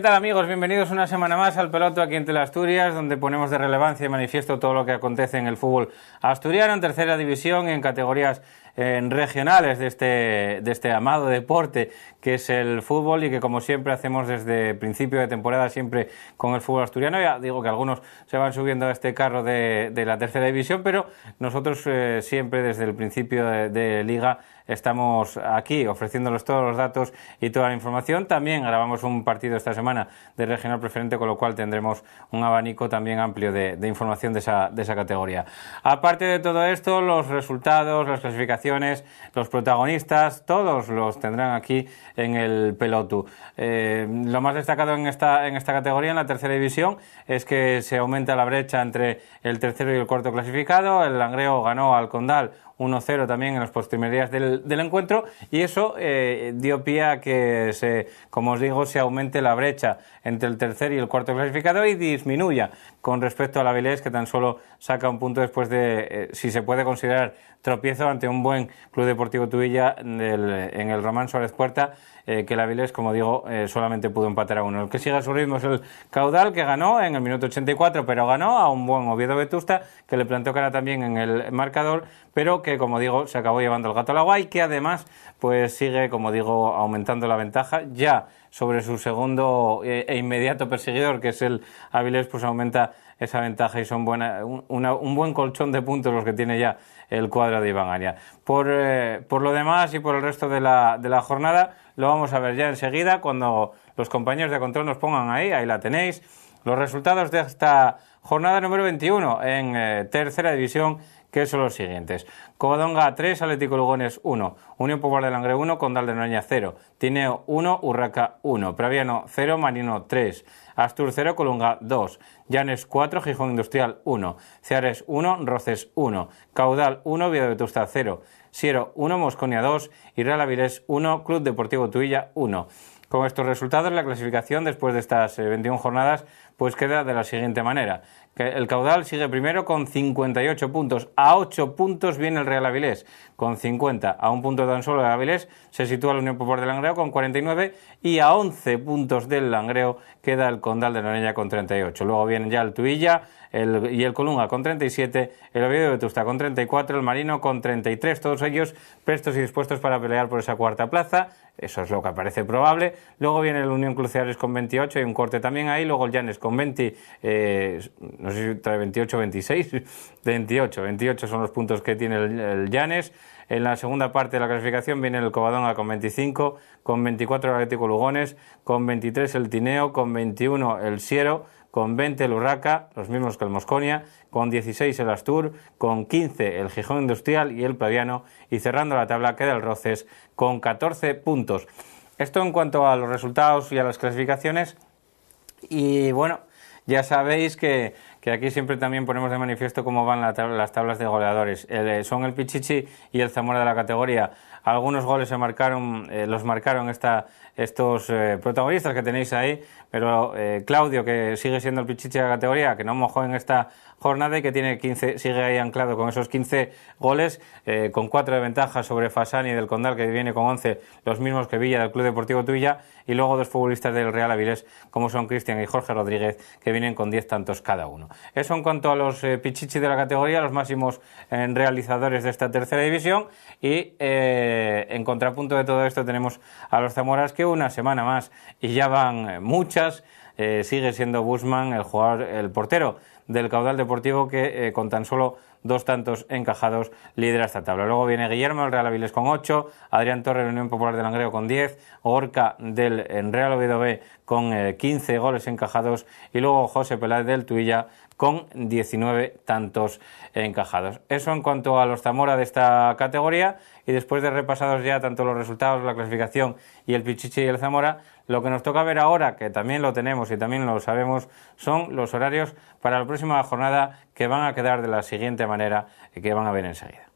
¿Qué tal, amigos? Bienvenidos una semana más al Peloto aquí en Teleasturias, donde ponemos de relevancia y manifiesto todo lo que acontece en el fútbol asturiano, en tercera división y en categorías regionales de este amado deporte que es el fútbol, y que, como siempre, hacemos desde principio de temporada, siempre con el fútbol asturiano. Ya digo que algunos se van subiendo a este carro de la tercera división, pero nosotros siempre desde el principio de liga estamos aquí ofreciéndoles todos los datos y toda la información. También grabamos un partido esta semana de regional preferente, con lo cual tendremos un abanico también amplio de información de esa categoría. Aparte de todo esto, los resultados, las clasificaciones, los protagonistas, todos los tendrán aquí en el Pelotu. Lo más destacado en esta categoría, en la tercera división, es que se aumenta la brecha entre el tercero y el cuarto clasificado. El Langreo ganó al Condal 1-0 también en las postrimerías del encuentro, y eso dio pie a que, como os digo, se aumente la brecha entre el tercer y el cuarto clasificado y disminuya con respecto al Avilés, que tan solo saca un punto después de, si se puede considerar tropiezo, ante un buen Club Deportivo Tuilla en el Román Suárez Puerta, que el Avilés, como digo, solamente pudo empatar a 1. El que sigue a su ritmo es el Caudal, que ganó en el minuto 84, pero ganó a un buen Oviedo Vetusta, que le plantó cara también en el marcador, pero que, como digo, se acabó llevando el gato al agua, y que además pues sigue, como digo, aumentando la ventaja ya sobre su segundo e inmediato perseguidor, que es el Avilés. Pues aumenta esa ventaja y son un buen colchón de puntos los que tiene ya el cuadro de Iván Aria. Por lo demás y por el resto de la jornada lo vamos a ver ya enseguida, cuando los compañeros de control nos pongan ahí la tenéis, los resultados de esta jornada número 21 en tercera división, que son los siguientes: Covadonga 3, Atlético Lugones 1, Unión Popular de Langreo 1, Condal de Noña 0, Tineo 1, Urraca 1, Praviano 0, Marino 3, Astur 0, Colunga 2, Llanes 4, Gijón Industrial 1, Ceares 1, Roces 1, Caudal 1, Oviedo Vetusta 0, Siero 1, Mosconia 2 y Real Avilés 1, Club Deportivo Tuilla 1. Con estos resultados, la clasificación después de estas 21 jornadas pues queda de la siguiente manera: que el Caudal sigue primero con 58 puntos, a 8 puntos viene el Real Avilés con 50, a un punto tan solo del Avilés se sitúa la Unión Popular de Langreo con 49, y a 11 puntos del Langreo queda el Condal de Noreña con 38. Luego vienen ya el Tuilla y el Colunga con 37, el Oviedo de Vetusta con 34, el Marino con 33, todos ellos prestos y dispuestos para pelear por esa cuarta plaza. Eso es lo que parece probable. Luego viene el Unión Cruceales con 28, hay un corte también ahí. Luego el Llanes con 20, no sé si trae 28 o 26, 28 son los puntos que tiene el Llanes. En la segunda parte de la clasificación viene el Covadonga con 25, con 24 el Atlético Lugones, con 23 el Tineo, con 21 el Siero, con 20 el Urraca, los mismos que el Mosconia, con 16 el Astur, con 15 el Gijón Industrial y el Praviano, y cerrando la tabla queda el Roces con 14 puntos. Esto en cuanto a los resultados y a las clasificaciones. Y bueno, ya sabéis que aquí siempre también ponemos de manifiesto cómo van las tablas de goleadores. Son el Pichichi y el Zamora de la categoría. Algunos goles los marcaron estos protagonistas que tenéis ahí, pero Claudio, que sigue siendo el Pichichi de la categoría, que no mojó en esta jornada y que tiene 15, sigue ahí anclado con esos 15 goles, con 4 de ventaja sobre Fasani del Condal, que viene con 11, los mismos que Villa del Club Deportivo Tuilla, y luego dos futbolistas del Real Avilés, como son Cristian y Jorge Rodríguez, que vienen con 10 tantos cada uno. Eso en cuanto a los Pichichi de la categoría, los máximos realizadores de esta tercera división. Y en contrapunto de todo esto tenemos a los Zamoras, que una semana más, y ya van muchas, sigue siendo Busman el portero del Caudal Deportivo, que con tan solo 2 tantos encajados lidera esta tabla. Luego viene Guillermo, el Real Avilés, con 8, Adrián Torres, la Unión Popular de Langreo, con 10, Gorka del Real Oviedo B con 15 goles encajados, y luego José Peláez del Tuilla con 19 tantos encajados. Eso en cuanto a los Zamora de esta categoría. Y después de repasados ya tanto los resultados, la clasificación y el Pichichi y el Zamora, lo que nos toca ver ahora, que también lo tenemos y también lo sabemos, son los horarios para la próxima jornada, que van a quedar de la siguiente manera y que van a ver enseguida.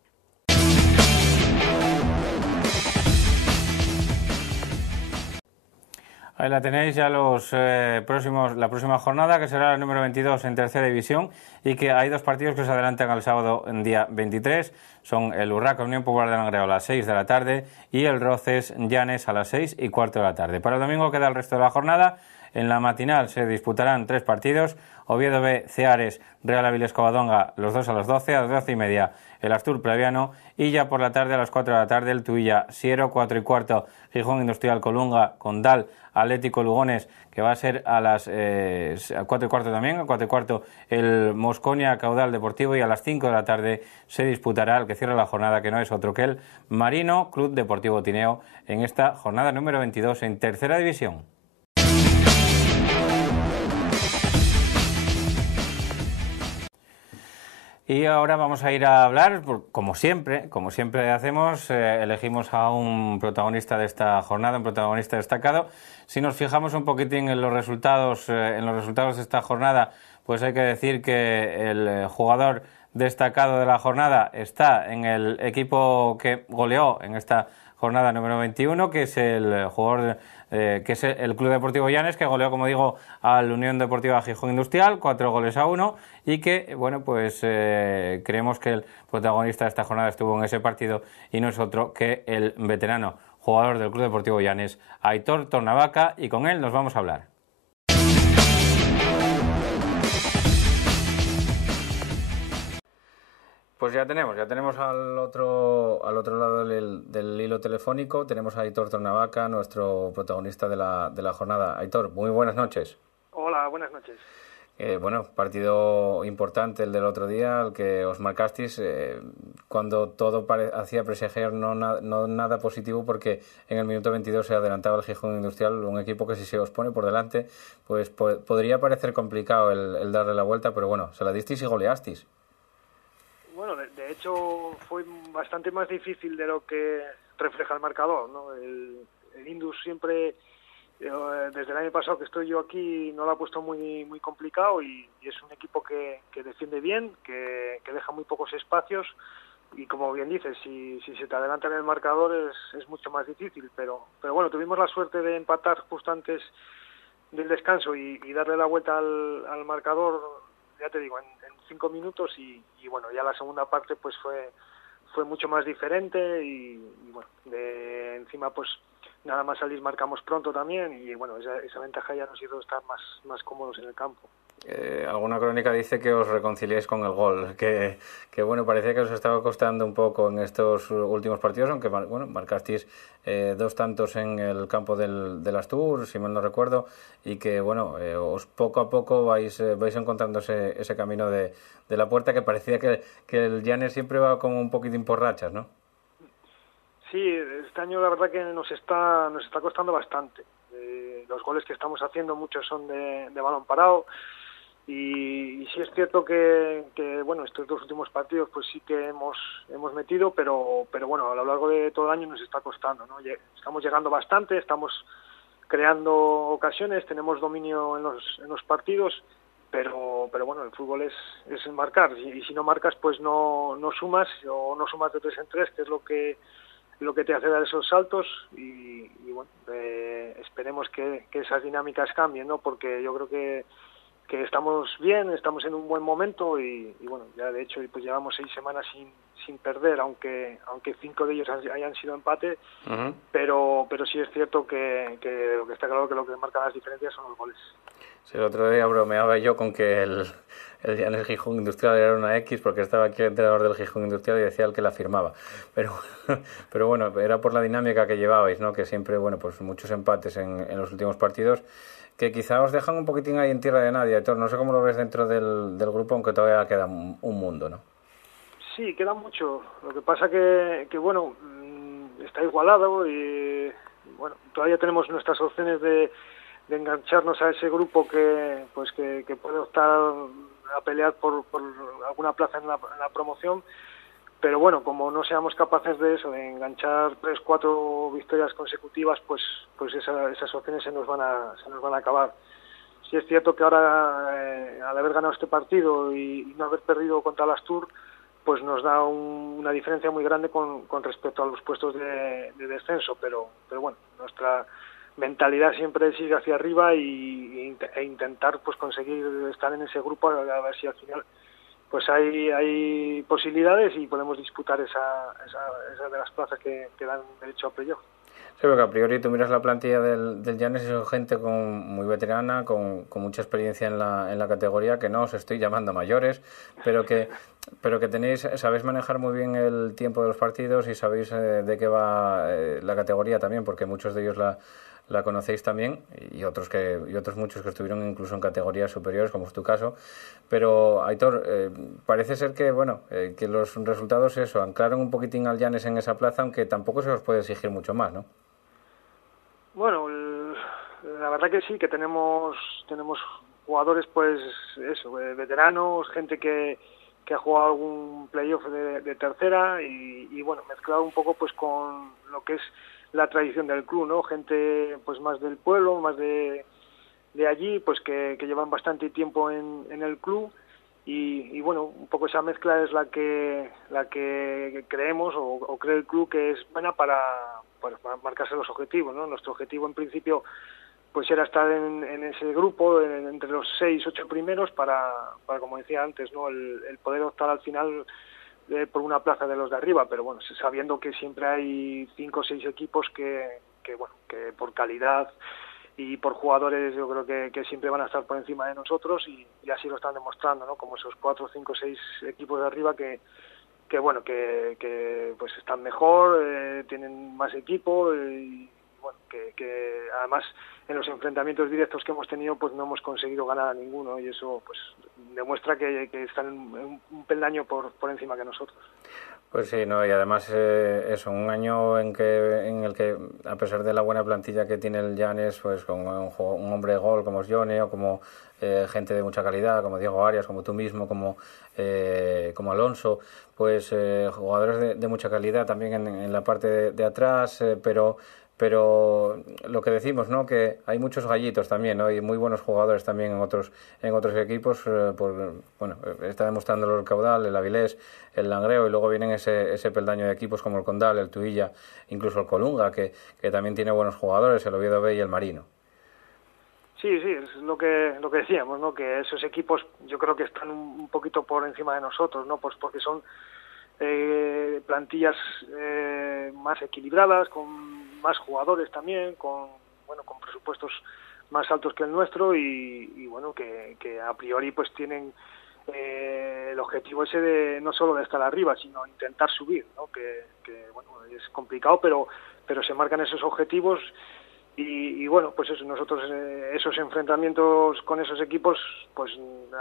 Ahí la tenéis ya la próxima jornada, que será la número 22 en tercera división, y que hay dos partidos que se adelantan al sábado en día 23. Son el Urraca Unión Popular de Langreo a las 6 de la tarde y el Roces Llanes a las 6:15 de la tarde. Para el domingo queda el resto de la jornada. En la matinal se disputarán 3 partidos: Oviedo B, Ceares, Real Avilés Covadonga, los dos a las 12, a las 12:30 el Astur Pleviano, y ya por la tarde a las 4 de la tarde el Tuilla Siero, 4:15 Gijón Industrial Colunga, Condal Atlético Lugones, que va a ser a las 4:15 también, a 4:15 el Mosconia Caudal Deportivo, y a las 5 de la tarde se disputará el que cierra la jornada, que no es otro que el Marino Club Deportivo Tineo, en esta jornada número 22 en tercera división. Y ahora vamos a ir a hablar, como siempre hacemos, elegimos a un protagonista de esta jornada, un protagonista destacado. Si nos fijamos un poquitín en los resultados de esta jornada, pues hay que decir que el jugador destacado de la jornada está en el equipo que goleó en esta jornada número 21, que es el jugador que es el Club Deportivo Llanes, que goleó, como digo, al Unión Deportiva Gijón Industrial 4-1, y que, bueno, pues creemos que el protagonista de esta jornada estuvo en ese partido y no es otro que el veterano jugador del Club Deportivo Llanes, Aitor Tornavaca, y con él nos vamos a hablar. Pues ya tenemos al otro lado del hilo telefónico, tenemos a Aitor Tornavaca, nuestro protagonista de la jornada. Aitor, muy buenas noches. Hola, buenas noches. Bueno, partido importante el del otro día, el que os marcasteis, cuando todo hacía presagiar no nada positivo, porque en el minuto 22 se adelantaba el Gijón Industrial, un equipo que si se os pone por delante, pues podría parecer complicado el darle la vuelta, pero bueno, se la disteis y goleasteis. Bueno, de hecho fue bastante más difícil de lo que refleja el marcador, ¿no? El Indus siempre, desde el año pasado que estoy yo aquí, no lo ha puesto muy complicado, y es un equipo que defiende bien, que deja muy pocos espacios, y como bien dices, si se te adelanta en el marcador es mucho más difícil, pero bueno, tuvimos la suerte de empatar justo antes del descanso y darle la vuelta al marcador, ya te digo, en 5 minutos, y bueno, ya la segunda parte pues fue mucho más diferente, y bueno, encima pues nada más salir marcamos pronto también, y bueno, esa ventaja ya nos hizo estar más cómodos en el campo. Alguna crónica dice que os reconciliáis con el gol, que bueno, parecía que os estaba costando un poco en estos últimos partidos, aunque bueno, marcasteis 2 tantos en el campo del Astur, si mal no recuerdo, y que bueno, os poco a poco vais encontrando ese camino de la puerta, que parecía que el Llanes siempre va como un poquitín por rachas, ¿no? Sí, este año la verdad que nos está costando bastante. Los goles que estamos haciendo, muchos son de balón parado, y sí es cierto que bueno, estos 2 últimos partidos pues sí que hemos metido, pero bueno, a lo largo de todo el año nos está costando, ¿no? Estamos llegando bastante, estamos creando ocasiones, tenemos dominio en los partidos, pero bueno, el fútbol es marcar, y si no marcas pues no sumas, o no sumas de 3 en 3, que es lo que te hace dar esos saltos, y bueno, esperemos que esas dinámicas cambien, ¿no? Porque yo creo que estamos bien, estamos en un buen momento, y bueno, ya de hecho pues llevamos 6 semanas sin perder, aunque 5 de ellos hayan sido empate. Uh-huh. pero sí es cierto que lo que está claro, que lo que marca las diferencias son los goles. Sí, el otro día bromeaba yo con que el Llanes Gijón Industrial era una X, porque estaba aquí el entrenador del Gijón Industrial y decía el que la firmaba, pero bueno, era por la dinámica que llevabais, ¿no? Que siempre, bueno, pues muchos empates en los últimos partidos, que quizá os dejan un poquitín ahí en tierra de nadie. Entonces, no sé cómo lo ves dentro del grupo, aunque todavía queda un mundo, ¿no? Sí, queda mucho. Lo que pasa que bueno, está igualado, y bueno, todavía tenemos nuestras opciones de engancharnos a ese grupo que puede optar a pelear por alguna plaza en la promoción. Pero bueno, como no seamos capaces de enganchar 3-4 victorias consecutivas, pues esas opciones se nos van a acabar. Sí es cierto que ahora, al haber ganado este partido y no haber perdido contra el Astur, pues nos da una diferencia muy grande con respecto a los puestos de descenso, pero bueno, nuestra mentalidad siempre sigue hacia arriba, e intentar pues conseguir estar en ese grupo, a ver si al final pues hay posibilidades y podemos disputar esa de las plazas que dan derecho a playoff. Sí, porque a priori tú miras la plantilla del Llanes y son gente muy veterana, con mucha experiencia en la categoría, que no os estoy llamando mayores, pero que sabéis manejar muy bien el tiempo de los partidos y sabéis de qué va la categoría también, porque muchos de ellos la conocéis también y otros muchos que estuvieron incluso en categorías superiores, como es tu caso. Pero, Aitor, parece ser que que los resultados anclaron un poquitín al Llanes en esa plaza, aunque tampoco se os puede exigir mucho más, ¿no? Bueno, la verdad que sí, que tenemos jugadores, pues eso, veteranos, gente que ha jugado algún playoff de tercera y bueno, mezclado un poco pues con lo que es la tradición del club, ¿no? Gente pues más del pueblo, más de allí, pues que llevan bastante tiempo en el club y bueno, un poco esa mezcla es la que creemos o cree el club que es buena para marcarse los objetivos, ¿no? Nuestro objetivo en principio pues era estar en ese grupo, entre los 6-8 primeros para como decía antes, ¿no? El poder optar al final por una plaza de los de arriba, pero bueno, sabiendo que siempre hay 5 o 6 equipos que por calidad y por jugadores yo creo que siempre van a estar por encima de nosotros y así lo están demostrando, ¿no? Como esos 4, 5, 6 equipos de arriba que pues están mejor, tienen más equipo y bueno, que además en los enfrentamientos directos que hemos tenido pues no hemos conseguido ganar a ninguno y eso pues demuestra que están un peldaño por encima que nosotros. Pues sí, no, y además un año en el que a pesar de la buena plantilla que tiene el Llanes, pues con un hombre de gol como es Johnny o como gente de mucha calidad como Diego Arias, como tú mismo, como Alonso, pues jugadores de mucha calidad también en la parte de atrás, pero lo que decimos, ¿no? Que hay muchos gallitos también, ¿no? Y muy buenos jugadores también en otros equipos. Está demostrando el Caudal, el Avilés, el Langreo, y luego vienen ese peldaño de equipos como el Condal, el Tuilla, incluso el Colunga, que también tiene buenos jugadores, el Oviedo B y el Marino. Sí, es lo que decíamos, ¿no? Que esos equipos yo creo que están un poquito por encima de nosotros, ¿no? Pues porque son plantillas más equilibradas, con más jugadores también, con presupuestos más altos que el nuestro y bueno, que a priori pues tienen el objetivo ese de no solo de estar arriba, sino intentar subir, ¿no? Que bueno, es complicado, pero se marcan esos objetivos y bueno, pues eso, nosotros esos enfrentamientos con esos equipos, pues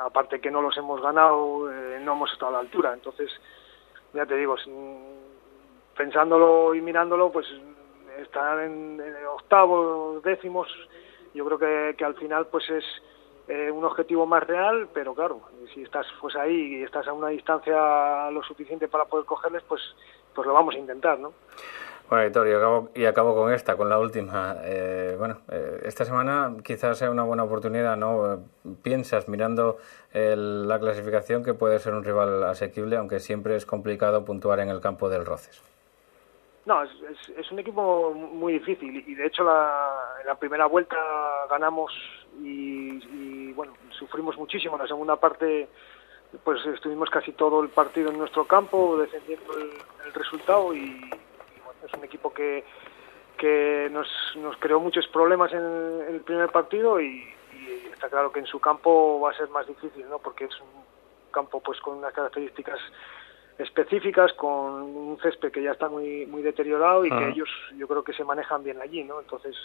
aparte que no los hemos ganado, no hemos estado a la altura, entonces ya te digo, pensándolo y mirándolo, pues estar en octavos, décimos, yo creo que al final pues es un objetivo más real, pero claro, si estás pues ahí y estás a una distancia lo suficiente para poder cogerles, pues lo vamos a intentar, ¿no? Bueno, Aitor, y acabo con la última. Esta semana quizás sea una buena oportunidad, ¿no? Piensas, mirando la clasificación, que puede ser un rival asequible, aunque siempre es complicado puntuar en el campo del Roces. No, es un equipo muy difícil y de hecho en la primera vuelta ganamos y bueno, sufrimos muchísimo. En la segunda parte pues estuvimos casi todo el partido en nuestro campo defendiendo el resultado y bueno, es un equipo que nos creó muchos problemas en el primer partido y está claro que en su campo va a ser más difícil, ¿no? Porque es un campo pues con unas características específicas, con un césped que ya está muy deteriorado y que ellos yo creo que se manejan bien allí, ¿no? Entonces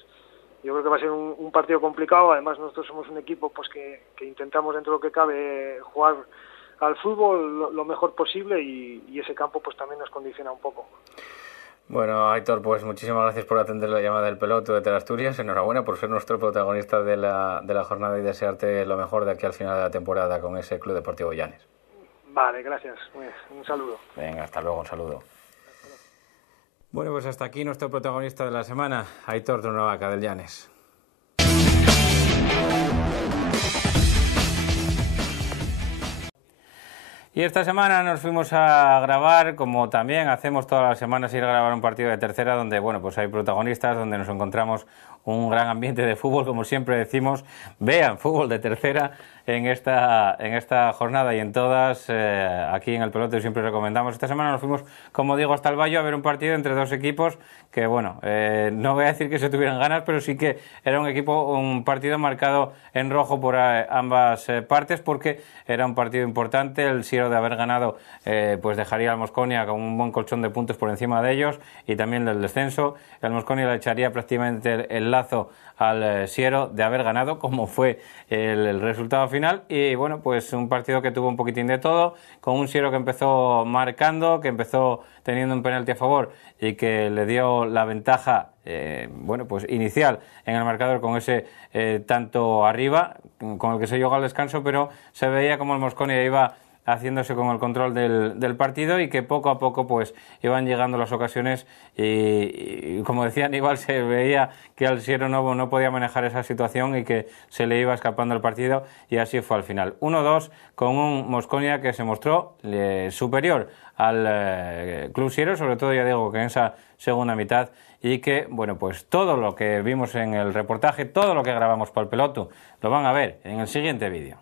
yo creo que va a ser un partido complicado. Además nosotros somos un equipo pues que intentamos dentro de lo que cabe jugar al fútbol lo mejor posible y ese campo pues también nos condiciona un poco. Bueno, Aitor, pues muchísimas gracias por atender la llamada del Peloto de Teleasturias. Enhorabuena por ser nuestro protagonista de la jornada y desearte lo mejor de aquí al final de la temporada con ese Club Deportivo Llanes. Vale, gracias. Un saludo. Venga, hasta luego, un saludo. Bueno, pues hasta aquí nuestro protagonista de la semana, Aitor Tornovaca, del Llanes. Y esta semana nos fuimos a grabar, como también hacemos todas las semanas, ir a grabar un partido de tercera donde, bueno, pues hay protagonistas, donde nos encontramos un gran ambiente de fútbol, como siempre decimos, vean fútbol de tercera, en esta jornada y en todas, aquí en el Pelote siempre recomendamos. Esta semana nos fuimos, como digo, hasta el Bayo a ver un partido entre dos equipos que, bueno, no voy a decir que se tuvieran ganas, pero sí que era un partido marcado en rojo por ambas partes, porque era un partido importante. El Siero, de haber ganado, pues dejaría al Mosconia con un buen colchón de puntos por encima de ellos y también del descenso. El Mosconia le echaría prácticamente el lazo al Siero de haber ganado, como fue el resultado final. Y bueno, pues un partido que tuvo un poquitín de todo, con un Siero que empezó marcando, que empezó teniendo un penalti a favor y que le dio la ventaja bueno, pues inicial en el marcador con ese tanto arriba, con el que se llegó al descanso, pero se veía como el Mosconia iba haciéndose con el control del partido y que poco a poco pues iban llegando las ocasiones y como decía Aníbal, se veía que al Siero no podía manejar esa situación y que se le iba escapando el partido, y así fue al final. 1-2 con un Mosconia que se mostró superior al Club Siero, sobre todo, ya digo, que en esa segunda mitad, y que, bueno, pues todo lo que vimos en el reportaje, todo lo que grabamos para el Peloto, lo van a ver en el siguiente vídeo.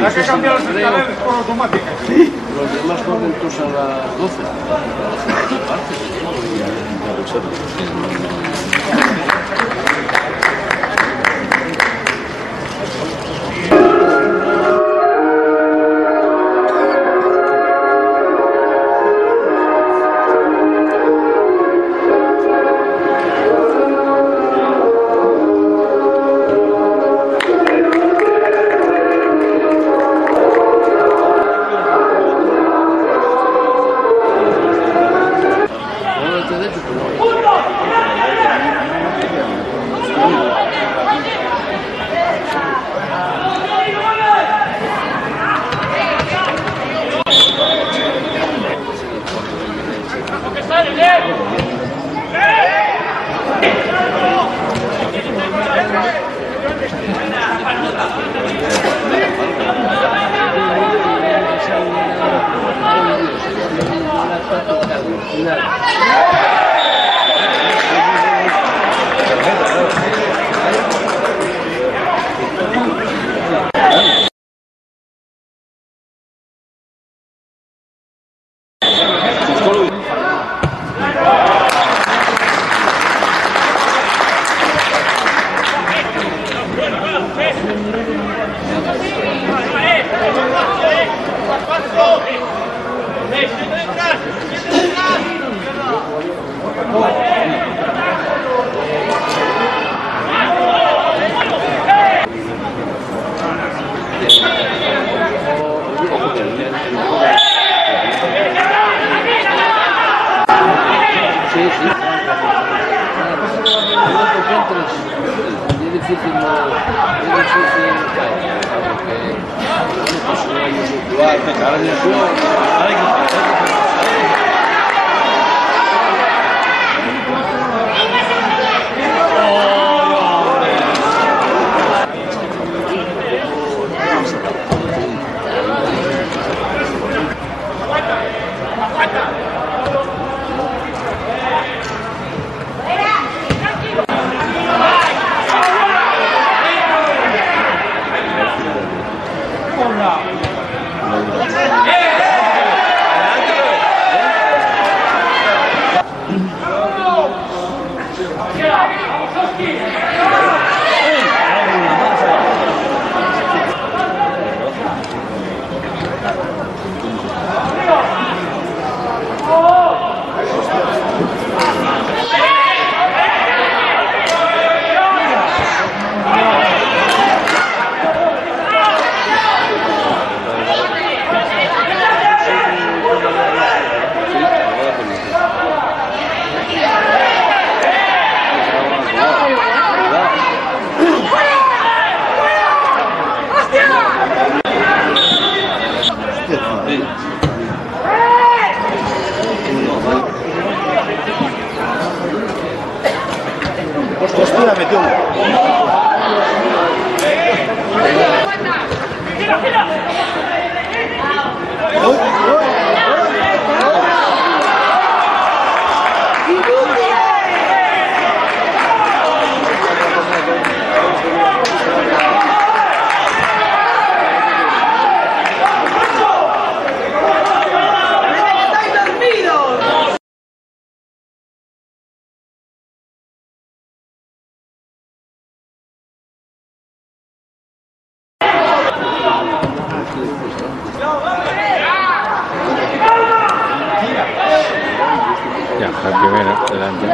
¿Hay que cambiar las escaleras por automáticas? Sí, los demás contentos a las 12. ¡Adelante! la metió. Ya, la primera, delante.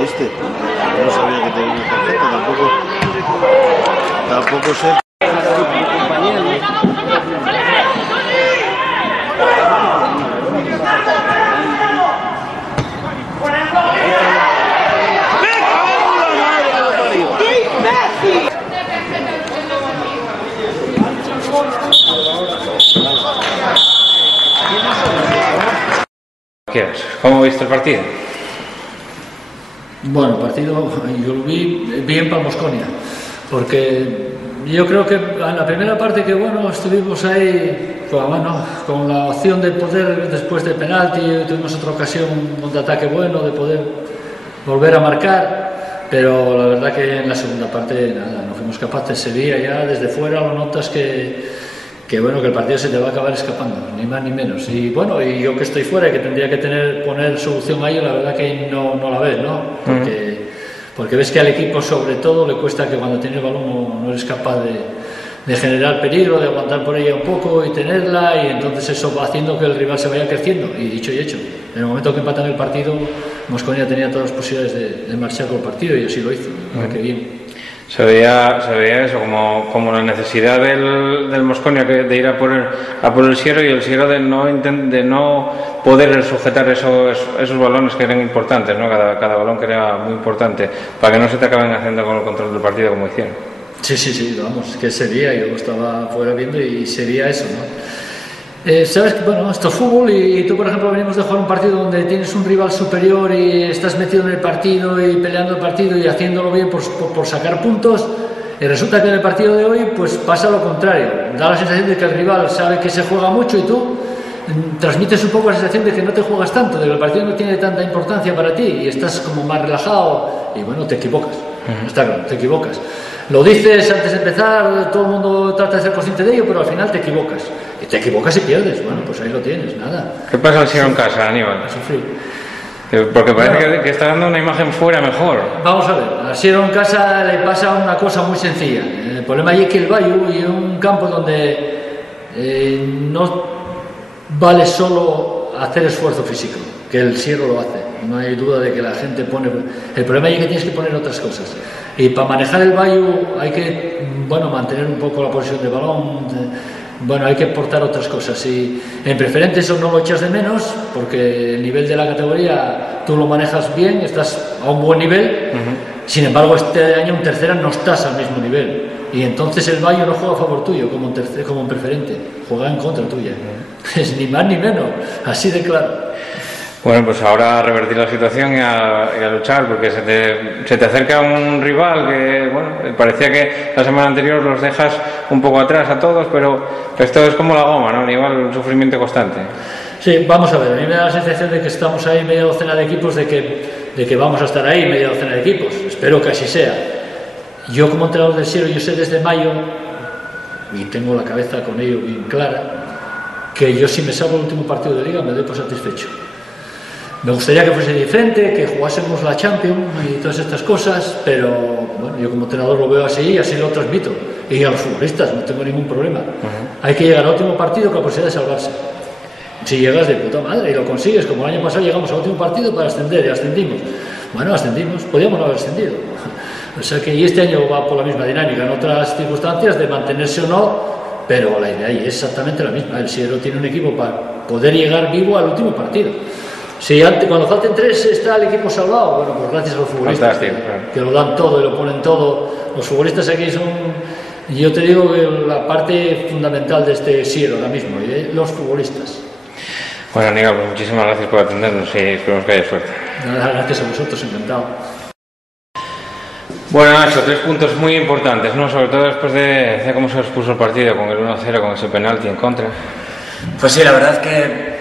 ¿Viste? Yo no sabía que tenía una tarjeta, tampoco sé. ¿Cómo viste el partido? Bueno, el partido yo lo vi bien para Mosconia, porque yo creo que en la primera parte que bueno estuvimos ahí, pues, bueno, con la opción de poder después de penalti, tuvimos otra ocasión, un contraataque bueno, de poder volver a marcar, pero la verdad que en la segunda parte nada, no fuimos capaces, se veía ya desde fuera, lo notas que bueno, que el partido se te va a acabar escapando, ni más ni menos. Y bueno, y yo que estoy fuera y que tendría que poner solución a ello, la verdad que no la ves, ¿no? Porque ves que al equipo sobre todo le cuesta que cuando tiene el balón no eres capaz de generar peligro, de aguantar por ella un poco y tenerla, y entonces eso va haciendo que el rival se vaya creciendo, y dicho y hecho. En el momento que empatan el partido, Mosconia tenía todas las posibilidades de marchar con el partido y así lo hizo, que bien. Se veía eso como la necesidad del Mosconia de ir a por el Siero, y el Siero de no poder sujetar esos balones que eran importantes, ¿no? Cada balón que era muy importante, para que no se te acaben haciendo con el control del partido como hicieron. Sí, vamos, que sería, yo estaba fuera viendo y sería eso, ¿no? Sabes que bueno, esto es fútbol y tú por ejemplo venimos de jugar un partido donde tienes un rival superior y estás metido en el partido y peleando el partido y haciéndolo bien por sacar puntos, y resulta que en el partido de hoy pues pasa lo contrario, da la sensación de que el rival sabe que se juega mucho y tú transmites un poco la sensación de que no te juegas tanto, de que el partido no tiene tanta importancia para ti y estás como más relajado y bueno, te equivocas, está claro, te equivocas. Lo dices antes de empezar, todo el mundo trata de ser consciente de ello, pero al final te equivocas. Y te equivocas y pierdes. Bueno, pues ahí lo tienes, nada. ¿Qué pasa al Siero en casa, Aníbal? A sufrir. Porque parece que está dando una imagen fuera mejor. Vamos a ver, al Siero en casa le pasa una cosa muy sencilla. El problema es que el Bayu y un campo donde no vale solo hacer esfuerzo físico, que el Siero lo hace. No hay duda de que la gente pone... El problema es que tienes que poner otras cosas. Y para manejar el Bayu hay que, bueno, mantener un poco la posición de balón, bueno, hay que aportar otras cosas. Y en preferente eso no lo echas de menos, porque el nivel de la categoría tú lo manejas bien, estás a un buen nivel. Sin embargo, este año en tercera no estás al mismo nivel. Y entonces el Bayu no juega a favor tuyo, como en preferente, juega en contra tuya. Es ni más ni menos, así de claro. Bueno, pues ahora a revertir la situación y a luchar, porque se te acerca un rival que, bueno, parecía que la semana anterior los dejas un poco atrás a todos, pero esto es como la goma, ¿no? Igual un sufrimiento constante. Sí, vamos a ver, a mí me da la sensación de que estamos ahí media docena de equipos, de que vamos a estar ahí media docena de equipos, espero que así sea. Yo como entrenador del Siero, yo sé desde mayo, y tengo la cabeza con ello bien clara, que yo si me salgo el último partido de Liga me doy por satisfecho. Me gustaría que fuese diferente, que jugásemos la Champions y todas estas cosas, pero bueno, yo como entrenador lo veo así y así lo transmito. Y a los futbolistas no tengo ningún problema. Hay que llegar al último partido con la posibilidad de salvarse. Si llegas de puta madre y lo consigues, como el año pasado llegamos al último partido para ascender y ascendimos. Bueno, ascendimos, podíamos no haber ascendido. O sea que y este año va por la misma dinámica, en otras circunstancias de mantenerse o no, pero la idea ahí es exactamente la misma. El Siero tiene un equipo para poder llegar vivo al último partido. Si cuando falten 3 está el equipo salvado, bueno, pues gracias a los futbolistas que lo dan todo y lo ponen todo. Los futbolistas aquí son, yo te digo que la parte fundamental de este Siero ahora mismo, los futbolistas. Bueno, Aníbal, pues muchísimas gracias por atendernos y esperemos que haya suerte. Nada, gracias a vosotros, encantado. Bueno, Nacho, 3 puntos muy importantes, ¿no? Sobre todo después de cómo se expuso el partido con el 1-0, con ese penalti en contra. Pues sí, la verdad es que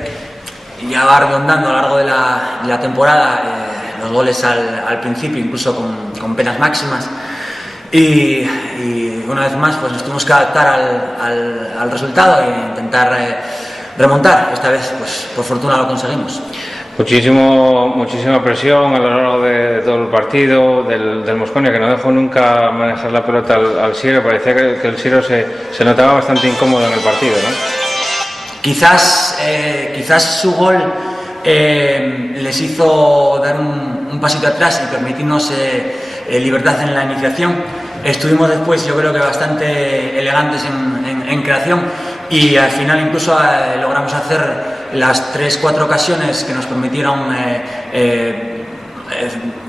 ya va redondando a lo largo de la temporada los goles al principio, incluso con penas máximas. Y una vez más pues nos tuvimos que adaptar al resultado e intentar remontar. Esta vez, pues por fortuna lo conseguimos. Muchísima presión a lo largo de todo el partido del Mosconia, que no dejó nunca manejar la pelota al Siero. Parecía que el Siero se notaba bastante incómodo en el partido, ¿no? Quizás su gol les hizo dar un pasito atrás y permitirnos libertad en la iniciación. Estuvimos después, yo creo que bastante elegantes en creación y al final incluso logramos hacer las 3-4 ocasiones que nos permitieron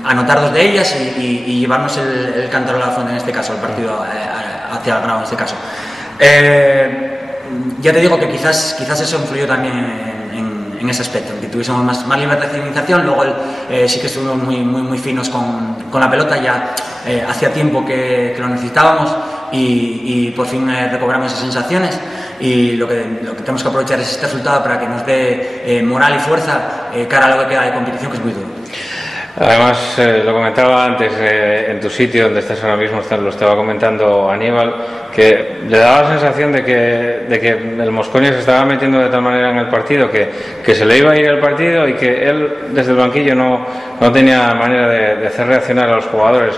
anotar 2 de ellas y llevarnos el cántaro a la fuente, en este caso, el partido hacia el grado, en este caso. Ya te digo que quizás eso influyó también en ese aspecto, en que tuviésemos más libertad de iniciación. Luego sí que estuvimos muy finos con la pelota, ya hacía tiempo que lo necesitábamos y por fin recobramos esas sensaciones. Y lo que tenemos que aprovechar es este resultado para que nos dé moral y fuerza cara a lo que queda de competición, que es muy duro. Además, lo comentaba antes en tu sitio donde estás ahora mismo, lo estaba comentando Aníbal, que le daba la sensación de que el Mosconia se estaba metiendo de tal manera en el partido que se le iba a ir el partido y que él desde el banquillo no tenía manera de hacer reaccionar a los jugadores.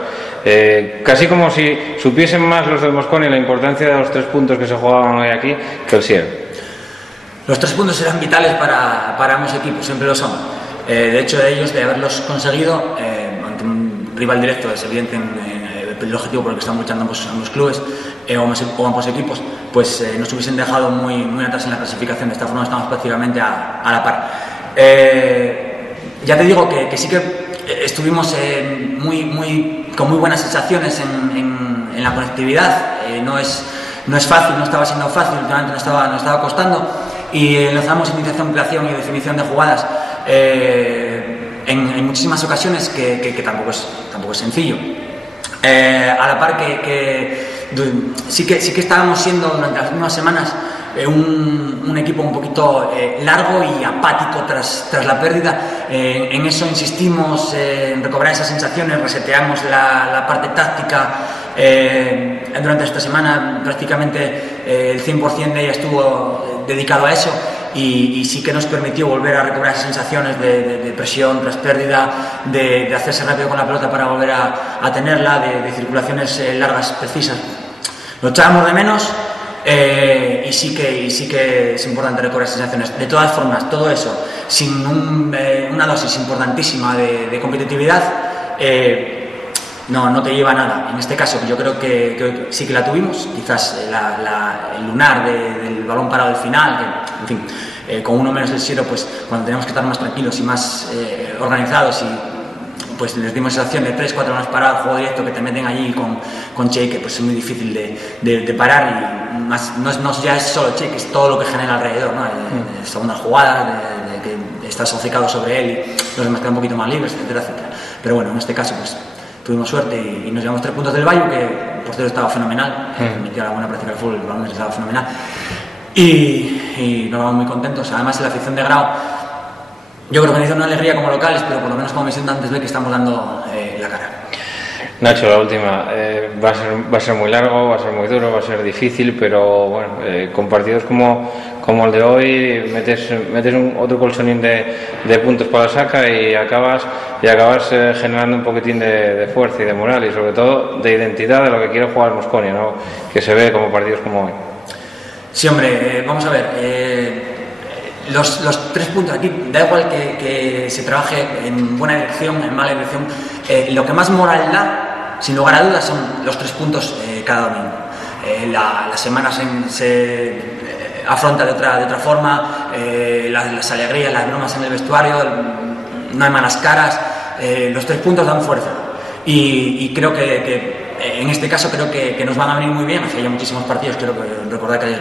Casi como si supiesen más los del Mosconia la importancia de los 3 puntos que se jugaban hoy aquí que el Siero. Los 3 puntos eran vitales para ambos equipos, siempre lo son. De hecho, de haberlos conseguido ante un rival directo, es evidente el objetivo por el que están luchando ambos clubes o ambos equipos, pues nos hubiesen dejado muy atrás en la clasificación. De esta forma estamos prácticamente a la par. Ya te digo que sí que estuvimos con muy buenas sensaciones en la conectividad. No es fácil, no estaba siendo fácil, últimamente nos estaba costando, y lanzamos iniciación, creación y definición de jugadas en muchísimas ocasiones que tampoco es sencillo. A la par que sí que estábamos siendo durante las últimas semanas un equipo un poquito largo y apático tras la pérdida. En eso insistimos, en recobrar esas sensaciones, reseteamos la parte táctica. Durante esta semana prácticamente el 100% de ella estuvo dedicado a eso y sí que nos permitió volver a recobrar esas sensaciones de presión tras pérdida, de hacerse rápido con la pelota para volver a tenerla, de circulaciones largas, precisas. Lo echábamos de menos. Y sí que es importante recobrar sensaciones. De todas formas, todo eso sin una dosis importantísima de competitividad no te lleva a nada. En este caso yo creo que sí que la tuvimos, quizás el lunar del balón parado del final, que, en fin, con uno menos del Siero, pues cuando tenemos que estar más tranquilos y más organizados, y pues les dimos esa opción de 3-4 balones parados, juego directo, que te meten allí con Che, que pues es muy difícil de parar, y más, no ya es solo Che, es todo lo que genera alrededor, ¿no? Segunda jugada, de que estás obcecado sobre él y los demás quedan un poquito más libres, etcétera. Pero bueno, en este caso pues tuvimos suerte y nos llevamos 3 puntos del Bayo, que por cierto estaba fenomenal, permitía la buena práctica del fútbol, el balón estaba fenomenal, y nos vamos muy contentos. Además, la afición de Grau, yo creo que nos hizo una alegría como locales, pero por lo menos como me siento antes, ve que estamos dando la cara. Nacho, la última, va a ser muy largo, va a ser muy duro, va a ser difícil, pero bueno, con partidos como el de hoy metes otro colchonín de puntos para la saca y acabas generando un poquitín de fuerza y de moral y sobre todo de identidad de lo que quiere jugar Mosconia, ¿no? Que se ve como partidos como hoy. Sí, hombre, vamos a ver. Los 3 puntos aquí, da igual que se trabaje en buena dirección, en mala dirección, lo que más moral da, sin lugar a dudas, son los 3 puntos cada domingo. La semana se afronta de otra forma, las alegrías, las bromas en el vestuario, no hay malas caras, los 3 puntos dan fuerza y creo que en este caso creo que nos van a venir muy bien. Hace ya muchísimos partidos, creo que recordar que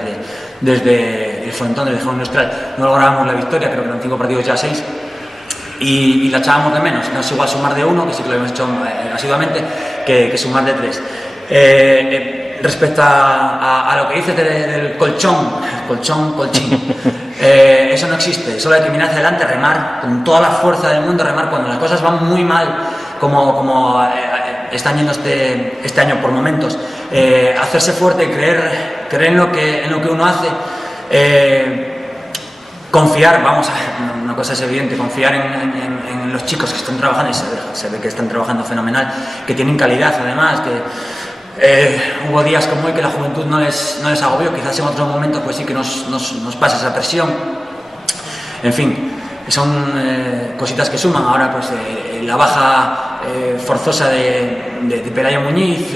desde el frontón del Gijón Industrial no lográbamos la victoria, creo que eran 5 partidos ya 6 y la echábamos de menos. No es igual sumar de 1, que sí que lo hemos hecho asiduamente, que sumar de 3. Respecto a lo que dices del colchón, eso no existe. Solo hay que mirar hacia adelante, remar con toda la fuerza del mundo, remar cuando las cosas van muy mal, como están yendo este año por momentos. Hacerse fuerte, creer en lo que uno hace, confiar, una cosa es evidente, confiar en los chicos que están trabajando, y se ve que están trabajando fenomenal, que tienen calidad además, que hubo días como hoy que la juventud no les agobió, quizás en otros momentos pues sí que nos pasa esa presión. En fin, son cositas que suman. Ahora pues la baja forzosa de Pelayo Muñiz,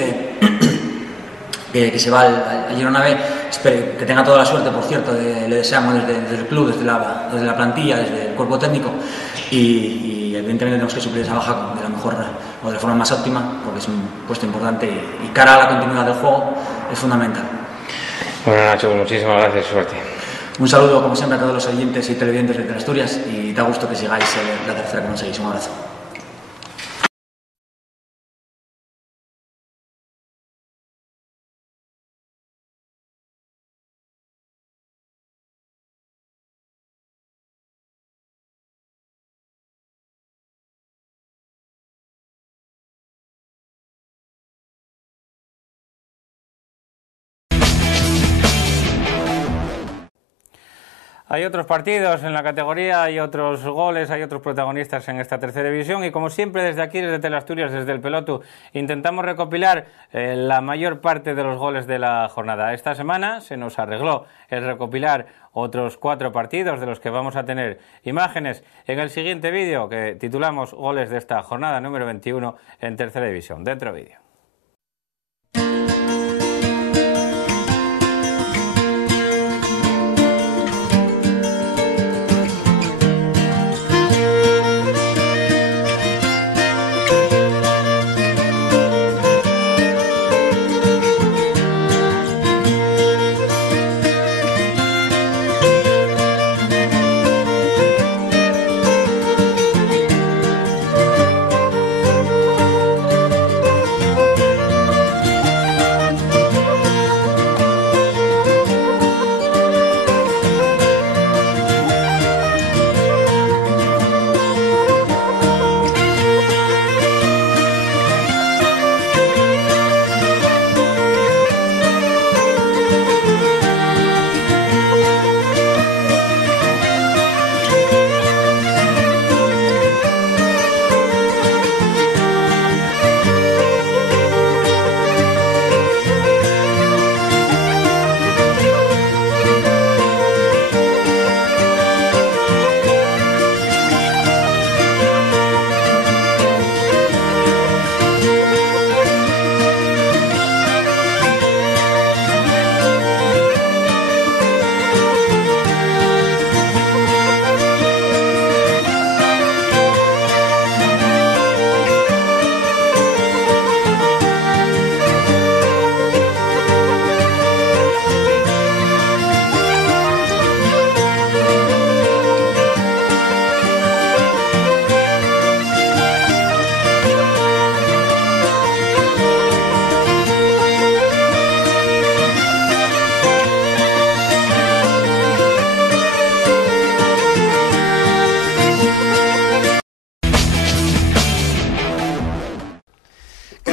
que se va al Girona B, espero que tenga toda la suerte, por cierto, le deseamos desde el club, desde la plantilla, desde el cuerpo técnico y evidentemente tenemos que suplir esa baja de la mejor o de la forma más óptima, porque es un puesto importante y cara a la continuidad del juego es fundamental. Bueno, Nacho, muchísimas gracias y suerte. Un saludo, como siempre, a todos los oyentes y televidentes de Asturias y da gusto que sigáis la tercera que nos seguís. Un abrazo. Hay otros partidos en la categoría, hay otros goles, hay otros protagonistas en esta tercera división y como siempre desde aquí, desde Teleasturias, desde el Pelotu, intentamos recopilar la mayor parte de los goles de la jornada. Esta semana se nos arregló el recopilar otros 4 partidos de los que vamos a tener imágenes en el siguiente vídeo que titulamos Goles de esta jornada número 21 en tercera división. Dentro vídeo.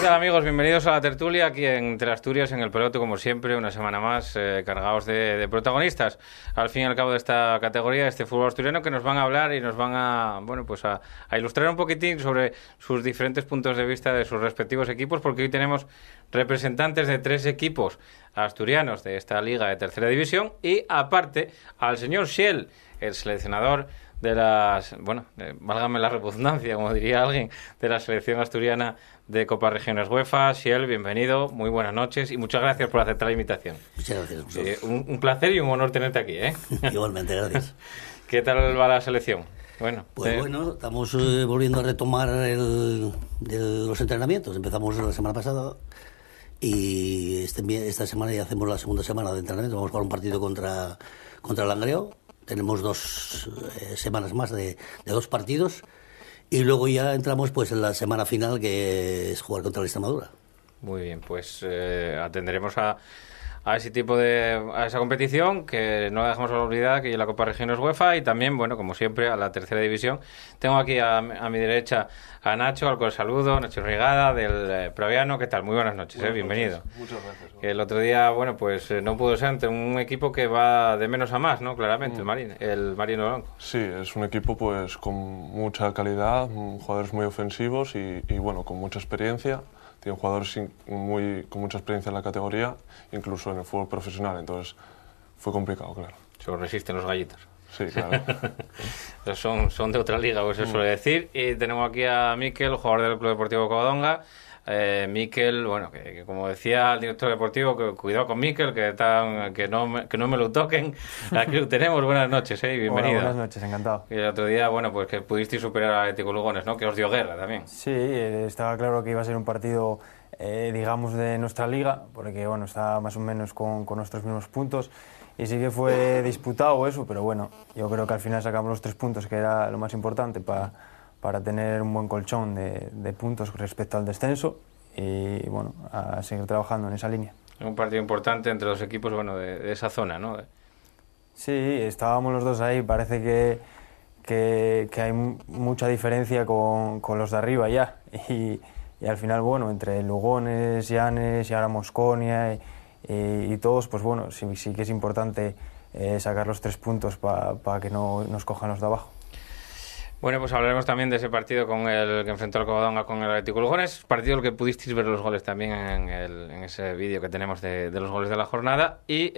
tal, amigos? Bienvenidos a la tertulia aquí en Teleasturias, en el Peloto, como siempre, una semana más cargados de protagonistas al fin y al cabo de esta categoría, de este fútbol asturiano, que nos van a hablar y nos van a, bueno, pues a ilustrar un poquitín sobre sus diferentes puntos de vista de sus respectivos equipos, porque hoy tenemos representantes de 3 equipos asturianos de esta liga de tercera división y, aparte, al señor Xiel, el seleccionador de las, bueno, válgame la redundancia, como diría alguien, de la selección asturiana de Copa Regiones UEFA. Xiel, bienvenido, muy buenas noches y muchas gracias por aceptar la invitación. Muchas gracias. Un placer y un honor tenerte aquí, ¿eh? Igualmente, gracias. ¿Qué tal va la selección? Bueno, bueno, estamos volviendo a retomar los entrenamientos. Empezamos la semana pasada y esta semana ya hacemos la segunda semana de entrenamiento. Vamos a jugar un partido contra Langreo. Tenemos 2 semanas más de 2 partidos y luego ya entramos pues en la semana final, que es jugar contra la Extremadura. Muy bien, pues atenderemos a ese tipo a esa competición, que no la dejamos olvidar, que es la Copa Regiones UEFA, y también, bueno, como siempre, a la tercera división. Tengo aquí a mi derecha a Nacho, al cual saludo, Nacho Rigada, del Praviano. ¿Qué tal? Muy buenas noches, bienvenido. Muchas gracias. Que el otro día, bueno, pues no pudo ser ante un equipo que va de menos a más, ¿no? Claramente, el Marino Blanco. Sí, es un equipo pues con mucha calidad, jugadores muy ofensivos y bueno, con mucha experiencia. Tienen jugadores con mucha experiencia en la categoría, incluso en el fútbol profesional, entonces fue complicado, claro. Se resisten los gallitos. Sí, claro. son de otra liga, pues se suele decir. Y tenemos aquí a Miquel, jugador del Club Deportivo Covadonga. Miquel, bueno, que como decía el director deportivo, que cuidado con Miquel, que no me lo toquen. Aquí lo tenemos. Buenas noches, bienvenido. Hola, buenas noches, encantado. Y el otro día, bueno, pues que pudisteis superar a Atlético Lugones, ¿no? Que os dio guerra también. Sí, estaba claro que iba a ser un partido, digamos, de nuestra liga, porque, bueno, está más o menos con nuestros mismos puntos. Y sí que fue disputado eso, pero bueno, yo creo que al final sacamos los 3 puntos, que era lo más importante para tener un buen colchón de puntos respecto al descenso y, bueno, a seguir trabajando en esa línea. Un partido importante entre los equipos, bueno, de esa zona, ¿no? Sí, estábamos los dos ahí, parece que hay mucha diferencia con los de arriba ya, y al final, bueno, entre Lugones, Llanes y ahora Mosconia y todos, pues bueno, sí que es importante sacar los 3 puntos para que no nos cojan los de abajo. Bueno, pues hablaremos también de ese partido con el que enfrentó el Covadonga con el Atlético Lugones, partido en el que pudisteis ver los goles también en ese vídeo que tenemos de los goles de la jornada. Y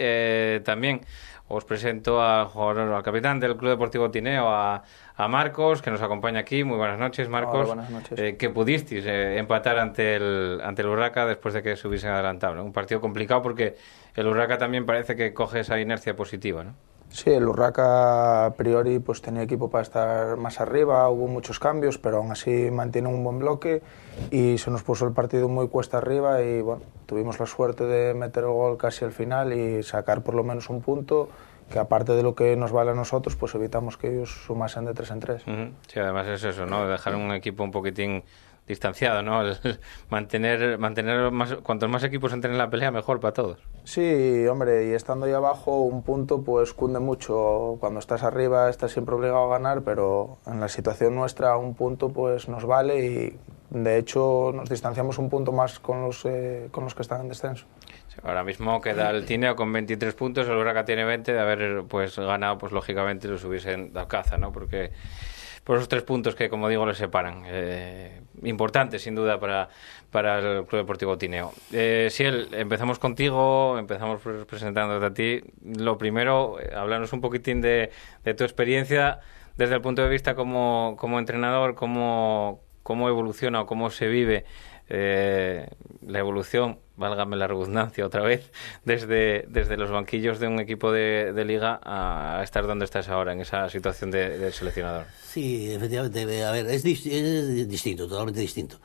también os presento al capitán del Club Deportivo Tineo, a Marcos, que nos acompaña aquí. Muy buenas noches, Marcos. Hola, buenas noches. Que pudisteis empatar ante el Urraca después de que se hubiesen adelantado, ¿no? Un partido complicado porque el Urraca también parece que coge esa inercia positiva, ¿no? Sí, el Urraca a priori pues tenía equipo para estar más arriba, hubo muchos cambios, pero aún así mantiene un buen bloque y se nos puso el partido muy cuesta arriba y bueno, tuvimos la suerte de meter el gol casi al final y sacar por lo menos un punto, que aparte de lo que nos vale a nosotros, pues evitamos que ellos sumasen de 3 en 3. Sí, además es eso, ¿no? Dejar un equipo un poquitín distanciado, ¿no? Mantener más, cuantos más equipos entren en la pelea, mejor para todos. Sí, hombre, y estando ahí abajo, un punto pues cunde mucho. Cuando estás arriba estás siempre obligado a ganar, pero en la situación nuestra un punto pues nos vale y de hecho nos distanciamos un punto más con los que están en descenso. Sí, ahora mismo queda el Tineo con 23 puntos, el Urraca tiene 20, de haber pues ganado, pues lógicamente los hubiesen dado caza, ¿no? Porque por esos 3 puntos que, como digo, les separan. Importante, sin duda, para el Club Deportivo Tineo. Xiel, empezamos contigo, empezamos presentándote a ti. Lo primero, háblanos un poquitín de tu experiencia desde el punto de vista como entrenador, cómo evoluciona o cómo se vive la evolución, válgame la redundancia otra vez, desde los banquillos de un equipo de liga a estar donde estás ahora, en esa situación de seleccionador. Sí, efectivamente. A ver, es distinto, totalmente distinto.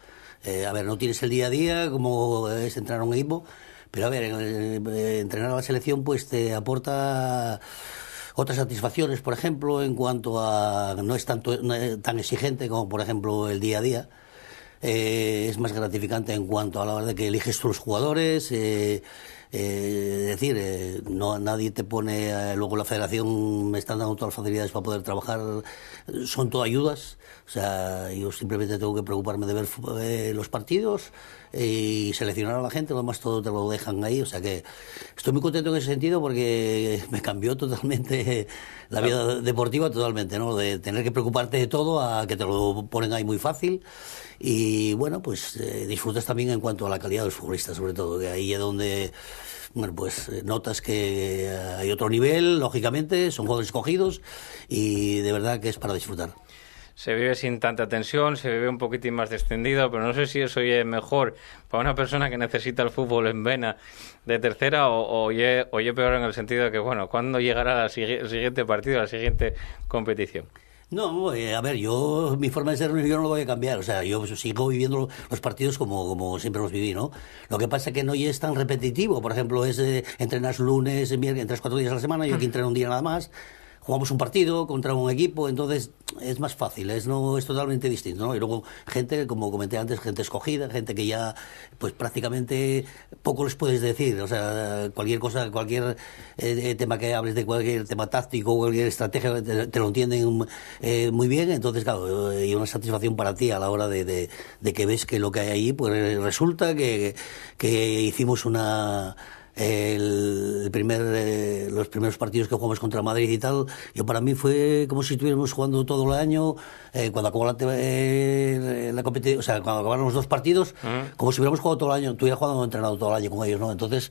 A ver, no tienes el día a día como es entrenar a un equipo, pero a ver, entrenar a la selección pues te aporta otras satisfacciones, por ejemplo, en cuanto a no es tan exigente como, por ejemplo, el día a día. Es más gratificante en cuanto a la hora de que eliges tú los jugadores, nadie te pone, luego la federación me están dando todas las facilidades para poder trabajar, son todo ayudas, sea, yo simplemente tengo que preocuparme de ver los partidos y seleccionar a la gente, lo demás todo te lo dejan ahí, o sea que estoy muy contento en ese sentido porque me cambió totalmente la vida deportiva, totalmente, ¿no? De tener que preocuparte de todo a que te lo ponen ahí muy fácil. Y bueno, pues disfrutas también en cuanto a la calidad de los futbolistas, sobre todo, que ahí es donde, bueno, pues notas que hay otro nivel, lógicamente, son jugadores escogidos y de verdad que es para disfrutar. Se vive sin tanta tensión, se vive un poquitín más descendido, pero no sé si eso es mejor para una persona que necesita el fútbol en vena de tercera o peor en el sentido de que, bueno, ¿cuándo llegará el siguiente partido, la siguiente competición? No, a ver, mi forma de ser yo no lo voy a cambiar, o sea, yo sigo viviendo los partidos como siempre los viví, ¿no? Lo que pasa es que no es tan repetitivo, por ejemplo, entrenas lunes, miércoles, 3-4 días a la semana, yo aquí entreno un día nada más, jugamos un partido contra un equipo, entonces es más fácil, es totalmente distinto, ¿no? Y luego gente, como comenté antes, gente escogida, gente que ya pues prácticamente poco les puedes decir, o sea, cualquier cosa, cualquier tema que hables de cualquier tema táctico, cualquier estrategia, te lo entienden muy bien, entonces claro, hay una satisfacción para ti a la hora de que ves que lo que hay ahí, pues resulta que hicimos los primeros partidos que jugamos contra Madrid y tal, para mí fue como si estuviéramos jugando todo el año, cuando acabó la competición, o sea, cuando acabaron los 2 partidos, como si hubiéramos jugado todo el año, estuviera jugando entrenado todo el año con ellos, ¿no? Entonces,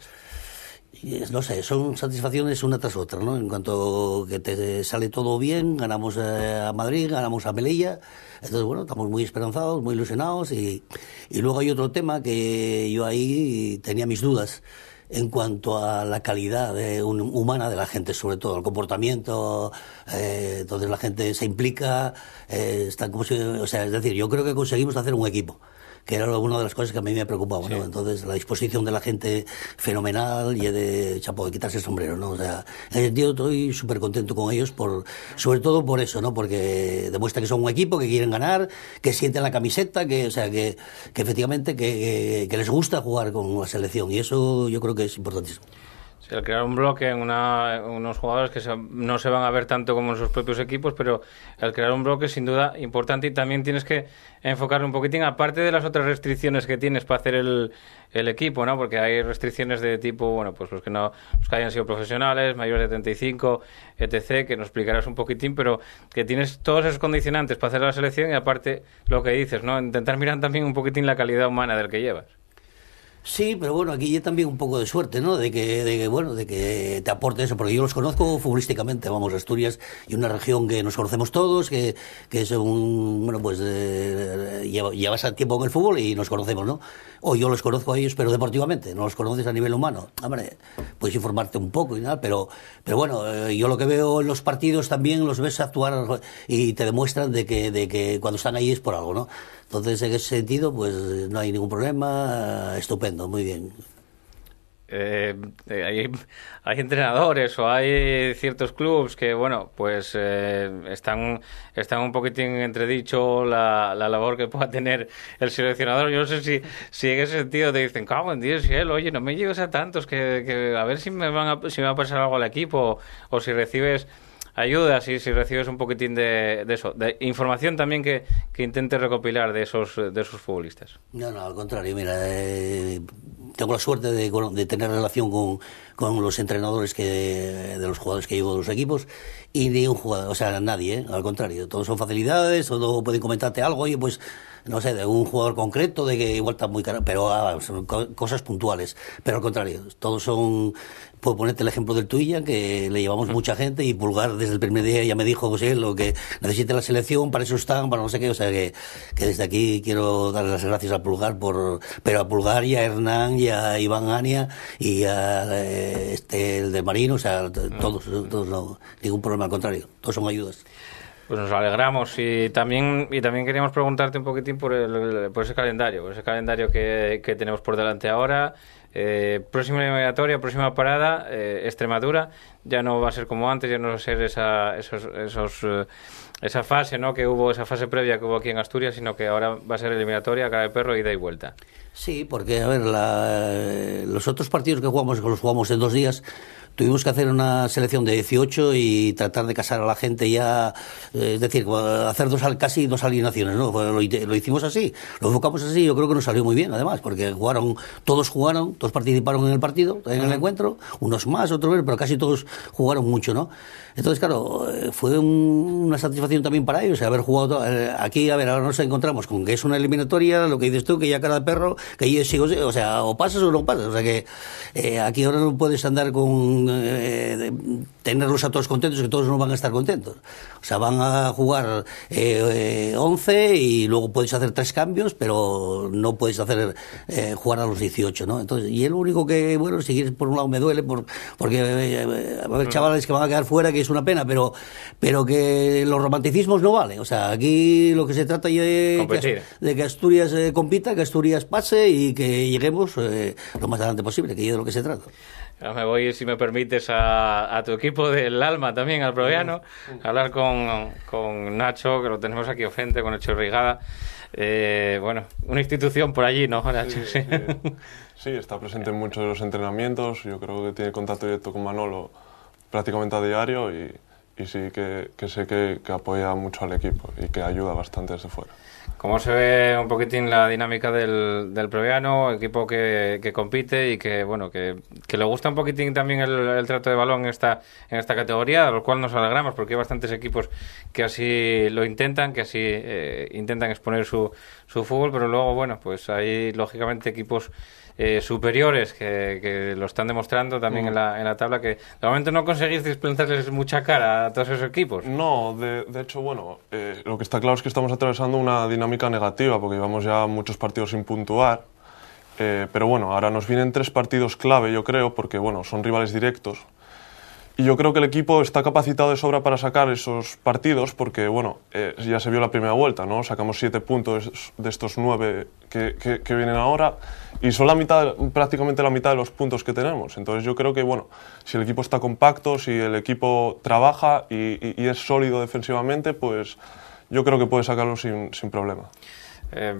no sé, son satisfacciones una tras otra, ¿no? En cuanto que te sale todo bien, ganamos a Madrid, ganamos a Melilla. Entonces, bueno, estamos muy esperanzados, muy ilusionados y luego hay otro tema que yo ahí tenía mis dudas en cuanto a la calidad humana de la gente, sobre todo el comportamiento, entonces la gente se implica, está como si, o sea, es decir, yo creo que conseguimos hacer un equipo, que era una de las cosas que a mí me preocupaba, ¿no? Entonces la disposición de la gente fenomenal y de chapo, de quitarse el sombrero, ¿no? O sea, en ese sentido estoy súper contento con ellos, sobre todo por eso, ¿no? Porque demuestra que son un equipo, que quieren ganar, que sienten la camiseta, que efectivamente que les gusta jugar con la selección y eso yo creo que es importantísimo. El crear un bloque en unos jugadores que no se van a ver tanto como en sus propios equipos, pero el crear un bloque es sin duda importante y también tienes que enfocarlo un poquitín, aparte de las otras restricciones que tienes para hacer el equipo, ¿no? Porque hay restricciones de tipo, bueno, pues los que hayan sido profesionales, mayores de 35, etc., que nos explicarás un poquitín, pero que tienes todos esos condicionantes para hacer la selección y aparte lo que dices, ¿no? Intentar mirar también un poquitín la calidad humana del que llevas. Sí, pero bueno, aquí ya también un poco de suerte, ¿no? De que te aporte eso, porque yo los conozco futbolísticamente, vamos, Asturias y una región que nos conocemos todos, que es bueno, pues llevas tiempo en el fútbol y nos conocemos, ¿no? O yo los conozco a ellos, pero deportivamente, no los conoces a nivel humano. Hombre, puedes informarte un poco y nada, pero bueno, yo lo que veo en los partidos también los ves actuar y te demuestran de que cuando están ahí es por algo, ¿no? Entonces, en ese sentido, pues no hay ningún problema, estupendo, muy bien. Hay entrenadores o hay ciertos clubes que, bueno, pues están un poquitín entredicho la labor que pueda tener el seleccionador. Yo no sé si en ese sentido te dicen, cago en Dios, y él, oye, no me lleves a tantos, que a ver si me va a pasar algo al equipo o si recibes ayudas y si recibes un poquitín de eso, de información también que intentes recopilar de esos futbolistas. No, al contrario, mira, tengo la suerte de tener relación con los entrenadores de los jugadores que llevo de los equipos y ni un jugador, o sea, nadie, al contrario, todos son facilidades, todos pueden comentarte algo, oye, pues no sé, de un jugador concreto, de que igual está muy caro, pero son cosas puntuales, pero al contrario, todos son. Puedo ponerte el ejemplo del Tuilla, que le llevamos mucha gente y Pulgar desde el primer día ya me dijo, José, lo que necesite la selección, para eso están, para no sé qué, o sea que desde aquí quiero darle las gracias a Pulgar, pero a Pulgar y a Hernán y a Iván Ania y a el de Marino, o sea, todos no, ningún problema, al contrario, todos son ayudas. Pues nos alegramos y también queríamos preguntarte un poquitín por ese calendario, que tenemos por delante ahora. Próxima eliminatoria, próxima parada, Extremadura, ya no va a ser como antes, ya no va a ser esa fase, ¿no? Esa fase previa que hubo aquí en Asturias, sino que ahora va a ser eliminatoria, cara de perro, ida y vuelta. Sí, porque a ver, los otros partidos que jugamos en 2 días tuvimos que hacer una selección de 18 y tratar de casar a la gente ya, es decir, hacer casi dos alineaciones, ¿no? Lo hicimos así, lo enfocamos así, yo creo que nos salió muy bien, además, porque todos participaron en el partido, en el encuentro, unos más, otros menos, pero casi todos jugaron mucho, ¿no? Entonces, claro, fue una satisfacción también para ellos haber jugado aquí. A ver, ahora nos encontramos con que es una eliminatoria, lo que dices tú, que ya cara de perro, que yo sigo, o sea, o pasas o no pasas, o sea que aquí ahora no puedes andar con tenerlos a todos contentos, que todos no van a estar contentos. O sea, van a jugar 11 y luego puedes hacer 3 cambios, pero no puedes hacer jugar a los 18, ¿no? Entonces, y el único que, bueno, si quieres, por un lado me duele, porque va a haber chavales que van a quedar fuera, que es una pena, pero que los romanticismos no valen. O sea, aquí lo que se trata de que Asturias compita, que Asturias pase y que lleguemos lo más adelante posible, que es de lo que se trata. Ahora me voy, si me permites, a tu equipo del Alma también, al Proviano, a hablar con Nacho, que lo tenemos aquí al frente, con el Chorrigada. Bueno, una institución por allí, ¿no, Nacho? Sí, está presente en muchos de los entrenamientos. Yo creo que tiene contacto directo con Manolo prácticamente a diario y sí que sé que apoya mucho al equipo y que ayuda bastante desde fuera. ¿Cómo se ve un poquitín la dinámica del Proviano, equipo que compite y que bueno que le gusta un poquitín también el trato de balón en esta categoría, a lo cual nos alegramos porque hay bastantes equipos que así lo intentan, que así intentan exponer su fútbol, pero luego bueno, pues hay lógicamente equipos superiores que lo están demostrando también en la tabla, que de momento no conseguís plantarles mucha cara a todos esos equipos. No, de hecho, bueno, lo que está claro es que estamos atravesando una dinámica negativa porque llevamos ya muchos partidos sin puntuar, pero bueno, ahora nos vienen 3 partidos clave, yo creo, porque bueno, son rivales directos. Y yo creo que el equipo está capacitado de sobra para sacar esos partidos porque, bueno, ya se vio la primera vuelta, ¿no? Sacamos 7 puntos de estos 9 que vienen ahora y son prácticamente la mitad de los puntos que tenemos. Entonces yo creo que, bueno, si el equipo está compacto, si el equipo trabaja y es sólido defensivamente, pues yo creo que puede sacarlo sin problema.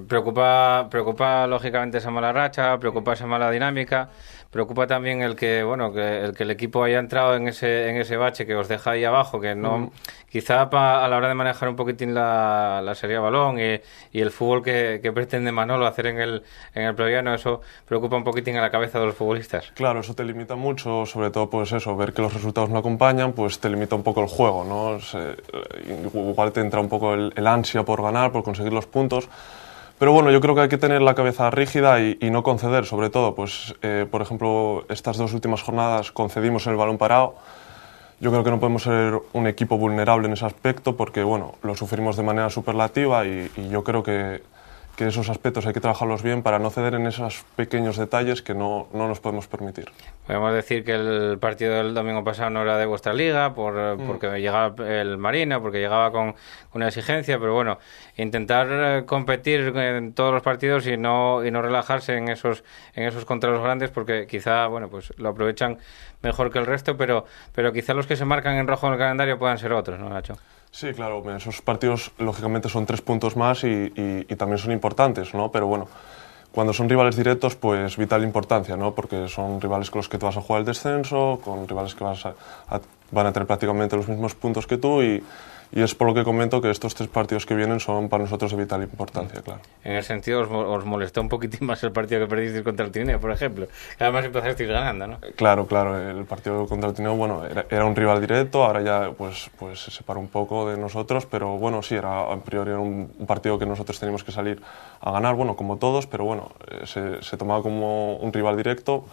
Preocupa lógicamente esa mala racha, preocupa esa mala dinámica, preocupa también el que el equipo haya entrado en ese bache que os deja ahí abajo, que no quizá a la hora de manejar un poquitín la serie de balón y el fútbol que pretende Manolo hacer en el Proviano, eso preocupa un poquitín a la cabeza de los futbolistas. Claro, eso te limita mucho, sobre todo pues eso, ver que los resultados no acompañan, pues te limita un poco el juego, ¿no? Igual te entra un poco el ansia por ganar, por conseguir los puntos. Pero bueno, yo creo que hay que tener la cabeza rígida y no conceder, sobre todo. Pues, por ejemplo, estas 2 últimas jornadas concedimos el balón parado. Yo creo que no podemos ser un equipo vulnerable en ese aspecto porque, bueno, lo sufrimos de manera superlativa y yo creo que esos aspectos hay que trabajarlos bien para no ceder en esos pequeños detalles que no nos podemos permitir. Podemos decir que el partido del domingo pasado no era de vuestra liga porque llegaba el Marina, porque llegaba con una exigencia, pero bueno, intentar competir en todos los partidos y no relajarse en esos contra los grandes, porque quizá bueno pues lo aprovechan mejor que el resto, pero quizá los que se marcan en rojo en el calendario puedan ser otros, ¿no, Nacho? Sí, claro, esos partidos lógicamente son 3 puntos más y también son importantes, ¿no? Pero bueno, cuando son rivales directos, pues vital importancia, ¿no? Porque son rivales con los que tú vas a jugar el descenso, con rivales que van a tener prácticamente los mismos puntos que tú y es por lo que comento que estos 3 partidos que vienen son para nosotros de vital importancia, claro. En ese sentido, os molestó un poquitín más el partido que perdisteis contra el Tineo, por ejemplo. Además empezasteis ganando, ¿no? Claro, el partido contra el Tineo, bueno, era un rival directo, ahora ya pues se separó un poco de nosotros, pero bueno, sí, a priori era un partido que nosotros teníamos que salir a ganar, bueno, como todos, pero bueno, se tomaba como un rival directo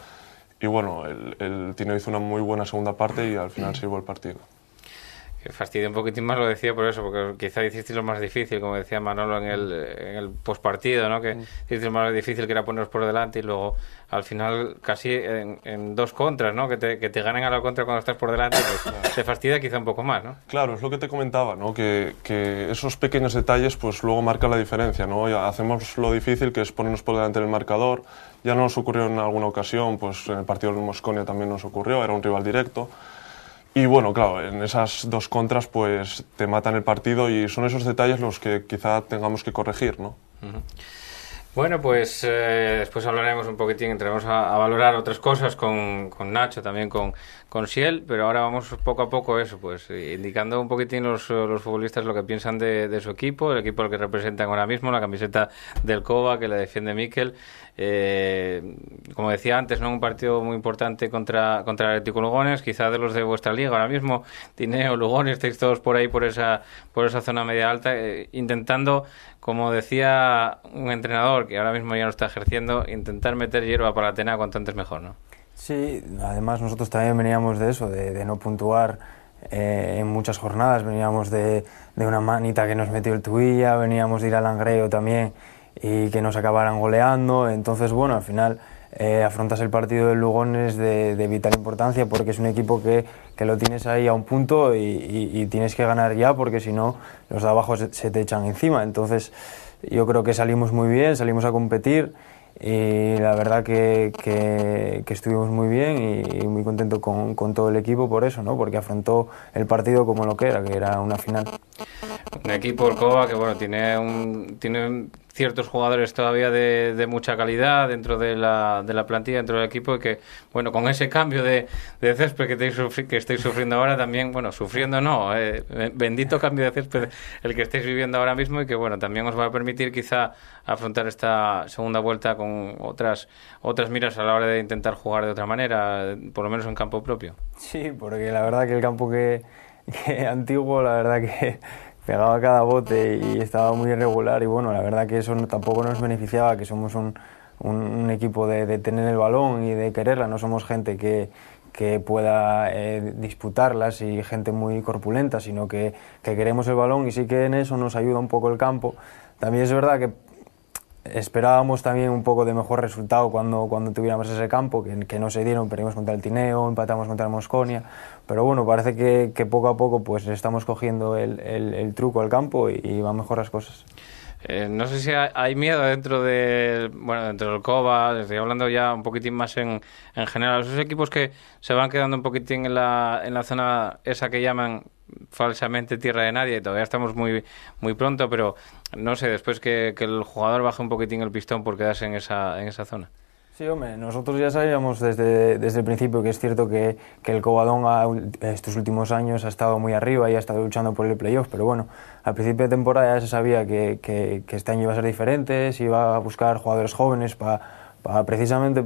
y bueno, el Tineo hizo una muy buena segunda parte y al final se llevó el partido. Que fastidia un poquitín más, lo decía por eso, porque quizá hicisteis lo más difícil, como decía Manolo en el postpartido, ¿no? Que hicisteis lo más difícil, que era poneros por delante y luego al final casi en 2 contras, ¿no? Que te ganen a la contra cuando estás por delante, pues te fastidia quizá un poco más, ¿no? Claro, es lo que te comentaba, ¿no? Que esos pequeños detalles pues luego marcan la diferencia, ¿no? Hacemos lo difícil, que es ponernos por delante del marcador. Ya nos ocurrió en alguna ocasión, pues en el partido del Mosconia también nos ocurrió, era un rival directo. Y bueno, claro, en esas 2 contras pues te matan el partido y son esos detalles los que quizá tengamos que corregir, ¿no? Bueno, pues después hablaremos un poquitín, entraremos a valorar otras cosas con Nacho, también con Siel, pero ahora vamos poco a poco eso, pues indicando un poquitín los futbolistas lo que piensan de su equipo, el equipo al que representan ahora mismo, la camiseta del Cova que le defiende Mikel. Como decía antes, ¿no? Un partido muy importante contra el Atlético Lugones, quizá de los de vuestra liga ahora mismo, Tineo, Lugones, estáis todos por ahí, por esa zona media alta, intentando, como decía un entrenador que ahora mismo ya no está ejerciendo, intentar meter hierba para la tena cuanto antes mejor, ¿no? Sí, además nosotros también veníamos de eso, de no puntuar en muchas jornadas, veníamos de una manita que nos metió el Tuilla, veníamos de ir al Langreo también y que nos acabaran goleando, entonces bueno, al final afrontas el partido del Lugones de vital importancia porque es un equipo que lo tienes ahí a un punto y tienes que ganar ya porque si no los de abajo se te echan encima, entonces yo creo que salimos muy bien, salimos a competir y la verdad que estuvimos muy bien y muy contento con todo el equipo por eso, ¿no? Porque afrontó el partido como lo que era una final. Un equipo, el Cova, que bueno, tiene ciertos jugadores todavía de mucha calidad dentro de la plantilla, dentro del equipo, y que, bueno, con ese cambio de césped que estáis sufriendo ahora también, bueno, sufriendo no, bendito cambio de césped el que estáis viviendo ahora mismo y que, bueno, también os va a permitir quizá afrontar esta segunda vuelta con otras miras a la hora de intentar jugar de otra manera, por lo menos en campo propio. Sí, porque la verdad que el campo que antiguo, la verdad que pegaba cada bote y estaba muy irregular y bueno, la verdad que eso tampoco nos beneficiaba, que somos un equipo de tener el balón y de quererla, no somos gente que pueda disputarlas y gente muy corpulenta, sino que queremos el balón y sí que en eso nos ayuda un poco el campo. También es verdad que esperábamos también un poco de mejor resultado cuando tuviéramos ese campo, que no se dieron, perdimos contra el Tineo, empatamos contra el Mosconia, pero bueno, parece que poco a poco pues estamos cogiendo el truco al campo y van mejor las cosas. No sé si hay miedo dentro del Cova, estoy hablando ya un poquitín más en general, esos equipos que se van quedando un poquitín en la zona esa que llaman falsamente tierra de nadie, todavía estamos muy pronto, pero no sé, después que el jugador baje un poquitín el pistón por quedarse en esa zona. Sí, hombre, nosotros ya sabíamos desde el principio que es cierto que el Covadonga estos últimos años ha estado muy arriba y ha estado luchando por el playoff, pero bueno, al principio de temporada ya se sabía que este año iba a ser diferente, se iba a buscar jugadores jóvenes precisamente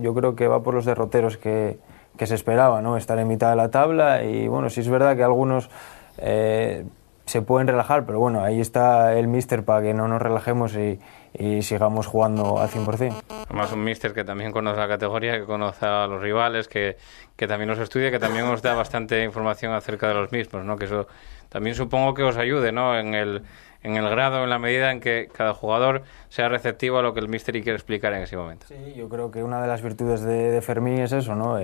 yo creo que va por los derroteros que se esperaba, ¿no? Estar en mitad de la tabla y bueno, sí es verdad que algunos se pueden relajar, pero bueno, ahí está el míster para que no nos relajemos y sigamos jugando al 100%. Además un míster que también conoce la categoría, que conoce a los rivales, que también los estudia, que también os da bastante información acerca de los mismos, ¿no? Que eso también supongo que os ayude, ¿no? En el grado, en la medida en que cada jugador sea receptivo a lo que el míster quiere explicar en ese momento. Sí, yo creo que una de las virtudes de Fermín es eso, ¿no?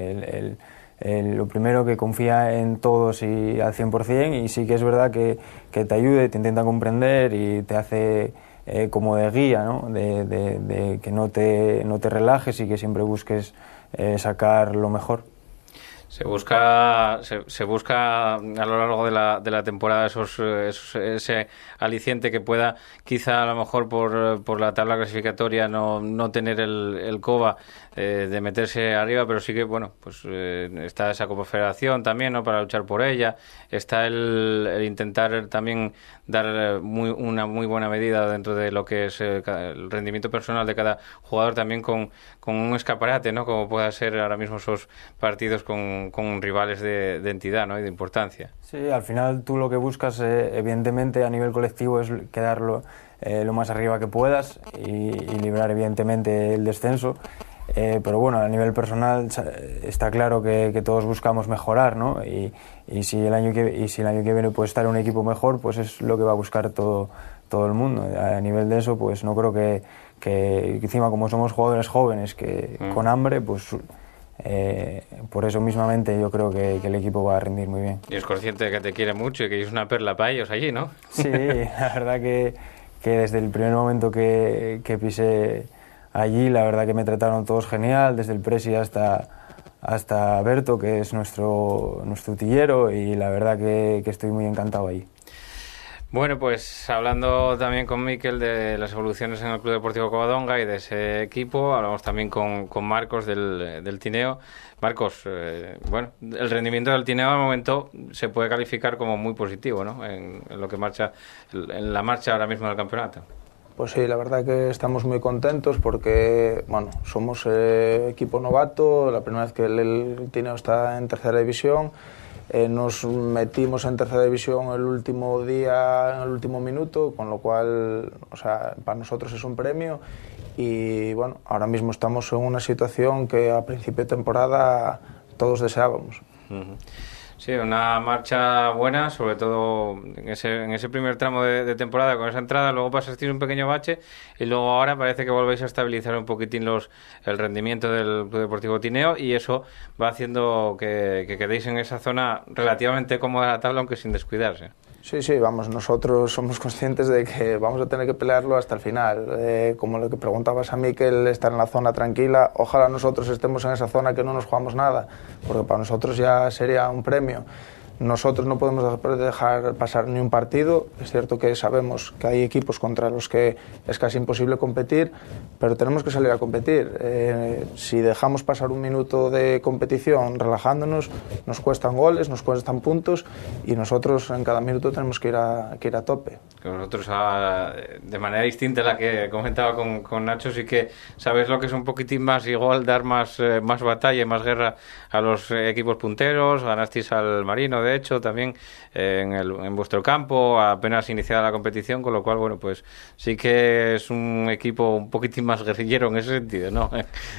Lo primero, que confía en todos y al 100%, y sí que es verdad que te ayude, te intenta comprender y te hace como de guía, ¿no? De que no te relajes y que siempre busques sacar lo mejor. Se busca a lo largo de la temporada ese aliciente que pueda, quizá a lo mejor por la tabla clasificatoria no tener el Cova de meterse arriba, pero sí que bueno, pues está esa Confederación también, ¿no? Para luchar por ella, está el intentar también dar una muy buena medida dentro de lo que es el rendimiento personal de cada jugador, también con un escaparate, ¿no? Como pueda ser ahora mismo esos partidos con rivales de entidad, ¿no? Y de importancia. Sí, al final tú lo que buscas evidentemente a nivel colectivo es quedarlo lo más arriba que puedas y librar evidentemente el descenso. Pero bueno, a nivel personal está claro que todos buscamos mejorar, ¿no? Y si el año que viene puede estar un equipo mejor, pues es lo que va a buscar todo el mundo. A nivel de eso, pues no creo que encima, como somos jugadores jóvenes con hambre, pues por eso mismamente yo creo que el equipo va a rendir muy bien. Y es consciente de que te quiere mucho y que es una perla para ellos allí, ¿no? Sí, la verdad que desde el primer momento que pisé allí, la verdad que me trataron todos genial, desde el presi hasta Berto, que es nuestro utillero, y la verdad que estoy muy encantado allí. Bueno, pues hablando también con Miquel de las evoluciones en el Club Deportivo Covadonga y de ese equipo, hablamos también con Marcos del Tineo. Marcos, bueno, el rendimiento del Tineo al momento se puede calificar como muy positivo, ¿no? En lo que marcha, en la marcha ahora mismo del campeonato. Pues sí, la verdad que estamos muy contentos porque, bueno, somos equipo novato, la primera vez que el Tineo está en tercera división. Nos metimos en tercera división el último día, en el último minuto, con lo cual, o sea, para nosotros es un premio y bueno, ahora mismo estamos en una situación que a principio de temporada todos deseábamos. Sí, una marcha buena, sobre todo en ese primer tramo de temporada con esa entrada, luego pasasteis un pequeño bache y luego ahora parece que volvéis a estabilizar un poquitín el rendimiento del Club Deportivo Tineo y eso va haciendo que quedéis en esa zona relativamente cómoda de la tabla, aunque sin descuidarse. Sí, sí, vamos, nosotros somos conscientes de que vamos a tener que pelearlo hasta el final. Como lo que preguntabas a Miquel, estar en la zona tranquila, ojalá nosotros estemos en esa zona que no nos jugamos nada, porque para nosotros ya sería un premio. Nosotros no podemos dejar pasar ni un partido. Es cierto que sabemos que hay equipos contra los que es casi imposible competir, pero tenemos que salir a competir. Si dejamos pasar un minuto de competición relajándonos, nos cuestan goles, nos cuestan puntos y nosotros en cada minuto tenemos que ir a tope. Que vosotros, de manera distinta a la que comentaba con Nacho, sí que sabéis lo que es un poquitín más igual, dar más batalla y más guerra a los equipos punteros. Ganasteis al Marino, de hecho, también en vuestro campo, apenas iniciada la competición, con lo cual, bueno, pues sí que es un equipo un poquitín más guerrillero en ese sentido, ¿no?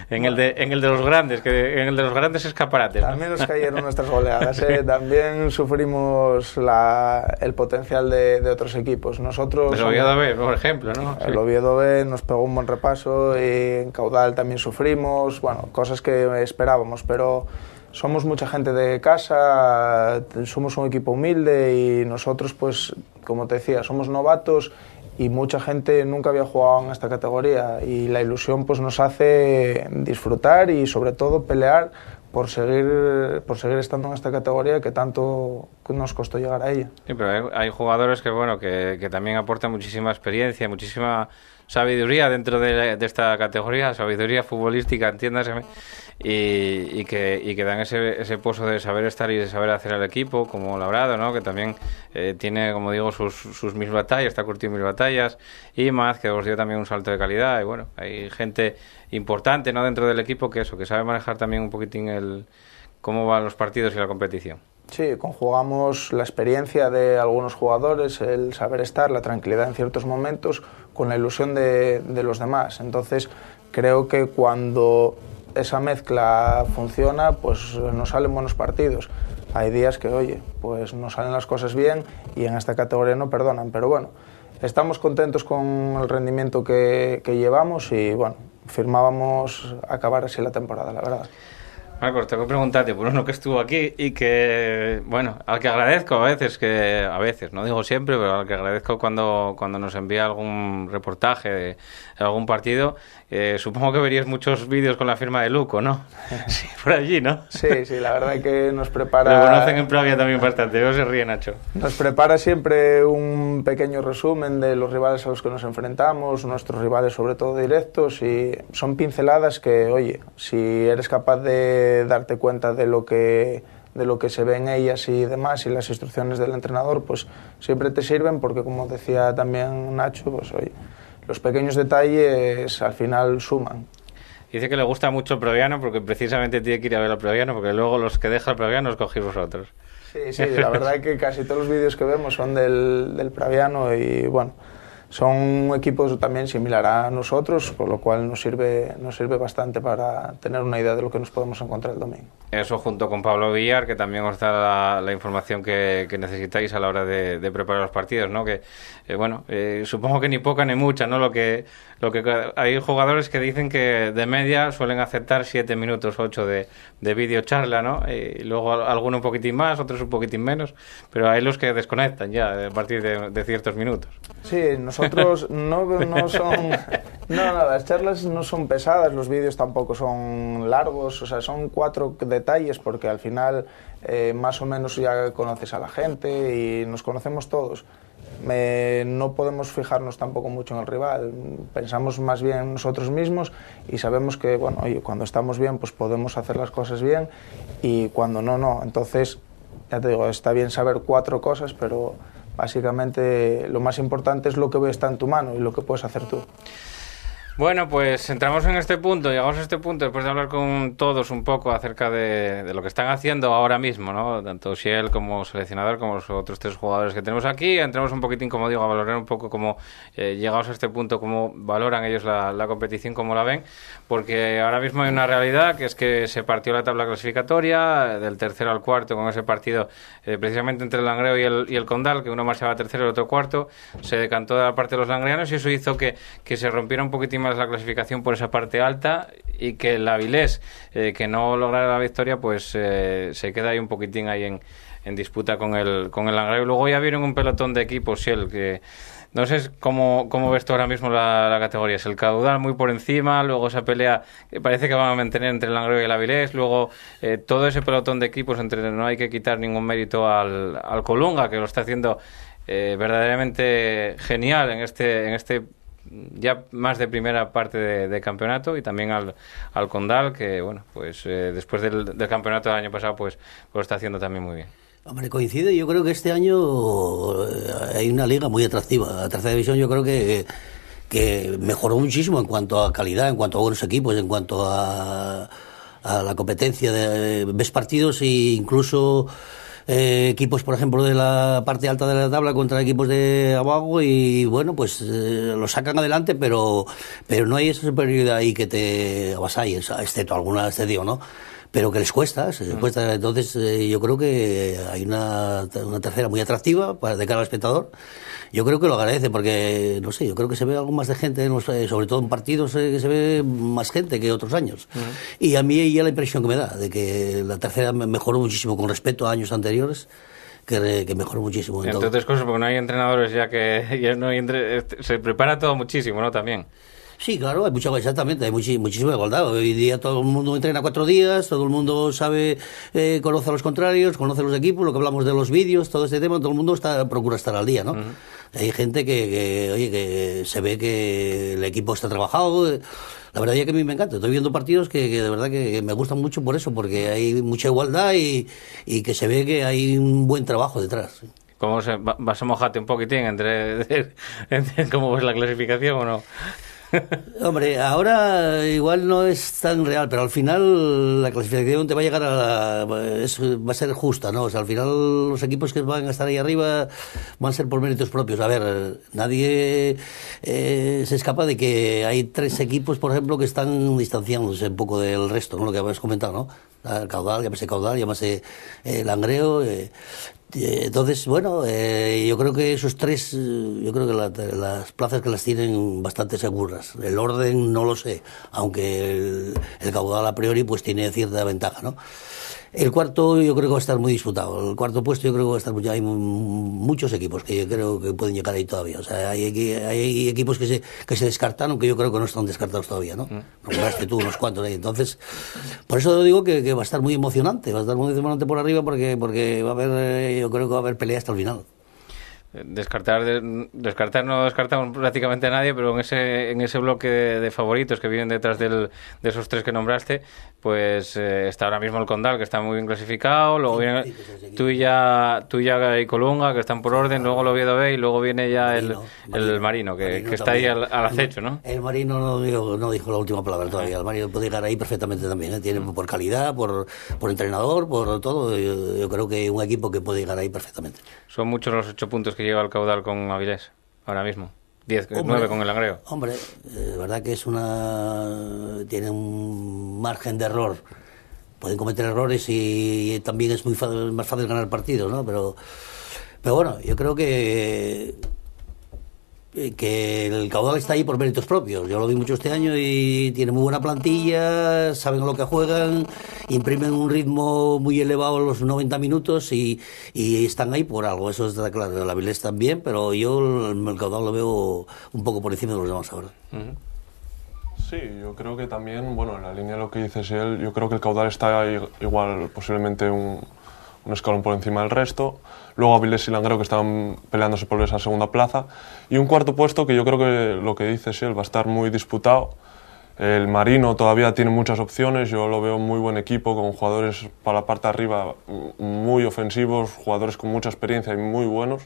En el de los grandes, en el de los grandes escaparates, ¿no? También nos cayeron nuestras goleadas, también sufrimos el potencial de otros equipos. Nosotros... El Oviedo B, por ejemplo, ¿no? El Oviedo B nos pegó un buen repaso y en Caudal también sufrimos, bueno, cosas que esperábamos, pero somos mucha gente de casa, somos un equipo humilde y nosotros, pues, como te decía, somos novatos y mucha gente nunca había jugado en esta categoría y la ilusión pues nos hace disfrutar y sobre todo pelear por seguir estando en esta categoría que tanto nos costó llegar a ella. Sí, pero hay jugadores que, bueno, que también aportan muchísima experiencia, muchísima sabiduría dentro de esta categoría, sabiduría futbolística, entiéndase, y que dan ese pozo de saber estar y de saber hacer al equipo, como Labrado, ¿no? Que también tiene, como digo, sus mil batallas, está curtido mil batallas, y más, que os dio también un salto de calidad, y bueno, hay gente importante, ¿no?, dentro del equipo que sabe manejar también un poquitín cómo van los partidos y la competición. Sí, conjugamos la experiencia de algunos jugadores, el saber estar, la tranquilidad en ciertos momentos, con la ilusión de los demás. Entonces, creo que cuando esa mezcla funciona, pues nos salen buenos partidos. Hay días que, oye, pues nos salen las cosas bien y en esta categoría no perdonan, pero bueno, estamos contentos con el rendimiento que llevamos y bueno, firmábamos acabar así la temporada, la verdad. Marcos, tengo que preguntarte por uno que estuvo aquí y que, bueno, al que agradezco a veces, no digo siempre, pero al que agradezco cuando nos envía algún reportaje de algún partido. Supongo que verías muchos vídeos con la firma de Luco, ¿no? Sí, por allí, ¿no? Sí, sí, la verdad que nos prepara... Lo conocen en Pravia también bastante, veo se ríe Nacho. Nos prepara siempre un pequeño resumen de los rivales a los que nos enfrentamos, nuestros rivales sobre todo directos, y son pinceladas que, oye, si eres capaz de darte cuenta de lo que se ve en ellas y demás, y las instrucciones del entrenador, pues siempre te sirven porque, como decía también Nacho, pues oye, los pequeños detalles al final suman. Dice que le gusta mucho el Proviano porque precisamente tiene que ir a ver al Proviano porque luego los que deja el Proviano os cogéis vosotros. Sí, sí, la verdad es que casi todos los vídeos que vemos son del Praviano y bueno, son equipos también similar a nosotros, por lo cual nos sirve bastante para tener una idea de lo que nos podemos encontrar el domingo. Eso junto con Pablo Villar, que también os da la información que necesitáis a la hora de preparar los partidos, ¿no? Que bueno, supongo que ni poca ni mucha, ¿no? Lo que hay jugadores que dicen que de media suelen aceptar 7 minutos, 8 de videocharla, ¿no? Y luego alguno un poquitín más, otros un poquitín menos, pero hay los que desconectan ya a partir de ciertos minutos. Sí, nosotros no son... No, las charlas no son pesadas, los vídeos tampoco son largos, o sea, son 4 detalles porque al final más o menos ya conoces a la gente y nos conocemos todos. No podemos fijarnos tampoco mucho en el rival, pensamos más bien en nosotros mismos y sabemos que, bueno, oye, cuando estamos bien pues podemos hacer las cosas bien y cuando no, no. Entonces, ya te digo, está bien saber 4 cosas, pero básicamente lo más importante es lo que está en tu mano y lo que puedes hacer tú. Bueno, pues entramos en este punto, llegamos a este punto después de hablar con todos un poco acerca de lo que están haciendo ahora mismo, ¿no? Tanto Xiel como seleccionador, como los otros 3 jugadores que tenemos aquí. Entramos un poquitín, como digo, a valorar un poco cómo, llegados a este punto, cómo valoran ellos la competición, cómo la ven, porque ahora mismo hay una realidad, que es que se partió la tabla clasificatoria, del tercero al cuarto, con ese partido precisamente entre el Langreo y el Condal, que uno marchaba tercero y el otro cuarto, se decantó de la parte de los langreanos y eso hizo que se rompiera un poquitín más la clasificación por esa parte alta y que el Avilés, que no lograra la victoria, pues se queda ahí un poquitín ahí en disputa con el Langreo. Luego ya vieron un pelotón de equipos, Xiel, que no sé cómo ves tú ahora mismo la categoría. Es el Caudal muy por encima, luego esa pelea que parece que van a mantener entre el Langreo y el Avilés, luego todo ese pelotón de equipos, no hay que quitar ningún mérito al Colunga, que lo está haciendo verdaderamente genial en este ya más de primera parte de campeonato, y también al Condal, que bueno, pues después del campeonato del año pasado pues lo está haciendo también muy bien. Hombre, coincide, yo creo que este año hay una liga muy atractiva. La tercera división yo creo que mejoró muchísimo en cuanto a calidad, en cuanto a buenos equipos, en cuanto a la competencia. Ves partidos e incluso equipos, por ejemplo, de la parte alta de la tabla contra equipos de abajo y, bueno, pues lo sacan adelante, pero no hay esa superioridad ahí que te avasalle, excepto alguna excepción, ¿no? Pero que les cuesta, cuesta. Entonces yo creo que hay una tercera muy atractiva de cara al espectador. Yo creo que lo agradece porque, no sé, yo creo que se ve algo más de gente, sobre todo en partidos que se ve más gente que otros años. Y a mí ya la impresión que me da de que la tercera mejoró muchísimo con respecto a años anteriores, que mejoró muchísimo. Entre otras cosas, porque no hay entrenadores ya que no hay se prepara todo muchísimo, ¿no? También. Sí, claro, hay exactamente, hay muchísima igualdad. Hoy día todo el mundo entrena 4 días, todo el mundo sabe, conoce a los contrarios, conoce los equipos, lo que hablamos de los vídeos, todo este tema, todo el mundo procura estar al día, ¿no? Hay gente que se ve que el equipo está trabajado. La verdad es que a mí me encanta. Estoy viendo partidos que de verdad que me gustan mucho por eso, porque hay mucha igualdad y que se ve que hay un buen trabajo detrás. ¿Cómo vas a mojarte un poquitín entre cómo ves la clasificación o no? Hombre, ahora igual no es tan real, pero al final la clasificación te va a llegar va a ser justa, ¿no? O sea, al final los equipos que van a estar ahí arriba van a ser por méritos propios. A ver, nadie se escapa de que hay 3 equipos, por ejemplo, que están distanciándose un poco del resto, ¿no? Lo que habéis comentado, ¿no? Caudal, llámase Langreo. Entonces, bueno, yo creo que esos 3, yo creo que las plazas que las tienen bastante seguras. El orden no lo sé, aunque el Caudal a priori pues tiene cierta ventaja, ¿no? El cuarto yo creo que va a estar muy disputado. El cuarto puesto yo creo que va a estar hay muchos equipos que yo creo que pueden llegar ahí todavía. O sea, hay equipos que se descartaron, que yo creo que no están descartados todavía, ¿no? Nombraste tú unos cuantos ahí. Entonces, por eso digo que va a estar muy emocionante. Va a estar muy emocionante por arriba porque va a haber, yo creo que va a haber pelea hasta el final. Descartar no descartamos prácticamente a nadie, pero en ese bloque de favoritos que vienen detrás de esos 3 que nombraste, pues está ahora mismo el Condal, que está muy bien clasificado, luego viene Tuya y Colunga, que están por orden, luego el Oviedo B y luego viene ya el Marino, que está ahí al acecho, ¿no? El Marino no dijo la última palabra todavía. El Marino puede llegar ahí perfectamente también, ¿eh? Tiene por calidad, por entrenador, por todo. Yo creo que un equipo que puede llegar ahí perfectamente. Son muchos los 8 puntos que lleva el Caudal con Avilés ahora mismo. 9 con el Langreo. Hombre, verdad que tiene un margen de error. Pueden cometer errores y también es más fácil ganar partidos, ¿no? Pero bueno, yo creo que el Caudal está ahí por méritos propios. Yo lo vi mucho este año y tiene muy buena plantilla, saben lo que juegan, imprimen un ritmo muy elevado en los 90 minutos y están ahí por algo. Eso está claro. El Avilés también, pero yo el Caudal lo veo un poco por encima de los demás ahora. Sí, yo creo que también, bueno, en la línea de lo que dices él, yo creo que el Caudal está igual, posiblemente un escalón por encima del resto. Luego Avilés y Langreo, que estaban peleándose por esa segunda plaza. Y un cuarto puesto que yo creo que lo que dice Siel va a estar muy disputado. El Marino todavía tiene muchas opciones, yo lo veo muy buen equipo, con jugadores para la parte de arriba muy ofensivos, jugadores con mucha experiencia y muy buenos.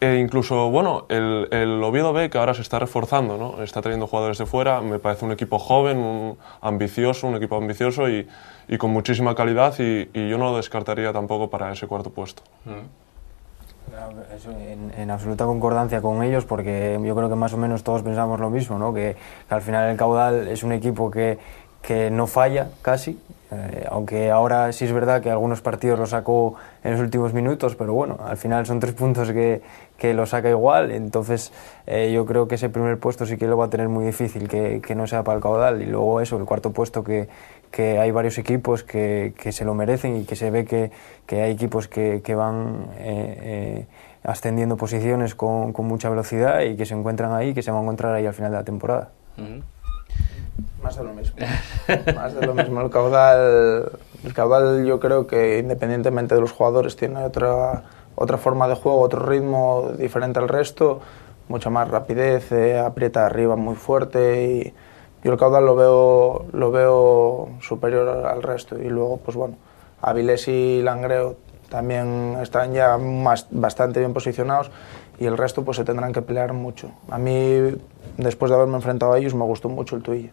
E incluso, bueno, el Oviedo B, que ahora se está reforzando, ¿no? Está trayendo jugadores de fuera, me parece un equipo joven, un equipo ambicioso y con muchísima calidad y yo no lo descartaría tampoco para ese cuarto puesto. Eso, en absoluta concordancia con ellos, porque yo creo que más o menos todos pensamos lo mismo, ¿no? Que al final el Caudal es un equipo que no falla casi, aunque ahora sí es verdad que algunos partidos lo sacó en los últimos minutos, pero bueno, al final son 3 puntos que lo saca igual, entonces yo creo que ese primer puesto sí que lo va a tener muy difícil, que no sea para el Caudal, y luego eso, el cuarto puesto que hay varios equipos que se lo merecen y que se ve que hay equipos que van ascendiendo posiciones con mucha velocidad y que se encuentran ahí, que se van a encontrar ahí al final de la temporada. Más de lo mismo. Más de lo mismo. El Caudal yo creo que independientemente de los jugadores tiene otra forma de juego, otro ritmo diferente al resto, mucha más rapidez, aprieta arriba muy fuerte y yo el Caudal lo veo superior al resto. Y luego, pues bueno, Avilés y Langreo también están ya bastante bien posicionados y el resto pues se tendrán que pelear mucho. A mí, después de haberme enfrentado a ellos, me gustó mucho el Tuilla.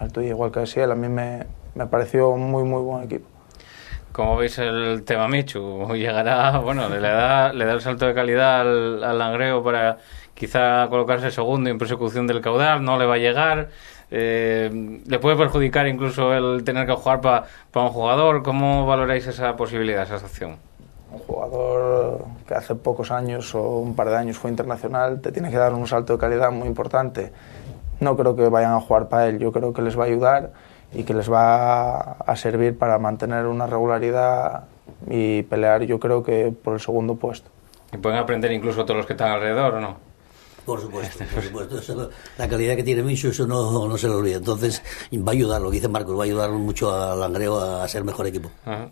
El Tuilla, igual que Siel, a mí me pareció muy buen equipo. ¿Cómo veis el tema Michu? Llegará, bueno, le da el salto de calidad al Langreo para quizá colocarse segundo en persecución del Caudal, no le va a llegar, le puede perjudicar incluso el tener que jugar para un jugador. ¿Cómo valoráis esa posibilidad, esa opción? Un jugador que hace pocos años o un par de años fue internacional te tiene que dar un salto de calidad muy importante. No creo que vayan a jugar para él, yo creo que les va a ayudar y que les va a servir para mantener una regularidad y pelear, yo creo que por el segundo puesto. ¿Y pueden aprender incluso todos los que están alrededor o no? Por supuesto, por supuesto. Eso, la calidad que tiene Michu, eso no se lo olvida. Entonces va a ayudar, lo que dice Marcos, va a ayudar mucho a Langreo a ser mejor equipo. Ajá.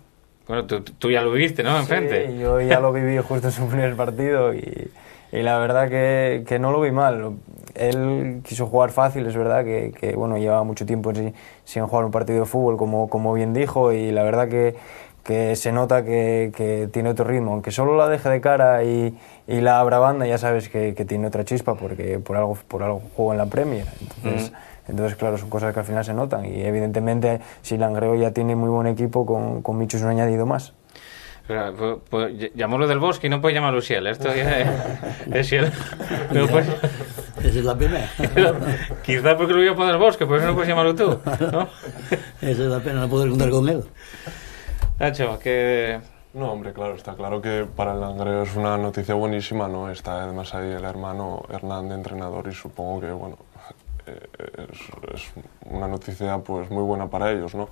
Bueno, tú ya lo viviste, ¿no? Enfrente. Sí, yo ya lo viví justo en su primer partido y la verdad que no lo vi mal. Él quiso jugar fácil, es verdad que bueno, llevaba mucho tiempo sin jugar un partido de fútbol, como bien dijo, y la verdad que se nota que tiene otro ritmo. Aunque solo la deje de cara y la abra banda, ya sabes que tiene otra chispa, porque por algo juego en la Premier. Entonces, claro, son cosas que al final se notan. Y evidentemente, si Langreo ya tiene muy buen equipo, con Michu es un añadido más. Pues llamémoslo del Bosque y no puedes llamarlo Siel. Esto ya es Siel. No puedes... Esa es la pena. Quizás porque lo voy a poner Bosque, por eso no puedes llamarlo tú, ¿no? Esa es la pena, no poder contar con él. Nacho, que... No, hombre, claro, está claro que para el Langreo es una noticia buenísima, ¿no? Está además ahí el hermano Hernán de entrenador y supongo que, bueno, es una noticia pues muy buena para ellos, ¿no?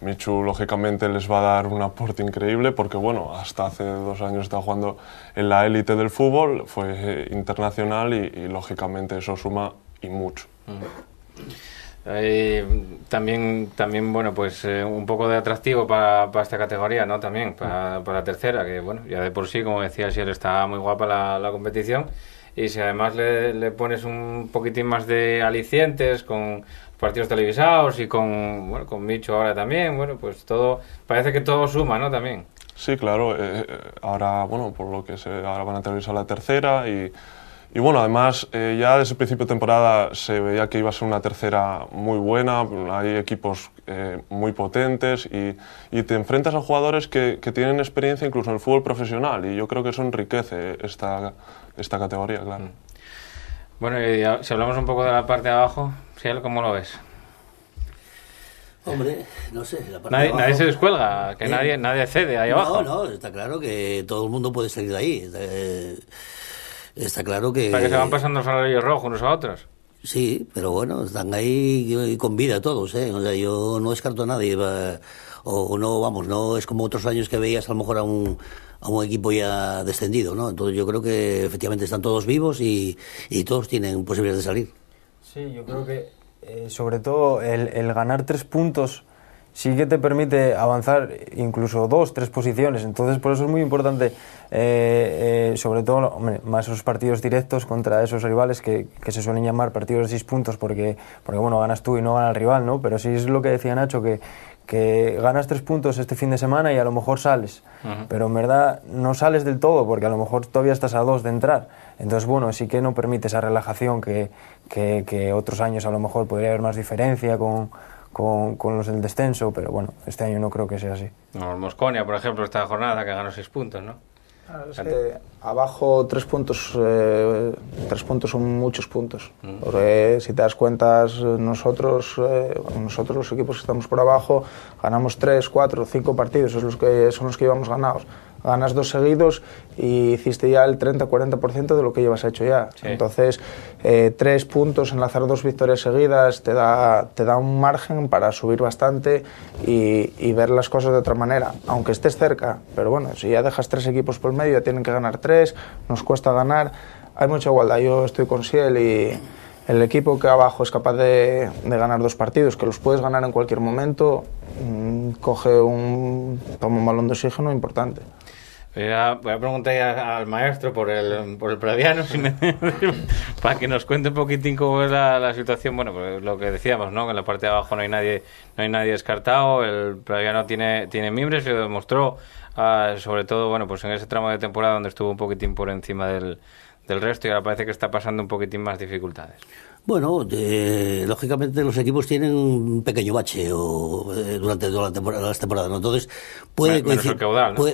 Michu, lógicamente, les va a dar un aporte increíble porque, bueno, hasta hace 2 años estaba jugando en la élite del fútbol, fue internacional y lógicamente, eso suma y mucho. También bueno, pues un poco de atractivo para esta categoría, ¿no? También para la tercera, que, bueno, ya de por sí, como decía Siel, está muy guapa la competición. Y si además le pones un poquitín más de alicientes con partidos televisados y con Michu ahora también, bueno, pues todo, parece que todo suma, ¿no? También. Sí, claro, ahora, bueno, por lo que ahora van a televisar la tercera y bueno, además, ya desde el principio de temporada se veía que iba a ser una tercera muy buena, hay equipos muy potentes y te enfrentas a jugadores que tienen experiencia incluso en el fútbol profesional y yo creo que eso enriquece esta categoría, claro. Bueno, y si hablamos un poco de la parte de abajo, Siel, ¿cómo lo ves? Hombre, no sé. La parte de abajo, nadie se descuelga, que nadie cede ahí abajo. No, está claro que todo el mundo puede salir de ahí. Está claro que... Para que se van pasando el salario rojo unos a otros. Sí, pero bueno, están ahí con vida todos, ¿eh? O sea, yo no descarto a nadie. O no, vamos, no es como otros años que veías a lo mejor a un equipo ya descendido, ¿no? Entonces yo creo que efectivamente están todos vivos y todos tienen posibilidades de salir. Sí, yo creo que sobre todo el ganar 3 puntos sí que te permite avanzar incluso 2-3 posiciones. Entonces, por eso es muy importante, sobre todo, hombre, más esos partidos directos contra esos rivales que se suelen llamar partidos de 6 puntos, porque bueno, ganas tú y no gana el rival, ¿no? Pero sí es lo que decía Nacho, que ganas 3 puntos este fin de semana y a lo mejor sales, pero en verdad no sales del todo, porque a lo mejor todavía estás a 2 de entrar. Entonces, bueno, sí que no permite esa relajación que otros años a lo mejor podría haber más diferencia con los del descenso, pero bueno, este año no creo que sea así. No, el Mosconia, por ejemplo, esta jornada que ganó 6 puntos, ¿no? Es que abajo 3 puntos son muchos puntos, porque si te das cuenta, nosotros los equipos que estamos por abajo ganamos 3, 4, 5 partidos, son los que llevamos ganados. Ganas 2 seguidos y hiciste ya el 30-40% de lo que llevas hecho ya. Sí. Entonces, 3 puntos, enlazar 2 victorias seguidas te da un margen para subir bastante y ver las cosas de otra manera, aunque estés cerca. Pero bueno, si ya dejas 3 equipos por medio, ya tienen que ganar 3, nos cuesta ganar. Hay mucha igualdad. Yo estoy con Siel y el equipo que abajo es capaz de ganar 2 partidos, que los puedes ganar en cualquier momento, toma un balón de oxígeno importante. Voy a preguntar al maestro por el Praviano para que nos cuente un poquitín cómo es la situación. Bueno, pues lo que decíamos, ¿no? Que en la parte de abajo no hay nadie descartado. El Praviano tiene mimbres, lo demostró, sobre todo, bueno, pues en ese tramo de temporada donde estuvo un poquitín por encima del resto, y ahora parece que está pasando un poquitín más dificultades. Bueno, lógicamente los equipos tienen un pequeño bache durante toda las temporadas, ¿no? Entonces puede coincidir, caudal, ¿no?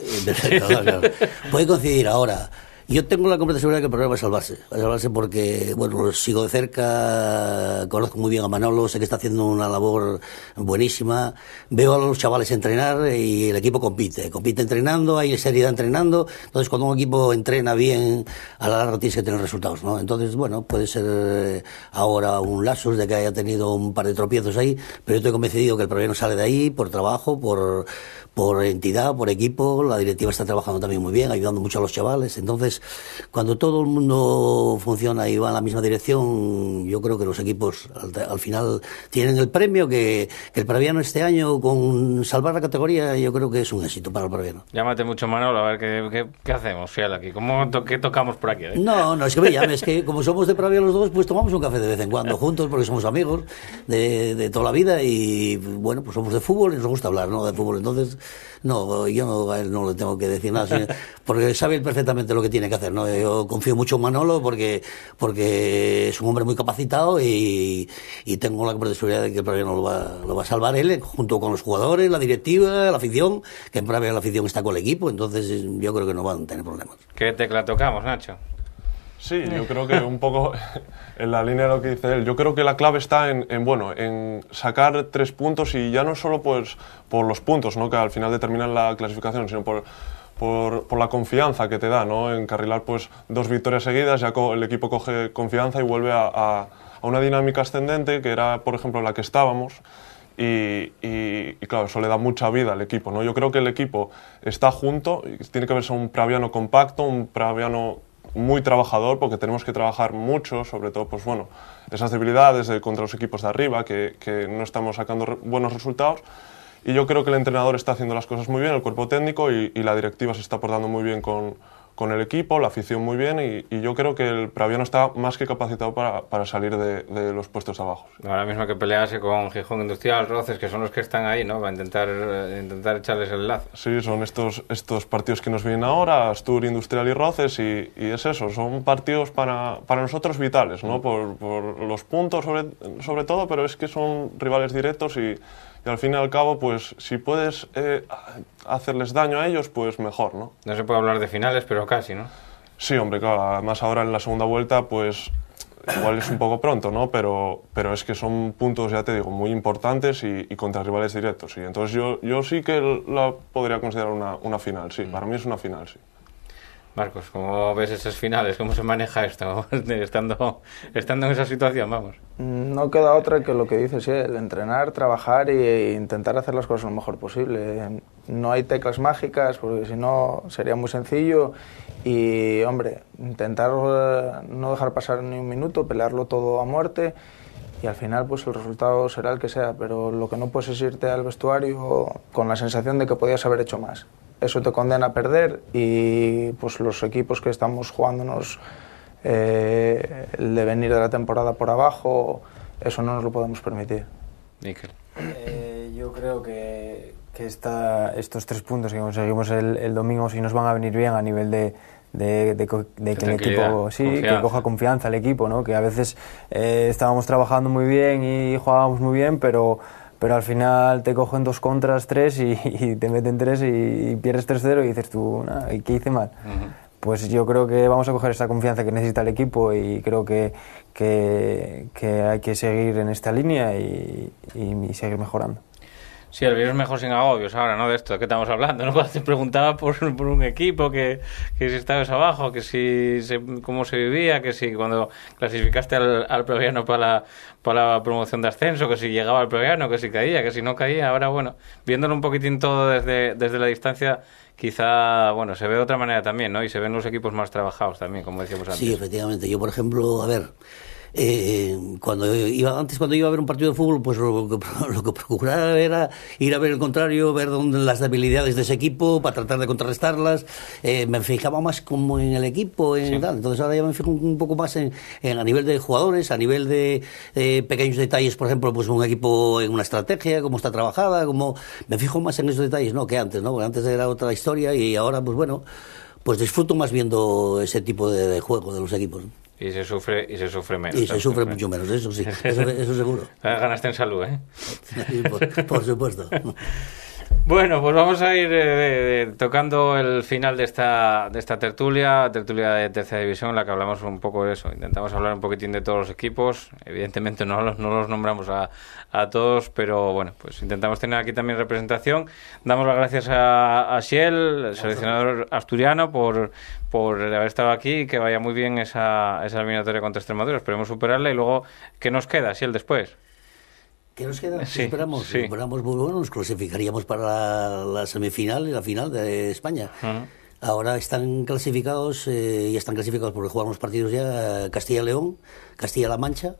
puede coincidir ahora. Yo tengo la completa seguridad que el problema va a salvarse porque, bueno, lo sigo de cerca, conozco muy bien a Manolo, sé que está haciendo una labor buenísima, veo a los chavales entrenar y el equipo compite entrenando, hay seriedad entrenando, entonces cuando un equipo entrena bien, a la larga tienes que tener resultados, ¿no? Entonces, bueno, puede ser ahora un lapsus de que haya tenido un par de tropiezos ahí, pero yo estoy convencido que el problema sale de ahí, por trabajo, por entidad, por equipo, la directiva está trabajando también muy bien, ayudando mucho a los chavales. Entonces, cuando todo el mundo funciona y va en la misma dirección, yo creo que los equipos al final tienen el premio que el Praviano este año, con salvar la categoría, yo creo que es un éxito para el Praviano. Llámate mucho, Manolo, a ver qué hacemos, Fiel, aquí. ¿Qué tocamos por aquí? No, es que me llames, que como somos de Praviano los dos, pues tomamos un café de vez en cuando juntos, porque somos amigos de toda la vida y, bueno, pues somos de fútbol y nos gusta hablar, ¿no? De fútbol, entonces... No, yo a él no le tengo que decir nada, porque sabe él perfectamente lo que tiene que hacer, ¿no? Yo confío mucho en Manolo porque es un hombre muy capacitado y tengo la completa seguridad de que el Praviano lo va a salvar él, junto con los jugadores, la directiva, la afición, que en Praviano la afición está con el equipo, entonces yo creo que no van a tener problemas. ¿Qué tecla tocamos, Nacho? Sí, yo creo que un poco en la línea de lo que dice él. Yo creo que la clave está en sacar 3 puntos y ya no solo pues por los puntos, ¿no? Que al final determinan la clasificación, sino por la confianza que te da, ¿no? Encarrilar pues 2 victorias seguidas, ya el equipo coge confianza y vuelve a una dinámica ascendente que era, por ejemplo, la que estábamos. Y claro, eso le da mucha vida al equipo, ¿no? Yo creo que el equipo está junto, tiene que verse un Praviano compacto, un Praviano muy trabajador, porque tenemos que trabajar mucho, sobre todo, pues bueno, esas debilidades contra los equipos de arriba, que no estamos sacando buenos resultados. Y yo creo que el entrenador está haciendo las cosas muy bien, el cuerpo técnico y la directiva se está portando muy bien con el equipo, la afición muy bien, y yo creo que el Praviano está más que capacitado para salir de los puestos de abajo. Ahora mismo que pelearse con Gijón Industrial, Roces, que son los que están ahí, ¿no? Va a intentar echarles el lazo. Sí, son estos partidos que nos vienen ahora, Astur, Industrial y Roces, y es eso, son partidos para nosotros vitales, ¿no? Por los puntos sobre todo, pero es que son rivales directos y al fin y al cabo, pues si puedes hacerles daño a ellos, pues mejor, ¿no? No se puede hablar de finales, pero casi, ¿no? Sí, hombre, claro, además ahora en la segunda vuelta, pues igual es un poco pronto, ¿no? Pero es que son puntos, ya te digo, muy importantes y contra rivales directos, sí. Entonces yo sí que la podría considerar una final, sí, para mí es una final, sí. Marcos, ¿cómo ves esas finales? ¿Cómo se maneja esto estando en esa situación? Vamos. No queda otra que lo que dices, sí, el entrenar, trabajar e intentar hacer las cosas lo mejor posible. No hay teclas mágicas, porque si no sería muy sencillo. Y, hombre, intentar no dejar pasar ni un minuto, pelearlo todo a muerte y al final pues el resultado será el que sea, pero lo que no puedes es irte al vestuario con la sensación de que podías haber hecho más. Eso te condena a perder y pues los equipos que estamos jugándonos el devenir de la temporada por abajo, eso no nos lo podemos permitir. Níquel. Yo creo que estos 3 puntos que conseguimos el domingo sí nos van a venir bien a nivel de que el equipo que coja confianza el equipo, ¿no? Que a veces estábamos trabajando muy bien y jugábamos muy bien, pero al final te cogen 2 contras, 3 y te meten 3 y pierdes 3-0 y dices tú, ¿y qué hice mal? Pues yo creo que vamos a coger esta confianza que necesita el equipo y creo que hay que seguir en esta línea y seguir mejorando. Sí, el virus mejor sin agobios ahora, ¿no? De esto, ¿de qué estamos hablando? ¿No? Cuando te preguntaba por un equipo, que si estabas abajo, cómo se vivía, que si cuando clasificaste al Previano para la promoción de ascenso, que si llegaba al Previano, que si caía, que si no caía. Ahora, bueno, viéndolo un poquitín todo desde la distancia, quizá, bueno, se ve de otra manera también, ¿no? Y se ven los equipos más trabajados también, como decíamos antes. Sí, efectivamente. Yo, por ejemplo, a ver, cuando iba a ver un partido de fútbol, pues lo que procuraba era ir a ver el contrario, ver dónde las debilidades de ese equipo para tratar de contrarrestarlas. Me fijaba más como en el equipo, tal. Entonces ahora ya me fijo un poco más a nivel de jugadores, a nivel de pequeños detalles, por ejemplo, pues un equipo en una estrategia, cómo está trabajada, me fijo más en esos detalles, ¿no? Que antes, ¿no? Porque antes era otra historia y ahora, pues bueno, pues disfruto más viendo ese tipo de juego de los equipos, ¿no? Y se sufre menos. Y se sufre mucho menos, eso sí, eso seguro. Ganaste en salud, ¿eh? Sí, por supuesto. Bueno, pues vamos a ir tocando el final de esta tertulia de tercera división, en la que hablamos un poco de eso. Intentamos hablar un poquitín de todos los equipos. Evidentemente no los nombramos a todos, pero bueno, pues intentamos tener aquí también representación. Damos las gracias a Xiel, el seleccionador asturiano, por haber estado aquí y que vaya muy bien esa eliminatoria contra Extremadura. Esperemos superarla y luego, ¿qué nos queda, Xiel, después? ¿Qué nos queda? Sí, esperamos, pues bueno, nos clasificaríamos para la semifinal y la final de España. Ahora están clasificados, porque juegan los partidos ya Castilla y León, Castilla-La Mancha,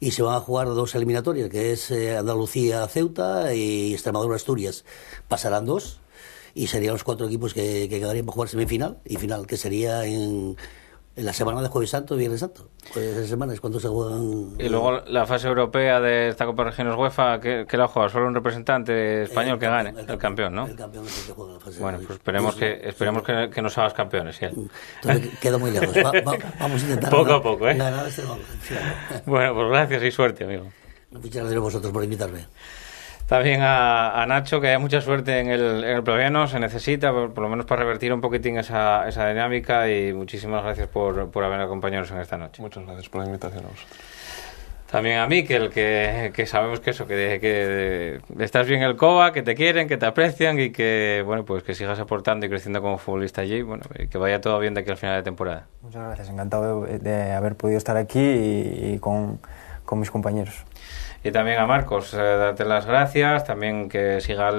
y se van a jugar 2 eliminatorias, que es Andalucía-Ceuta y Extremadura-Asturias. Pasarán 2 y serían los 4 equipos que quedarían para jugar semifinal y final, que sería en la semana de Jueves Santo y Viernes Santo. Pues esa semana es cuando se juegan. Y luego la fase europea de esta Copa Regiones UEFA, ¿qué la juega? ¿Solo un representante español que gane? El campeón, ¿no? El campeón es el que juega la fase. Bueno, pues esperemos que nos hagas campeones, ¿sí? Entonces queda muy lejos. Vamos a intentar poco a poco, ¿eh? Ganar Bueno, pues gracias y suerte, amigo. Muchas gracias a vosotros por invitarme. También a Nacho, que haya mucha suerte en el Previano, se necesita, por lo menos para revertir un poquitín esa dinámica, y muchísimas gracias por haber acompañado en esta noche. Muchas gracias por la invitación a vosotros. También a Mikel, que sabemos que estás bien en el COBA, que te quieren, que te aprecian y que, bueno, pues que sigas aportando y creciendo como futbolista allí, bueno, y que vaya todo bien de aquí al final de temporada. Muchas gracias, encantado de haber podido estar aquí y con mis compañeros. Y también a Marcos, darte las gracias, también que siga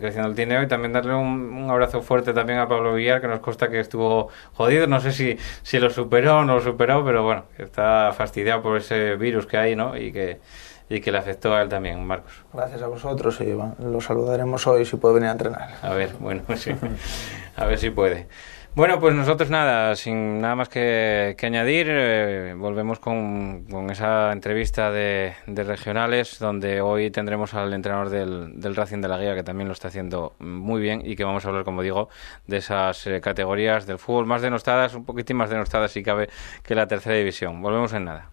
creciendo el tineo, y también darle un abrazo fuerte también a Pablo Villar, que nos consta que estuvo jodido, no sé si lo superó o no lo superó, pero bueno, que está fastidiado por ese virus que hay, ¿no? Y que le afectó a él también, Marcos. Gracias a vosotros y bueno, lo saludaremos hoy si puede venir a entrenar. A ver, bueno, sí, a ver si puede. Bueno, pues nosotros nada, sin nada más que añadir, volvemos con esa entrevista de regionales, donde hoy tendremos al entrenador del Racing de la Guía, que también lo está haciendo muy bien, y que vamos a hablar, como digo, de esas categorías del fútbol más denostadas, un poquitín más denostadas si cabe, que la tercera división. Volvemos en nada.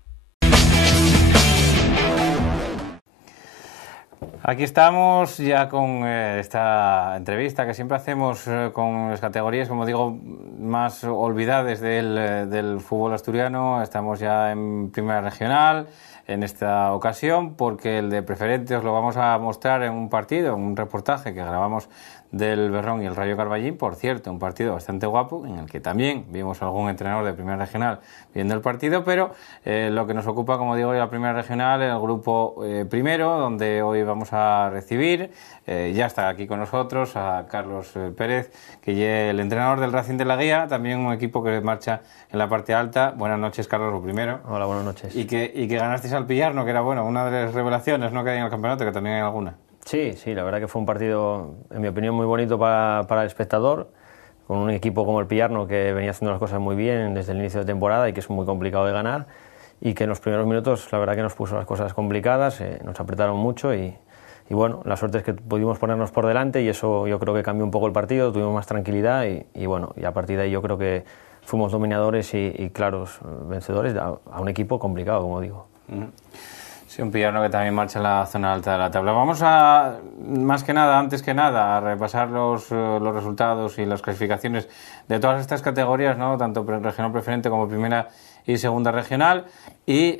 Aquí estamos ya con esta entrevista que siempre hacemos con las categorías, como digo, más olvidadas del fútbol asturiano. Estamos ya en Primera Regional en esta ocasión, porque el de preferente os lo vamos a mostrar en un partido, en un reportaje que grabamos del Berrón y el Rayo Carballín. Por cierto, un partido bastante guapo, en el que también vimos algún entrenador de Primera Regional viendo el partido, pero lo que nos ocupa, como digo, hoy la Primera Regional, el grupo primero, donde hoy vamos a recibir, ya está aquí con nosotros, a Carlos Pérez, que es el entrenador del Racing de la Guía, también un equipo que marcha en la parte alta. Buenas noches, Carlos, lo primero. Hola, buenas noches. Y que ganasteis al Pillarno, que era una de las revelaciones, ¿no?, que hay en el campeonato, que también hay alguna. Sí, la verdad que fue un partido, en mi opinión, muy bonito para el espectador, con un equipo como el Pillarno que venía haciendo las cosas muy bien desde el inicio de temporada y que es muy complicado de ganar, y que en los primeros minutos la verdad que nos puso las cosas complicadas, nos apretaron mucho y bueno, la suerte es que pudimos ponernos por delante y eso yo creo que cambió un poco el partido, tuvimos más tranquilidad y bueno, y a partir de ahí yo creo que fuimos dominadores y claros vencedores a un equipo complicado, como digo. Sí, un Pillarno que también marcha en la zona alta de la tabla. Vamos a, antes que nada, a repasar los resultados y las clasificaciones de todas estas categorías, ¿no?, tanto regional preferente como primera y segunda regional, y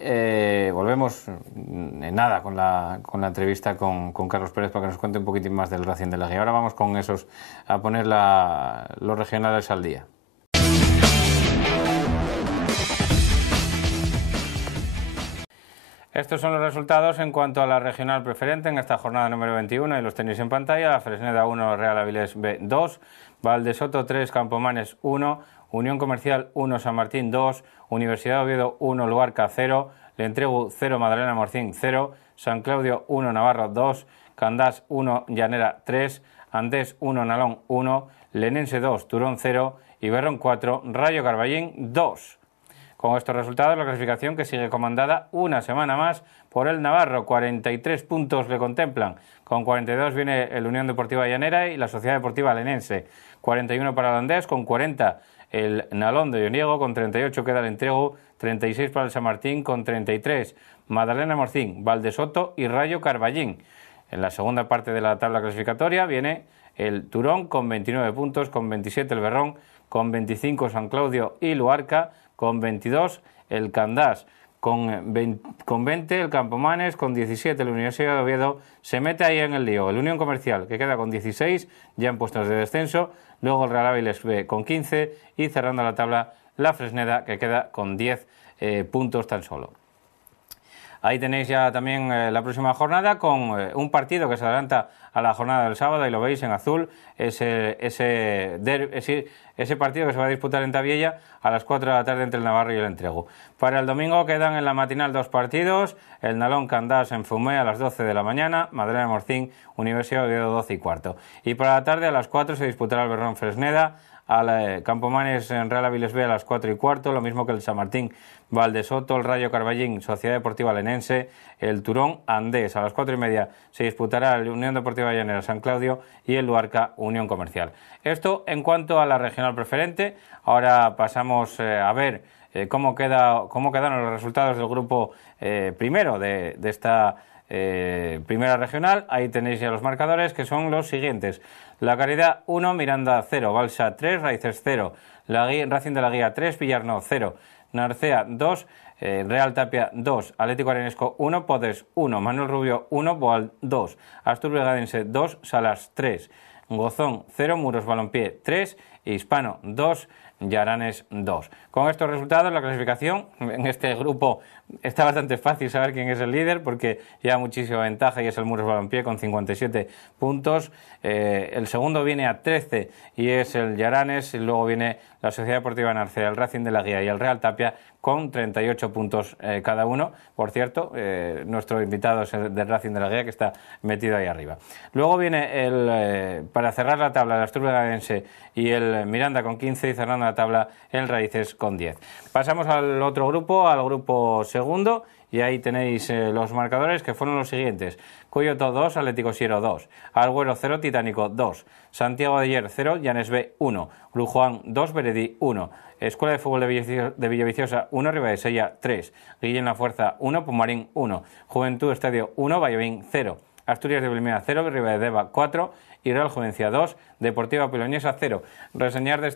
volvemos en nada con la entrevista con Carlos Pérez para que nos cuente un poquitín más del Racing de la Guía. Ahora vamos con esos a poner los regionales al día. Estos son los resultados en cuanto a la regional preferente en esta jornada número 21 y los tenéis en pantalla. La Fresneda 1, Real Avilés B 2, Valdesoto 3, Campomanes 1, Unión Comercial 1, San Martín 2, Universidad de Oviedo 1, Luarca 0, Lentregu 0, Madalena Morcín 0, San Claudio 1, Navarro 2, Candás 1, Llanera 3, Andés 1, Nalón 1, Lenense 2, Turón 0 y Berrón 4, Rayo Carballín 2. Con estos resultados, la clasificación que sigue comandada una semana más por el Navarro. 43 puntos le contemplan. Con 42 viene el Unión Deportiva Llanera y la Sociedad Deportiva Lenense. 41 para el Andés, con 40 el Nalón de Ioniego, con 38 queda el Entrego, 36 para el San Martín, con 33 Madalena Morcín, Valdesoto y Rayo Carballín. En la segunda parte de la tabla clasificatoria viene el Turón con 29 puntos, con 27 el Berrón, con 25 San Claudio y Luarca, con 22 el Candás, con 20 el Campomanes, con 17 la Universidad de Oviedo, se mete ahí en el lío el Unión Comercial, que queda con 16, ya en puestos de descenso, luego el Real Avilés B con 15 y cerrando la tabla la Fresneda, que queda con 10 puntos tan solo. Ahí tenéis ya también la próxima jornada con un partido que se adelanta a la jornada del sábado y lo veis en azul, ese partido que se va a disputar en Tabiella a las 4 de la tarde entre el Navarro y el Entrego. Para el domingo quedan en la matinal dos partidos, el Nalón Candás en Fumé a las 12 de la mañana, Madalena Morcín, Universidad de Oviedo 12 y cuarto. Y para la tarde a las 4 se disputará el Berrón Fresneda, al Campomanes en Real Avilés B a las 4 y cuarto, lo mismo que el San Martín Valdesoto, el Rayo Carballín, Sociedad Deportiva Lenense, el Turón Andés. A las 4 y media se disputará el Unión Deportiva Llanera San Claudio y el Luarca Unión Comercial. Esto en cuanto a la regional preferente. Ahora pasamos a ver cómo quedaron los resultados del grupo primero de esta primera regional. Ahí tenéis ya los marcadores, que son los siguientes: La Caridad 1, Miranda 0, Balsa 3, Raíces 0, Racing de la Guía 3, Pillarno 0, Narcea 2, Real Tapia 2, Atlético Arenesco 1, Podes 1, Manuel Rubio 1, Boal 2, Astur Vegadense 2, Salas 3, Gozón 0, Muros Balompié 3, Hispano 2, Yaranes 2. Con estos resultados, la clasificación en este grupo está bastante fácil saber quién es el líder, porque lleva muchísima ventaja y es el Muros Balompié con 57 puntos. El segundo viene a 13 y es el Yaranes, y luego viene la Sociedad Deportiva Narcea, el Racing de la Guía y el Real Tapia con 38 puntos cada uno. Por cierto, nuestro invitado es el del Racing de la Guía, que está metido ahí arriba. Luego viene para cerrar la tabla, el Astur Vegadense y el Miranda con 15 y cerrando la tabla el Raíces con 10. Pasamos al otro grupo, al grupo segundo, y ahí tenéis los marcadores, que fueron los siguientes: Coyoto 2, Atlético Siero 2, Alguero 0, Titánico 2, Santiago de Ayer 0, Llanes B 1, Brujuán 2, Beredí 1, Escuela de Fútbol de Villaviciosa 1, Ribadesella 3, Guillén La Fuerza 1, Pumarín 1, Juventud Estadio 1, Vallevín 0, Asturias de Belmea 0, Ribadedeva 4 y Real Juvencia 2, Deportiva Piloñesa 0. Reseñar de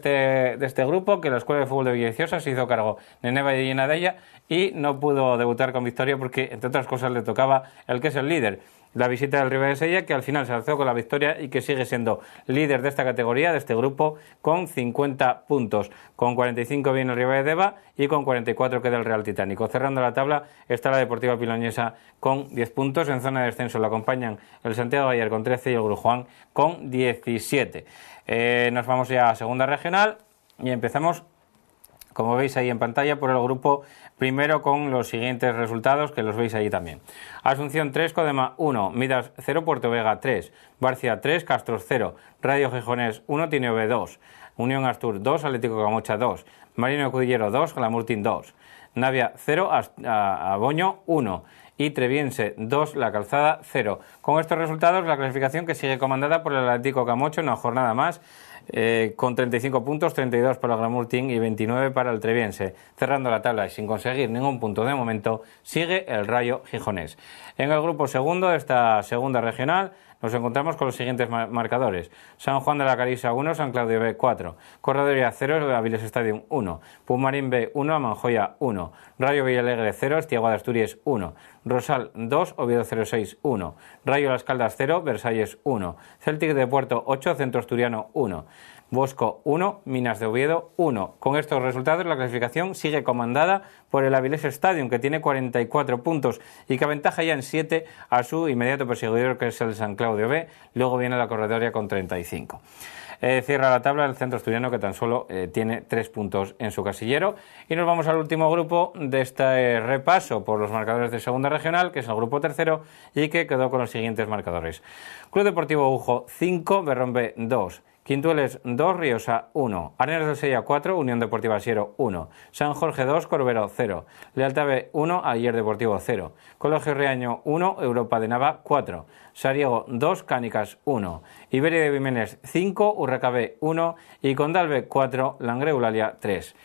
este grupo que la Escuela de Fútbol de Villaviciosa se hizo cargo Nene Vallellena de ella y no pudo debutar con victoria porque, entre otras cosas, le tocaba el que es el líder. la visita del Ribes de Sella, que al final se alzó con la victoria y que sigue siendo líder de esta categoría, de este grupo, con 50 puntos. Con 45 viene el Ribes de Deva y con 44 queda el Real Titánico. Cerrando la tabla está la Deportiva Piloñesa con 10 puntos. En zona de descenso la acompañan el Santiago Ayer con 13 y el Grujuán con 17. Nos vamos ya a segunda regional y empezamos, como veis ahí en pantalla, por el grupo primero con los siguientes resultados, que los veis ahí también. Asunción 3, Codema 1, Midas 0, Puerto Vega 3, Barcia 3, Castros 0, Radio Gijonés 1, Tineo 2, Unión Astur 2, Atlético Camocha 2, Marino Cudillero 2, Glamurtin 2, Navia 0, Aboño 1 y Treviense 2, La Calzada 0. Con estos resultados, la clasificación que sigue comandada por el Atlético Camocho, una jornada más, con 35 puntos, 32 para el Glamurtin y 29 para el Treviense. Cerrando la tabla y sin conseguir ningún punto de momento, sigue el Rayo Gijonés. En el grupo segundo de esta segunda regional nos encontramos con los siguientes marcadores: San Juan de la Carisa 1, San Claudio B 4, Corredoria 0, Avilés Stadium 1, Pumarín B 1, Amanjoya 1, Rayo Villalegre 0, Estiagua de Asturias 1, Rosal 2, Oviedo 06 1, Rayo Las Caldas 0, Versalles 1, Celtic de Puerto 8, Centro Asturiano 1, Bosco 1, Minas de Oviedo 1. Con estos resultados la clasificación sigue comandada por el Avilés Stadium, que tiene 44 puntos y que aventaja ya en 7 a su inmediato perseguidor, que es el San Claudio B. Luego viene la Corredoria con 35. Cierra la tabla el Centro Asturiano, que tan solo tiene 3 puntos en su casillero. Y nos vamos al último grupo de este repaso por los marcadores de segunda regional, que es el grupo tercero y que quedó con los siguientes marcadores: Club Deportivo Ujo 5, Berrón B 2, Quintueles 2, Riosa 1, Arenas del Sella 4, Unión Deportiva Siero 1, San Jorge 2, Corbero 0, Lealtad B 1, Ayer Deportivo 0, Colegio Riaño 1, Europa de Nava 4, Sariego 2, Cánicas 1, Iberia de Vimenes 5, Urraca B 1 y Condal 4, Langreo Eulalia 3.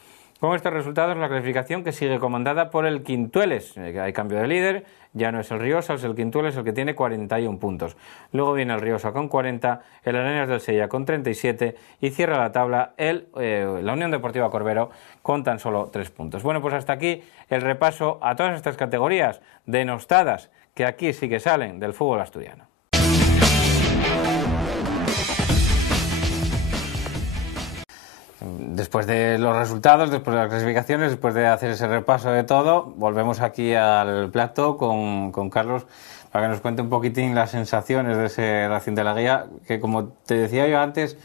Con estos resultados, la clasificación que sigue comandada por el Quintueles. Hay cambio de líder, ya no es el Riosa, es el Quintueles el que tiene 41 puntos. Luego viene el Riosa con 40, el Arenas del Sella con 37 y cierra la tabla la Unión Deportiva Corbero con tan solo 3 puntos. Bueno, pues hasta aquí el repaso a todas estas categorías denostadas que aquí sí que salen del fútbol asturiano. Después de los resultados, después de las clasificaciones, después de hacer ese repaso de todo, volvemos aquí al plato con Carlos para que nos cuente un poquitín las sensaciones de ese Racing de la Guía, que como te decía yo antes,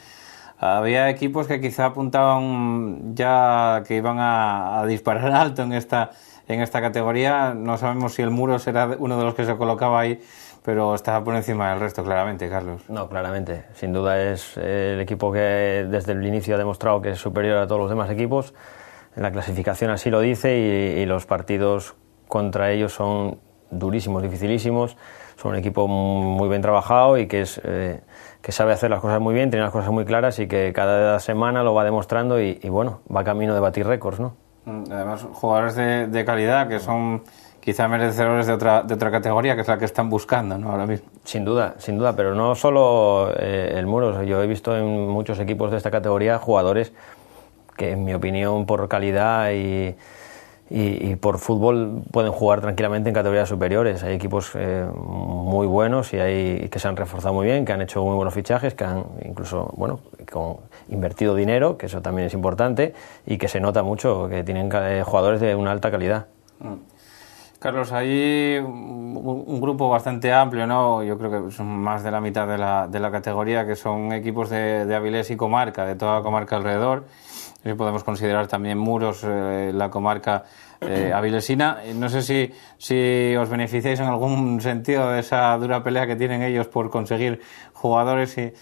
había equipos que quizá apuntaban ya que iban a disparar alto en esta categoría. No sabemos si el Muro será uno de los que se colocaba ahí, pero está por encima del resto, claramente, Carlos. No, claramente. Sin duda es el equipo que desde el inicio ha demostrado que es superior a todos los demás equipos. La clasificación así lo dice y los partidos contra ellos son durísimos, dificilísimos. Son un equipo muy bien trabajado y que sabe hacer las cosas muy bien, tiene las cosas muy claras y que cada semana lo va demostrando y bueno, va camino de batir récords, ¿no? Además, jugadores de calidad que son quizá merecedores de otra categoría, que es la que están buscando, ¿no?, ahora mismo. Sin duda, pero no solo el Muros. Yo he visto en muchos equipos de esta categoría jugadores que, en mi opinión, por calidad y por fútbol pueden jugar tranquilamente en categorías superiores. Hay equipos muy buenos y que se han reforzado muy bien, que han hecho muy buenos fichajes, que han incluso invertido dinero, que eso también es importante, y que se nota mucho que tienen jugadores de una alta calidad. Carlos, hay un grupo bastante amplio, ¿no? Yo creo que son más de la mitad de la categoría, que son equipos de Avilés y comarca, de toda la comarca alrededor. Y podemos considerar también Muros, la comarca avilesina. No sé si os beneficiáis en algún sentido de esa dura pelea que tienen ellos por conseguir jugadores y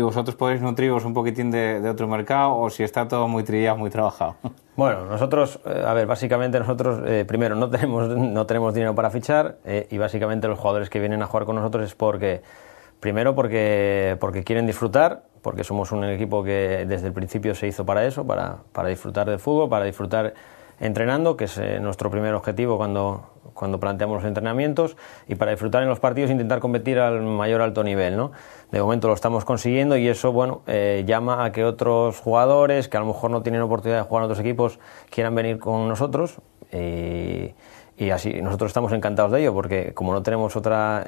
vosotros podéis nutriros un poquitín de otro mercado, o si está todo muy trillado, muy trabajado. Bueno, nosotros, básicamente nosotros, primero, no tenemos dinero para fichar y básicamente los jugadores que vienen a jugar con nosotros es porque quieren disfrutar, porque somos un equipo que desde el principio se hizo para eso, para disfrutar del fútbol, para disfrutar entrenando, que es nuestro primer objetivo cuando planteamos los entrenamientos, y para disfrutar en los partidos e intentar competir al mayor alto nivel, ¿no? De momento lo estamos consiguiendo y eso, bueno, llama a que otros jugadores que a lo mejor no tienen oportunidad de jugar en otros equipos quieran venir con nosotros y y así nosotros estamos encantados de ello, porque como no tenemos otra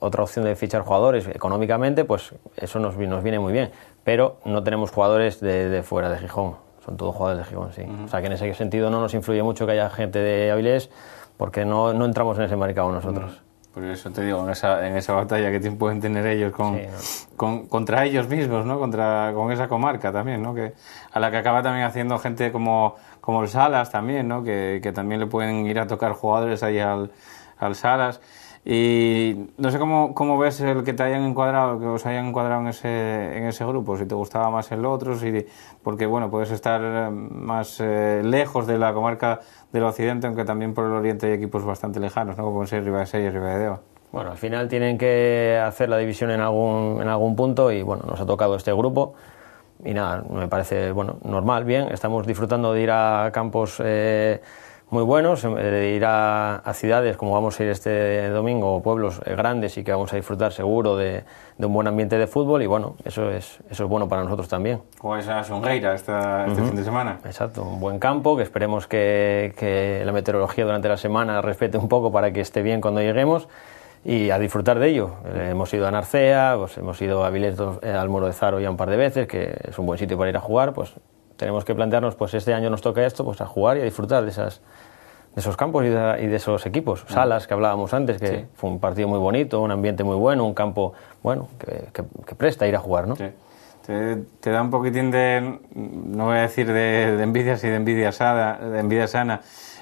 opción de fichar jugadores económicamente, pues eso nos viene muy bien, pero no tenemos jugadores de fuera de Gijón, son todos jugadores de Gijón, sí. O sea que en ese sentido no nos influye mucho que haya gente de Avilés, porque no entramos en ese mercado nosotros. Por eso te digo, en esa batalla que pueden tener ellos contra ellos mismos, ¿no? Con esa comarca también, ¿no? A la que acaba también haciendo gente como el Salas también, ¿no? Que también le pueden ir a tocar jugadores ahí al Salas. Y no sé cómo ves el que te hayan encuadrado, que os hayan encuadrado en ese grupo, si te gustaba más el otro, porque bueno, puedes estar más lejos de la comarca del occidente, aunque también por el oriente hay equipos bastante lejanos, ¿no? Como pueden ser Ribadesella y Ribadedeva. Bueno, al final tienen que hacer la división en algún punto y bueno, nos ha tocado este grupo y nada, me parece bueno, normal, bien, estamos disfrutando de ir a campos muy buenos, de ir a ciudades como vamos a ir este domingo, pueblos grandes y que vamos a disfrutar seguro de un buen ambiente de fútbol y bueno, eso es bueno para nosotros también. Jugáis a Songueira este fin de semana. Exacto, un buen campo, que esperemos que la meteorología durante la semana respete un poco para que esté bien cuando lleguemos y a disfrutar de ello. Hemos ido a Narcea, pues hemos ido a Avilés, al Moro de Zaro ya un par de veces, que es un buen sitio para ir a jugar, pues tenemos que plantearnos, pues este año nos toca esto, pues a jugar y a disfrutar de esos campos y de esos equipos. Salas, que hablábamos antes, que fue un partido muy bonito, un ambiente muy bueno, un campo bueno, que presta a ir a jugar, ¿no? Sí. Te da un poquitín de, no voy a decir de envidia, sí de envidia sana,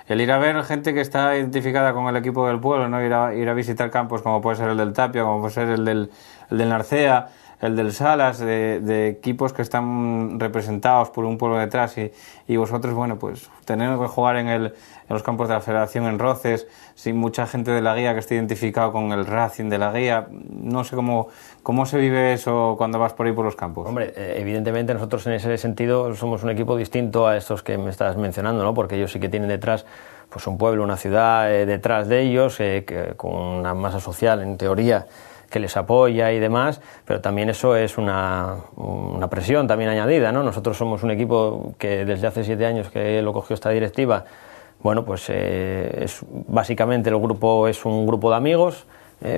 el ir a ver gente que está identificada con el equipo del pueblo, ¿no? Ir a visitar campos como puede ser el del Tapia, como puede ser el del Narcea, el del Salas, de equipos que están representados por un pueblo detrás y vosotros, bueno, pues tener que jugar en los campos de la Federación en Roces, sin mucha gente de la Guía que esté identificado con el Racing de la Guía, no sé cómo se vive eso cuando vas por ahí por los campos. Hombre, evidentemente nosotros en ese sentido somos un equipo distinto a estos que me estás mencionando, ¿no? Porque ellos sí que tienen detrás pues un pueblo, una ciudad detrás de ellos, con una masa social en teoría que les apoya y demás, pero también eso es una presión también añadida, ¿no? Nosotros somos un equipo que desde hace 7 años que lo cogió esta directiva, bueno, pues básicamente el grupo es un grupo de amigos,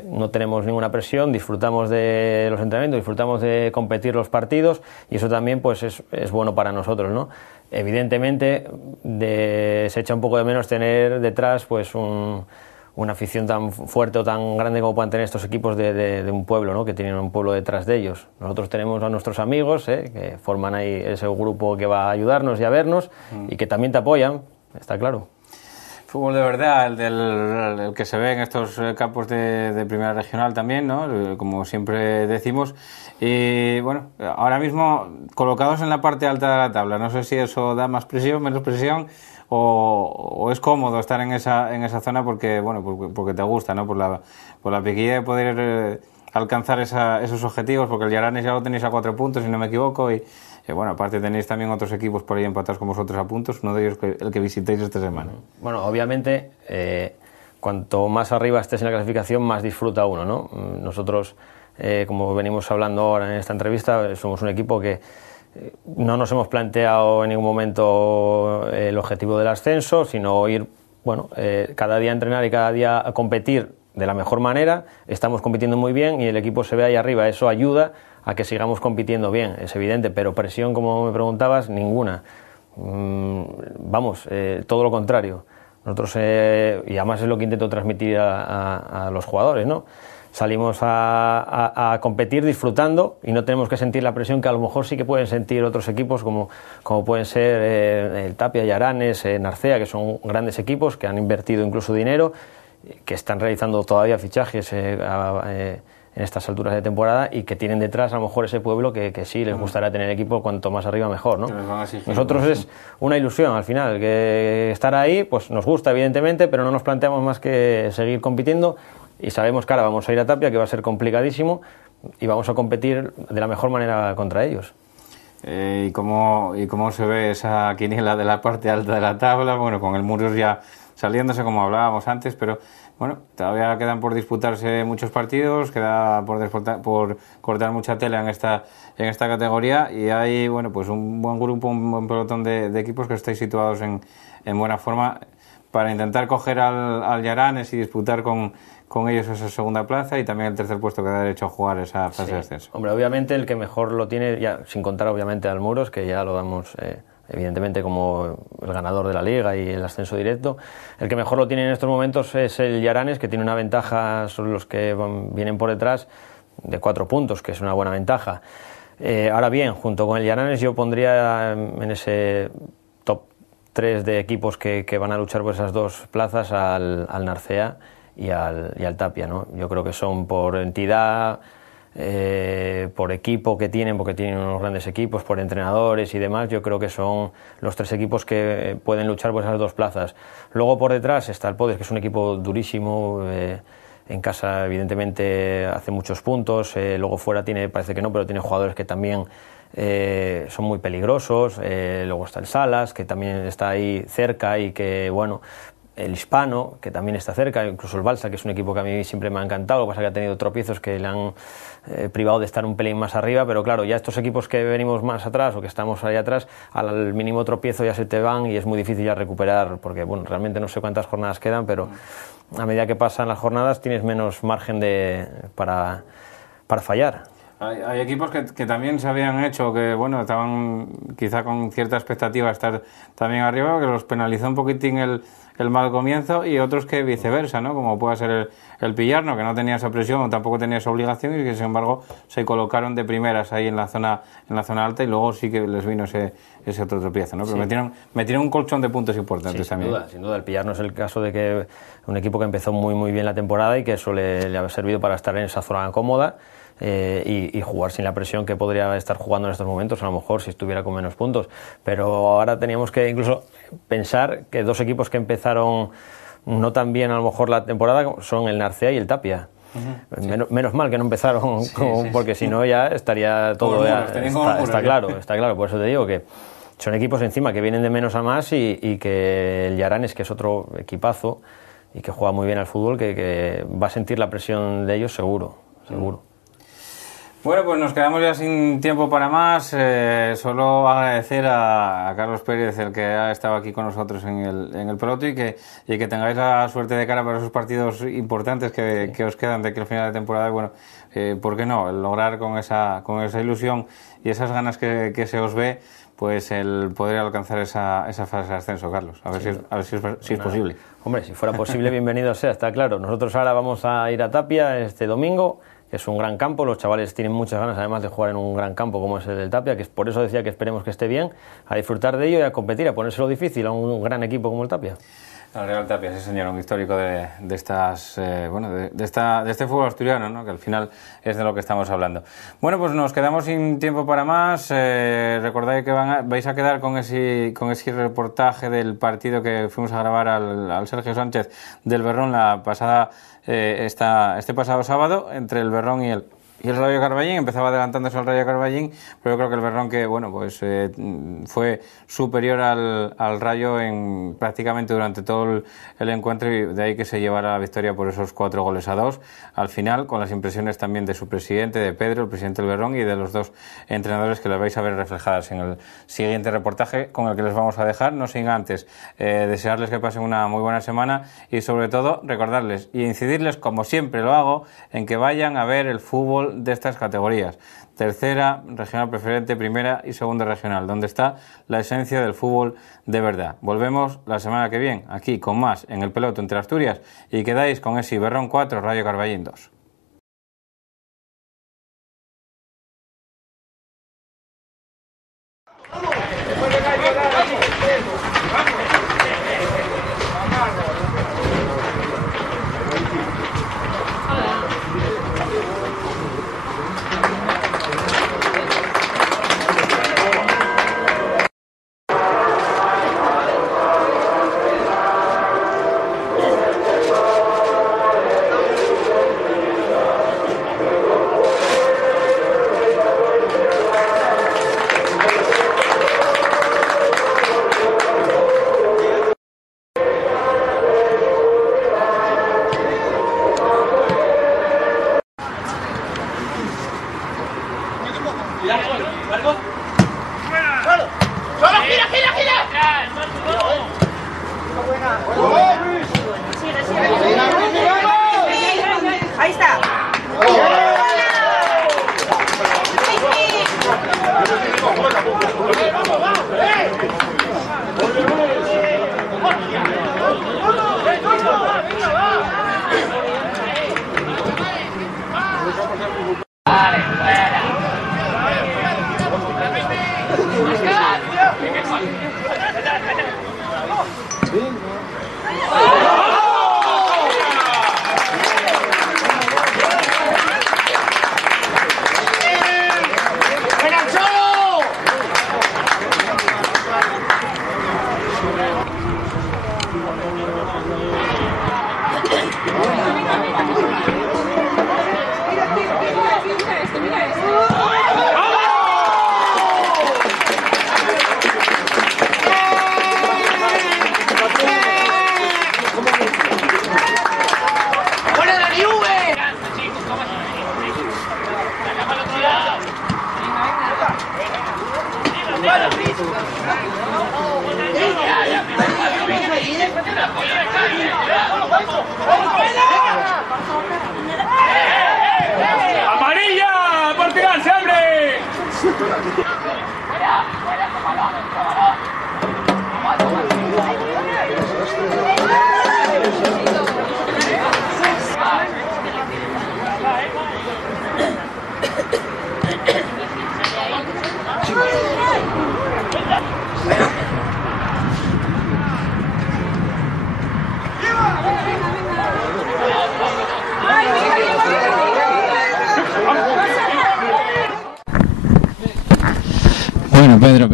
no tenemos ninguna presión, disfrutamos de los entrenamientos, disfrutamos de competir los partidos y eso también pues es bueno para nosotros, ¿no? Evidentemente se echa un poco de menos tener detrás pues una afición tan fuerte o tan grande como puedan tener estos equipos de un pueblo, ¿no? Que tienen un pueblo detrás de ellos. Nosotros tenemos a nuestros amigos, que forman ahí ese grupo que va a ayudarnos y a vernos y que también te apoyan, está claro. Fútbol de verdad, el que se ve en estos campos de Primera Regional también, ¿no? Como siempre decimos. Y bueno, ahora mismo colocados en la parte alta de la tabla, no sé si eso da más presión, menos presión, o es cómodo estar en esa zona porque te gusta, ¿no? Por la piquilla de poder alcanzar esos objetivos, porque el Yaranes ya lo tenéis a 4 puntos, si no me equivoco, y bueno, aparte tenéis también otros equipos por ahí empatados con vosotros a puntos, uno de ellos el que visitéis esta semana. Bueno, obviamente, cuanto más arriba estés en la clasificación, más disfruta uno, ¿no? Nosotros, como venimos hablando ahora en esta entrevista, somos un equipo que no nos hemos planteado en ningún momento el objetivo del ascenso, sino ir, bueno, cada día a entrenar y cada día a competir de la mejor manera. Estamos compitiendo muy bien y el equipo se ve ahí arriba, eso ayuda a que sigamos compitiendo bien, es evidente, pero presión, como me preguntabas, ninguna. Vamos, todo lo contrario. Nosotros, y además es lo que intento transmitir a los jugadores, ¿no? Salimos a competir disfrutando y no tenemos que sentir la presión que a lo mejor sí que pueden sentir otros equipos como pueden ser el Tapia, Yaranes, Narcea, que son grandes equipos que han invertido incluso dinero, que están realizando todavía fichajes en estas alturas de temporada y que tienen detrás a lo mejor ese pueblo que sí les gustaría tener equipo, cuanto más arriba mejor, ¿no? Nosotros es una ilusión al final, que estar ahí pues nos gusta evidentemente, pero no nos planteamos más que seguir compitiendo y sabemos que ahora vamos a ir a Tapia, que va a ser complicadísimo y vamos a competir de la mejor manera contra ellos. ¿Y cómo se ve esa quiniela de la parte alta de la tabla? Bueno, con el Murios ya saliéndose como hablábamos antes, pero bueno, todavía quedan por disputarse muchos partidos, queda por cortar mucha tela en esta categoría y hay, bueno, pues un buen grupo, un buen pelotón de equipos que estáis situados en buena forma. para intentar coger al Llaranes y disputar con ellos esa segunda plaza y también el tercer puesto que da derecho a jugar esa fase de ascenso. Hombre, obviamente el que mejor lo tiene, ya sin contar obviamente al Muros, que ya lo damos evidentemente como el ganador de la Liga y el ascenso directo, el que mejor lo tiene en estos momentos es el Llaranes, que tiene una ventaja sobre los que vienen por detrás de 4 puntos, que es una buena ventaja. Ahora bien, junto con el Llaranes yo pondría en ese top 3 de equipos que van a luchar por esas 2 plazas al Narcea y al Tapia, ¿no? Yo creo que son por entidad, por equipo que tienen, porque tienen unos grandes equipos, por entrenadores y demás, yo creo que son los 3 equipos que pueden luchar por esas 2 plazas. Luego por detrás está el Podes, que es un equipo durísimo, en casa evidentemente hace muchos puntos, luego fuera parece que no, pero tiene jugadores que también son muy peligrosos, luego está el Salas, que también está ahí cerca y que, bueno, el Hispano, que también está cerca, incluso el Balsa, que es un equipo que a mí siempre me ha encantado, lo que pasa es que ha tenido tropiezos que le han privado de estar un pelín más arriba, pero claro, ya estos equipos que venimos más atrás o que estamos ahí atrás, al mínimo tropiezo ya se te van y es muy difícil ya recuperar, porque bueno, realmente no sé cuántas jornadas quedan, pero a medida que pasan las jornadas tienes menos margen para fallar. Hay equipos que también se habían hecho, que bueno, estaban quizá con cierta expectativa de estar también arriba, que los penalizó un poquitín el mal comienzo, y otros que viceversa, ¿no? Como puede ser el Pillarno, que no tenía esa presión o tampoco tenía esa obligación y que sin embargo se colocaron de primeras ahí en la zona alta y luego sí que les vino ese otro tropiezo, ¿no? Pero sí, metieron un colchón de puntos importantes, sí, también. Sin duda, el Pillarno es el caso de que un equipo que empezó muy bien la temporada y que eso le ha servido para estar en esa zona cómoda. Y jugar sin la presión que podría estar jugando en estos momentos, a lo mejor si estuviera con menos puntos, pero ahora teníamos que incluso pensar que 2 equipos que empezaron no tan bien a lo mejor la temporada son el Narcea y el Tapia. Menos mal que no empezaron, porque si no ya estaría todo está claro, por eso te digo que son equipos encima que vienen de menos a más y que el Llaranes, que es otro equipazo y que juega muy bien al fútbol, que va a sentir la presión de ellos seguro. Bueno, pues nos quedamos ya sin tiempo para más. Solo agradecer a Carlos Pérez, el que ha estado aquí con nosotros en el Peloto, y que tengáis la suerte de cara para esos partidos importantes que os quedan de aquí al final de temporada. Y bueno, ¿por qué no? El lograr con esa ilusión y esas ganas que se os ve, pues el poder alcanzar esa fase de ascenso, Carlos. A ver si es posible. Hombre, si fuera posible, bienvenido sea, está claro. Nosotros ahora vamos a ir a Tapia este domingo, que es un gran campo, los chavales tienen muchas ganas además de jugar en un gran campo como es el del Tapia, que por eso decía que esperemos que esté bien, a disfrutar de ello y a competir, a ponérselo difícil a un gran equipo como el Tapia. El Real Tapia, sí señor, un histórico de este fútbol asturiano, ¿no? Que al final es de lo que estamos hablando. Bueno, pues nos quedamos sin tiempo para más. Recordad que vais a quedar con ese reportaje del partido que fuimos a grabar al Sergio Sánchez del Berrón este pasado sábado, entre el Berrón y el Rayo Carballín. Empezaba adelantándose el Rayo Carballín, pero yo creo que el Berrón, que bueno, pues fue superior al Rayo prácticamente durante todo el encuentro, y de ahí que se llevara la victoria por esos 4-2 al final, con las impresiones también de su presidente, de Pedro, el presidente del Berrón, y de los 2 entrenadores, que las vais a ver reflejadas en el siguiente reportaje con el que les vamos a dejar, no sin antes desearles que pasen una muy buena semana y sobre todo recordarles y incidirles, como siempre lo hago, en que vayan a ver el fútbol de estas categorías: tercera, regional preferente, primera y segunda regional, donde está la esencia del fútbol de verdad. Volvemos la semana que viene, aquí con más en el Peloto entre Asturias, y quedáis con ese Berrón 4, Rayo Carballín 2.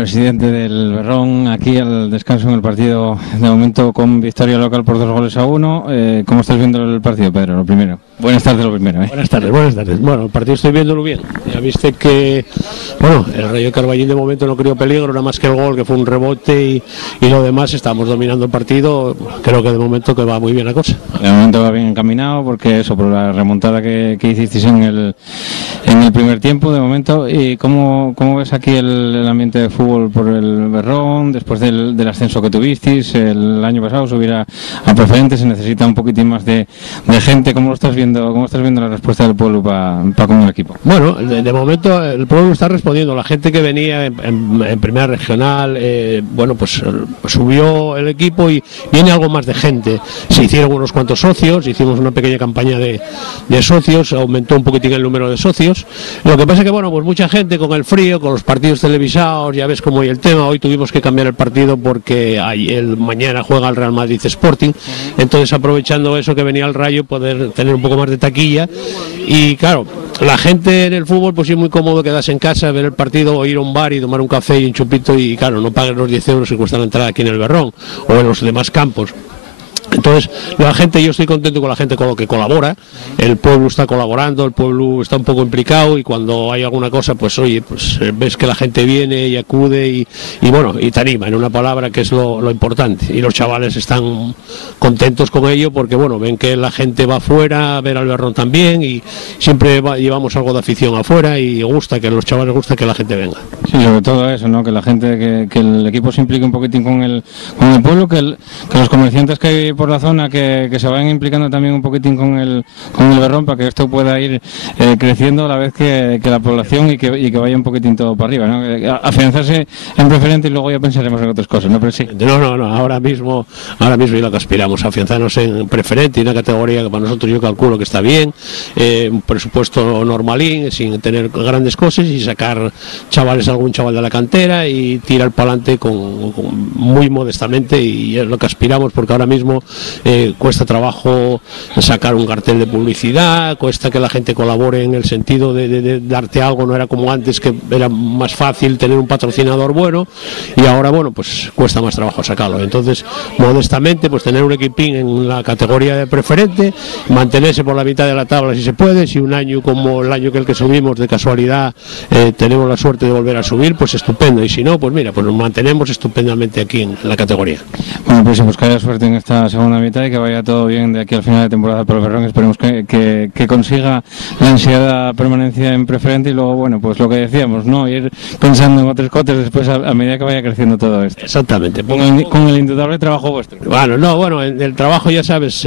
presidente del Berrón, aquí al descanso en el partido, de momento con victoria local por 2-1. ¿Cómo estás viendo el partido, Pedro? Lo primero. Buenas tardes, lo primero. Buenas tardes. Bueno, el partido estoy viéndolo bien. Ya viste que, bueno, el Rayo Carballín de momento no creó peligro, nada más que el gol, que fue un rebote, y lo demás estamos dominando el partido. Creo que de momento que va muy bien la cosa. De momento va bien encaminado, porque eso, por la remontada que hicisteis en el primer tiempo, de momento. ¿Y cómo ves aquí el ambiente de fútbol por el Berrón, después del ascenso que tuvisteis el año pasado, subir a preferente? Se necesita un poquitín más de gente. ¿Cómo lo estás viendo? ¿Cómo estás viendo la respuesta del pueblo para con el equipo? Bueno, de momento el pueblo está respondiendo. La gente que venía en primera regional, bueno, pues subió el equipo y viene algo más de gente. Se hicieron unos cuantos socios, hicimos una pequeña campaña de socios, aumentó un poquitín el número de socios. Lo que pasa es que, bueno, pues mucha gente con el frío, con los partidos televisados, ya ves cómo hay el tema. Hoy tuvimos que cambiar el partido porque mañana juega el Real Madrid Sporting. Entonces, aprovechando eso que venía el Rayo, poder tener un poco más de taquilla. Y claro, la gente en el fútbol pues es muy cómodo quedarse en casa, ver el partido o ir a un bar y tomar un café y un chupito, y claro, no paguen los 10 euros que cuesta la entrada aquí en el Berrón o en los demás campos. Entonces, la gente, yo estoy contento con la gente con lo que colabora. El pueblo está colaborando, el pueblo está un poco implicado, y cuando hay alguna cosa, pues oye, pues ves que la gente viene y acude y bueno, y te anima, en una palabra, que es lo importante. Y los chavales están contentos con ello porque, bueno, ven que la gente va afuera a ver al Berrón también, y siempre llevamos algo de afición afuera, y gusta que a los chavales gusta que la gente venga. Sí, sobre todo eso, ¿no? Que la gente, que el equipo se implique un poquitín con el pueblo, que los comerciantes que hay por la zona que se vayan implicando también un poquitín con el Berrón, para que esto pueda ir creciendo a la vez que la población, y que vaya un poquitín todo para arriba, ¿no? Afianzarse en preferente y luego ya pensaremos en otras cosas, ¿no? Pero sí. No, ahora mismo es lo que aspiramos, a afianzarnos en preferente, y una categoría que para nosotros yo calculo que está bien, un presupuesto normalín, sin tener grandes cosas, y sacar algún chaval de la cantera y tirar para adelante muy modestamente, y es lo que aspiramos, porque ahora mismo cuesta trabajo sacar un cartel de publicidad, cuesta que la gente colabore en el sentido de darte algo. No era como antes, que era más fácil tener un patrocinador bueno, y ahora, bueno, pues cuesta más trabajo sacarlo. Entonces, modestamente, pues tener un equipín en la categoría de preferente, mantenerse por la mitad de la tabla si se puede. Si un año como el año que subimos, de casualidad, tenemos la suerte de volver a subir, pues estupendo, y si no, pues mira, pues nos mantenemos estupendamente aquí en la categoría. Bueno, pues que haya suerte en esta segunda mitad y que vaya todo bien de aquí al final de temporada por el Berrón. Esperemos que consiga la ansiada permanencia en preferente, y luego, bueno, pues lo que decíamos, ¿no? Ir pensando en otros cotes después a medida que vaya creciendo todo esto. Exactamente. Con el indudable trabajo vuestro. Bueno, el trabajo, ya sabes,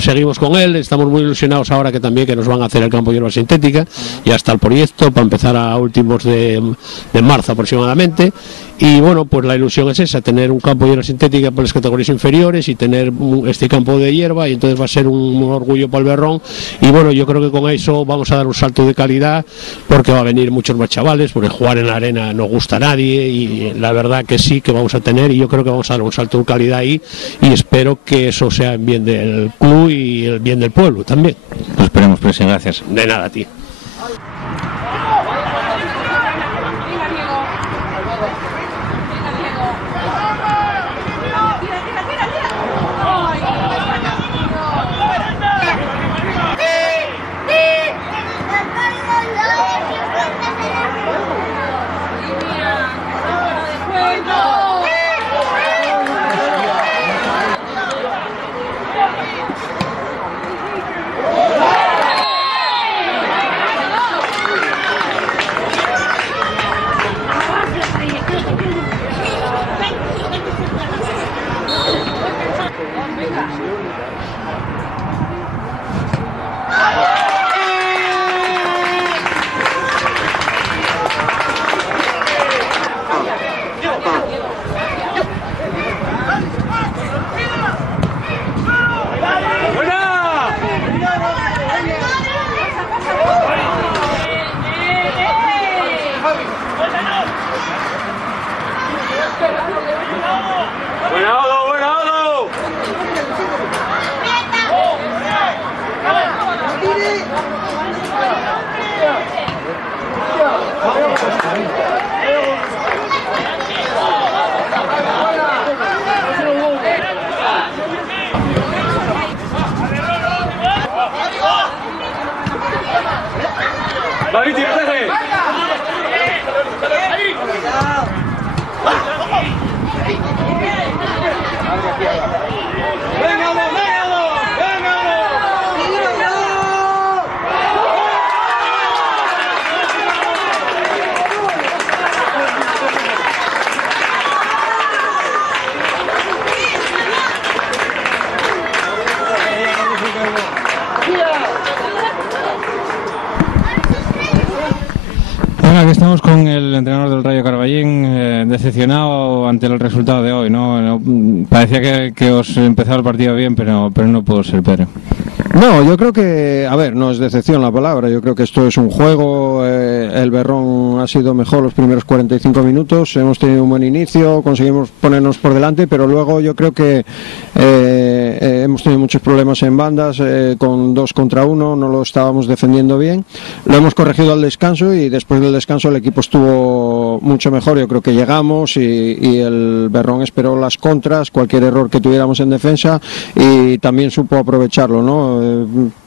seguimos con él. Estamos muy ilusionados ahora que nos van a hacer el campo de hierba sintética. Ya está el proyecto para empezar a últimos de marzo aproximadamente. Y bueno, pues la ilusión es esa, tener un campo de hierba sintética para las categorías inferiores y tener este campo de hierba, y entonces va a ser un orgullo para el Berrón. Y bueno, yo creo que con eso vamos a dar un salto de calidad, porque va a venir muchos más chavales, porque jugar en la arena no gusta a nadie, y la verdad que sí, que vamos a tener, y yo creo que vamos a dar un salto de calidad ahí, y espero que eso sea en bien del club y el bien del pueblo también. Lo esperemos, pues, gracias. De nada, tío. Aquí estamos con el entrenador del Rayo Carballín, decepcionado ante el resultado de hoy, ¿no? Parecía que os empezaba el partido bien, pero no pudo ser, Pedro. No, yo creo que, a ver, no es decepción la palabra, yo creo que esto es un juego, el Berrón ha sido mejor los primeros 45 minutos, hemos tenido un buen inicio, conseguimos ponernos por delante, pero luego yo creo que hemos tenido muchos problemas en bandas, con 2 contra 1, no lo estábamos defendiendo bien, lo hemos corregido al descanso y después del descanso el equipo estuvo mucho mejor, yo creo que llegamos y el Berrón esperó las contras, cualquier error que tuviéramos en defensa y también supo aprovecharlo, ¿no?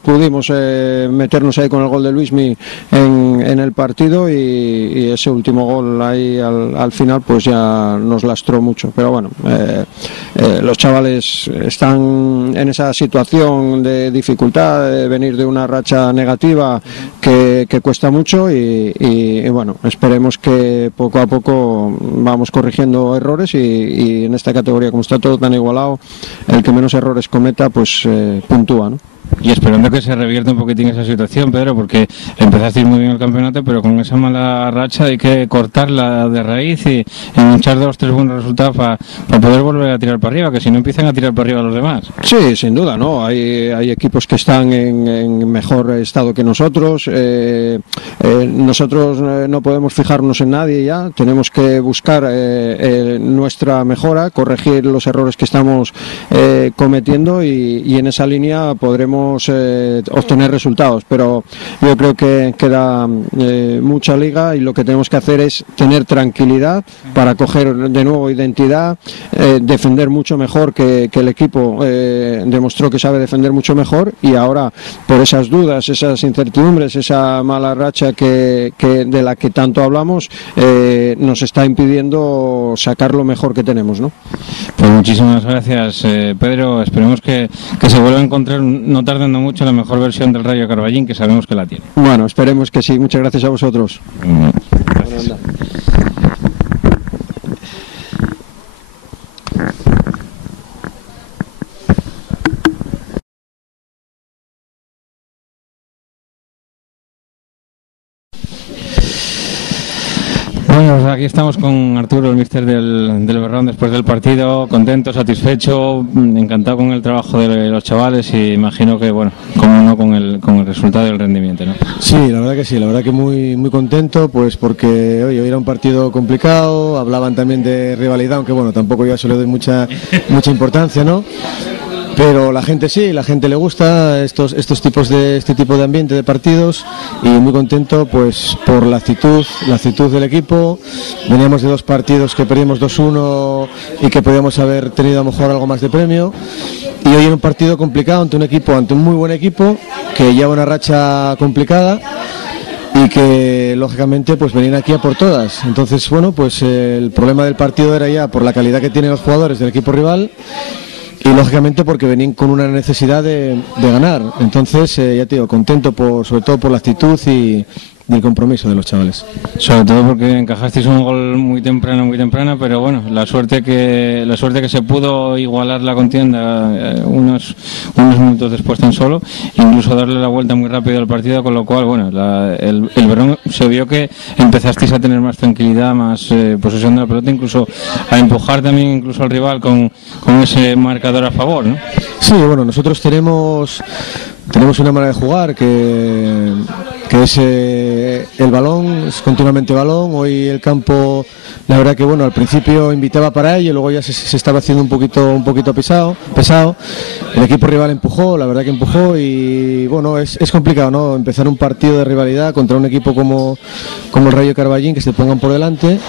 Pudimos meternos ahí con el gol de Luismi en el partido y ese último gol ahí al final pues ya nos lastró mucho, pero bueno, los chavales están en esa situación de dificultad, de venir de una racha negativa que cuesta mucho y bueno, esperemos que poco a poco vamos corrigiendo errores y en esta categoría, como está todo tan igualado, el que menos errores cometa pues puntúa, ¿no? Y esperando que se revierta un poquitín esa situación, Pedro, porque empezasteis muy bien el campeonato, pero con esa mala racha hay que cortarla de raíz y echar 2 o 3 buenos resultados para poder volver a tirar para arriba, que si no empiezan a tirar para arriba los demás. Sí, sin duda, ¿no? Hay equipos que están en mejor estado que nosotros. Nosotros no podemos fijarnos en nadie ya, tenemos que buscar nuestra mejora, corregir los errores que estamos cometiendo y en esa línea podremos obtener resultados, pero yo creo que queda mucha liga y lo que tenemos que hacer es tener tranquilidad para coger de nuevo identidad, defender mucho mejor que el equipo demostró que sabe defender mucho mejor y ahora por esas dudas, esas incertidumbres, esa mala racha de la que tanto hablamos nos está impidiendo sacar lo mejor que tenemos, ¿no? Pues muchísimas gracias, Pedro, esperemos que se vuelva a encontrar no tardando mucho la mejor versión del Rayo Carballín, que sabemos que la tiene. Bueno, esperemos que sí. Muchas gracias a vosotros. Gracias. Bueno, pues aquí estamos con Arturo, el míster del Berrón, después del partido, contento, satisfecho, encantado con el trabajo de los chavales y imagino que, bueno, como no con el resultado y el rendimiento, ¿no? Sí, la verdad que sí, la verdad que muy contento, pues porque hoy era un partido complicado, hablaban también de rivalidad, aunque bueno, tampoco yo a eso le doy mucha importancia, ¿no? Pero la gente sí, la gente le gusta este tipo de ambiente de partidos y muy contento pues por la actitud del equipo. Veníamos de 2 partidos que perdimos 2-1 y que podíamos haber tenido a lo mejor algo más de premio. Y hoy en un partido complicado ante un muy buen equipo que lleva una racha complicada y que lógicamente pues venían aquí a por todas. Entonces bueno, pues el problema del partido era ya por la calidad que tienen los jugadores del equipo rival y lógicamente porque venían con una necesidad de ganar. Entonces ya te digo, contento sobre todo por la actitud y el compromiso de los chavales. Sobre todo porque encajasteis un gol muy temprano, pero bueno, la suerte que se pudo igualar la contienda unos minutos después tan solo, incluso darle la vuelta muy rápido al partido, con lo cual, bueno, el Berrón se vio que empezasteis a tener más tranquilidad, más posesión de la pelota, incluso a empujar también incluso al rival con ese marcador a favor, ¿no? Sí, bueno, nosotros tenemos una manera de jugar que es el balón, es continuamente balón. Hoy el campo, la verdad que bueno, al principio invitaba para ello, luego ya se estaba haciendo un poquito pesado. El equipo rival empujó, la verdad que empujó y bueno, es complicado, ¿no? Empezar un partido de rivalidad contra un equipo como el Rayo Carballín, que se pongan por delante.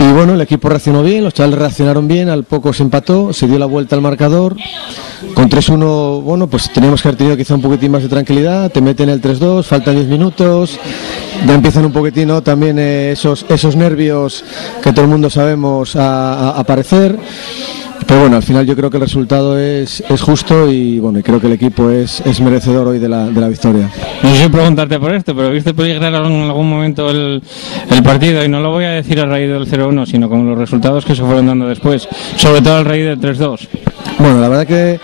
Y bueno, el equipo reaccionó bien, los chavales reaccionaron bien, al poco se empató, se dio la vuelta al marcador. Con 3-1, bueno, pues teníamos que haber tenido quizá un poquitín más de tranquilidad, te meten el 3-2, faltan 10 minutos ya empiezan un poquitín, ¿no? También esos nervios que todo el mundo sabemos a aparecer. Pero bueno, al final yo creo que el resultado es justo y bueno, creo que el equipo es merecedor hoy de la victoria. No sé si preguntarte por esto, pero ¿viste peligrar en algún momento el partido? Y no lo voy a decir a raíz del 0-1, sino con los resultados que se fueron dando después, sobre todo a raíz del 3-2. Bueno, la verdad que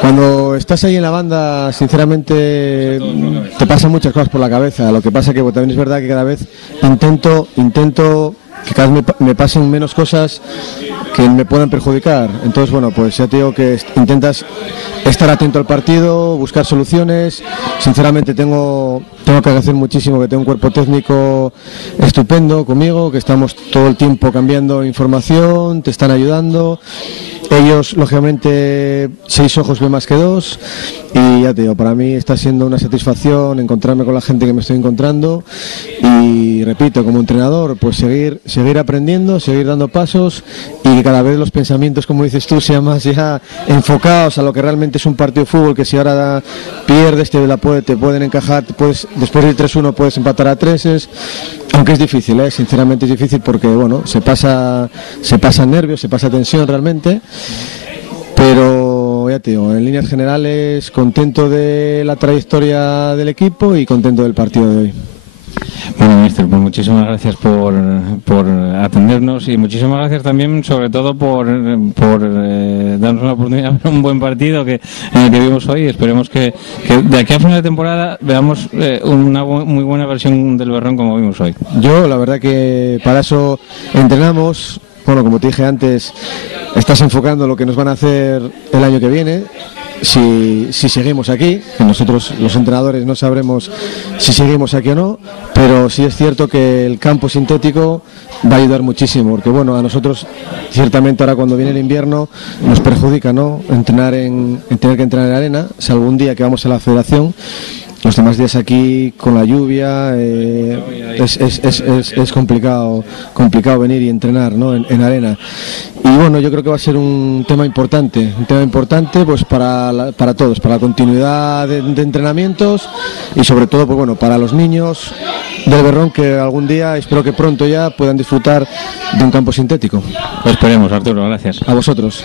cuando estás ahí en la banda, sinceramente te pasan muchas cosas por la cabeza. Lo que pasa que también es verdad que cada vez intento que cada vez me pasen menos cosas que me puedan perjudicar. Entonces, bueno, pues ya te digo que intentas estar atento al partido, buscar soluciones. Sinceramente tengo que agradecer muchísimo que tengo un cuerpo técnico estupendo conmigo, que estamos todo el tiempo cambiando información, te están ayudando. Ellos, lógicamente, 6 ojos ven más que 2 y ya te digo, para mí está siendo una satisfacción encontrarme con la gente que me estoy encontrando y, repito, como entrenador, pues seguir aprendiendo, seguir dando pasos y que cada vez los pensamientos, como dices tú, sean más ya enfocados a lo que realmente es un partido de fútbol, que si ahora pierdes te pueden encajar, después del 3-1 puedes empatar a 3, aunque es difícil, sinceramente es difícil porque, bueno, se pasa nervios, se pasa tensión realmente. Pero ya te digo, en líneas generales contento de la trayectoria del equipo y contento del partido de hoy. Bueno, míster, pues muchísimas gracias por atendernos y muchísimas gracias también, sobre todo, por darnos la oportunidad de ver un buen partido en el que vimos hoy. Esperemos que de aquí a final de temporada veamos una muy buena versión del Berrón como vimos hoy. Yo, la verdad que para eso entrenamos. Bueno, como te dije antes, estás enfocando lo que nos van a hacer el año que viene. Si seguimos aquí, que nosotros los entrenadores no sabremos si seguimos aquí o no, pero sí es cierto que el campo sintético va a ayudar muchísimo, porque bueno, a nosotros ciertamente ahora cuando viene el invierno nos perjudica, ¿no? En tener que entrenar en arena, salvo un día que vamos a la federación. Los demás días aquí con la lluvia es complicado venir y entrenar, ¿no? en arena. Y bueno, yo creo que va a ser un tema importante pues para todos, para la continuidad de entrenamientos y sobre todo pues bueno, para los niños del Berrón que algún día, espero que pronto ya, puedan disfrutar de un campo sintético. Lo esperemos, Arturo, gracias. A vosotros.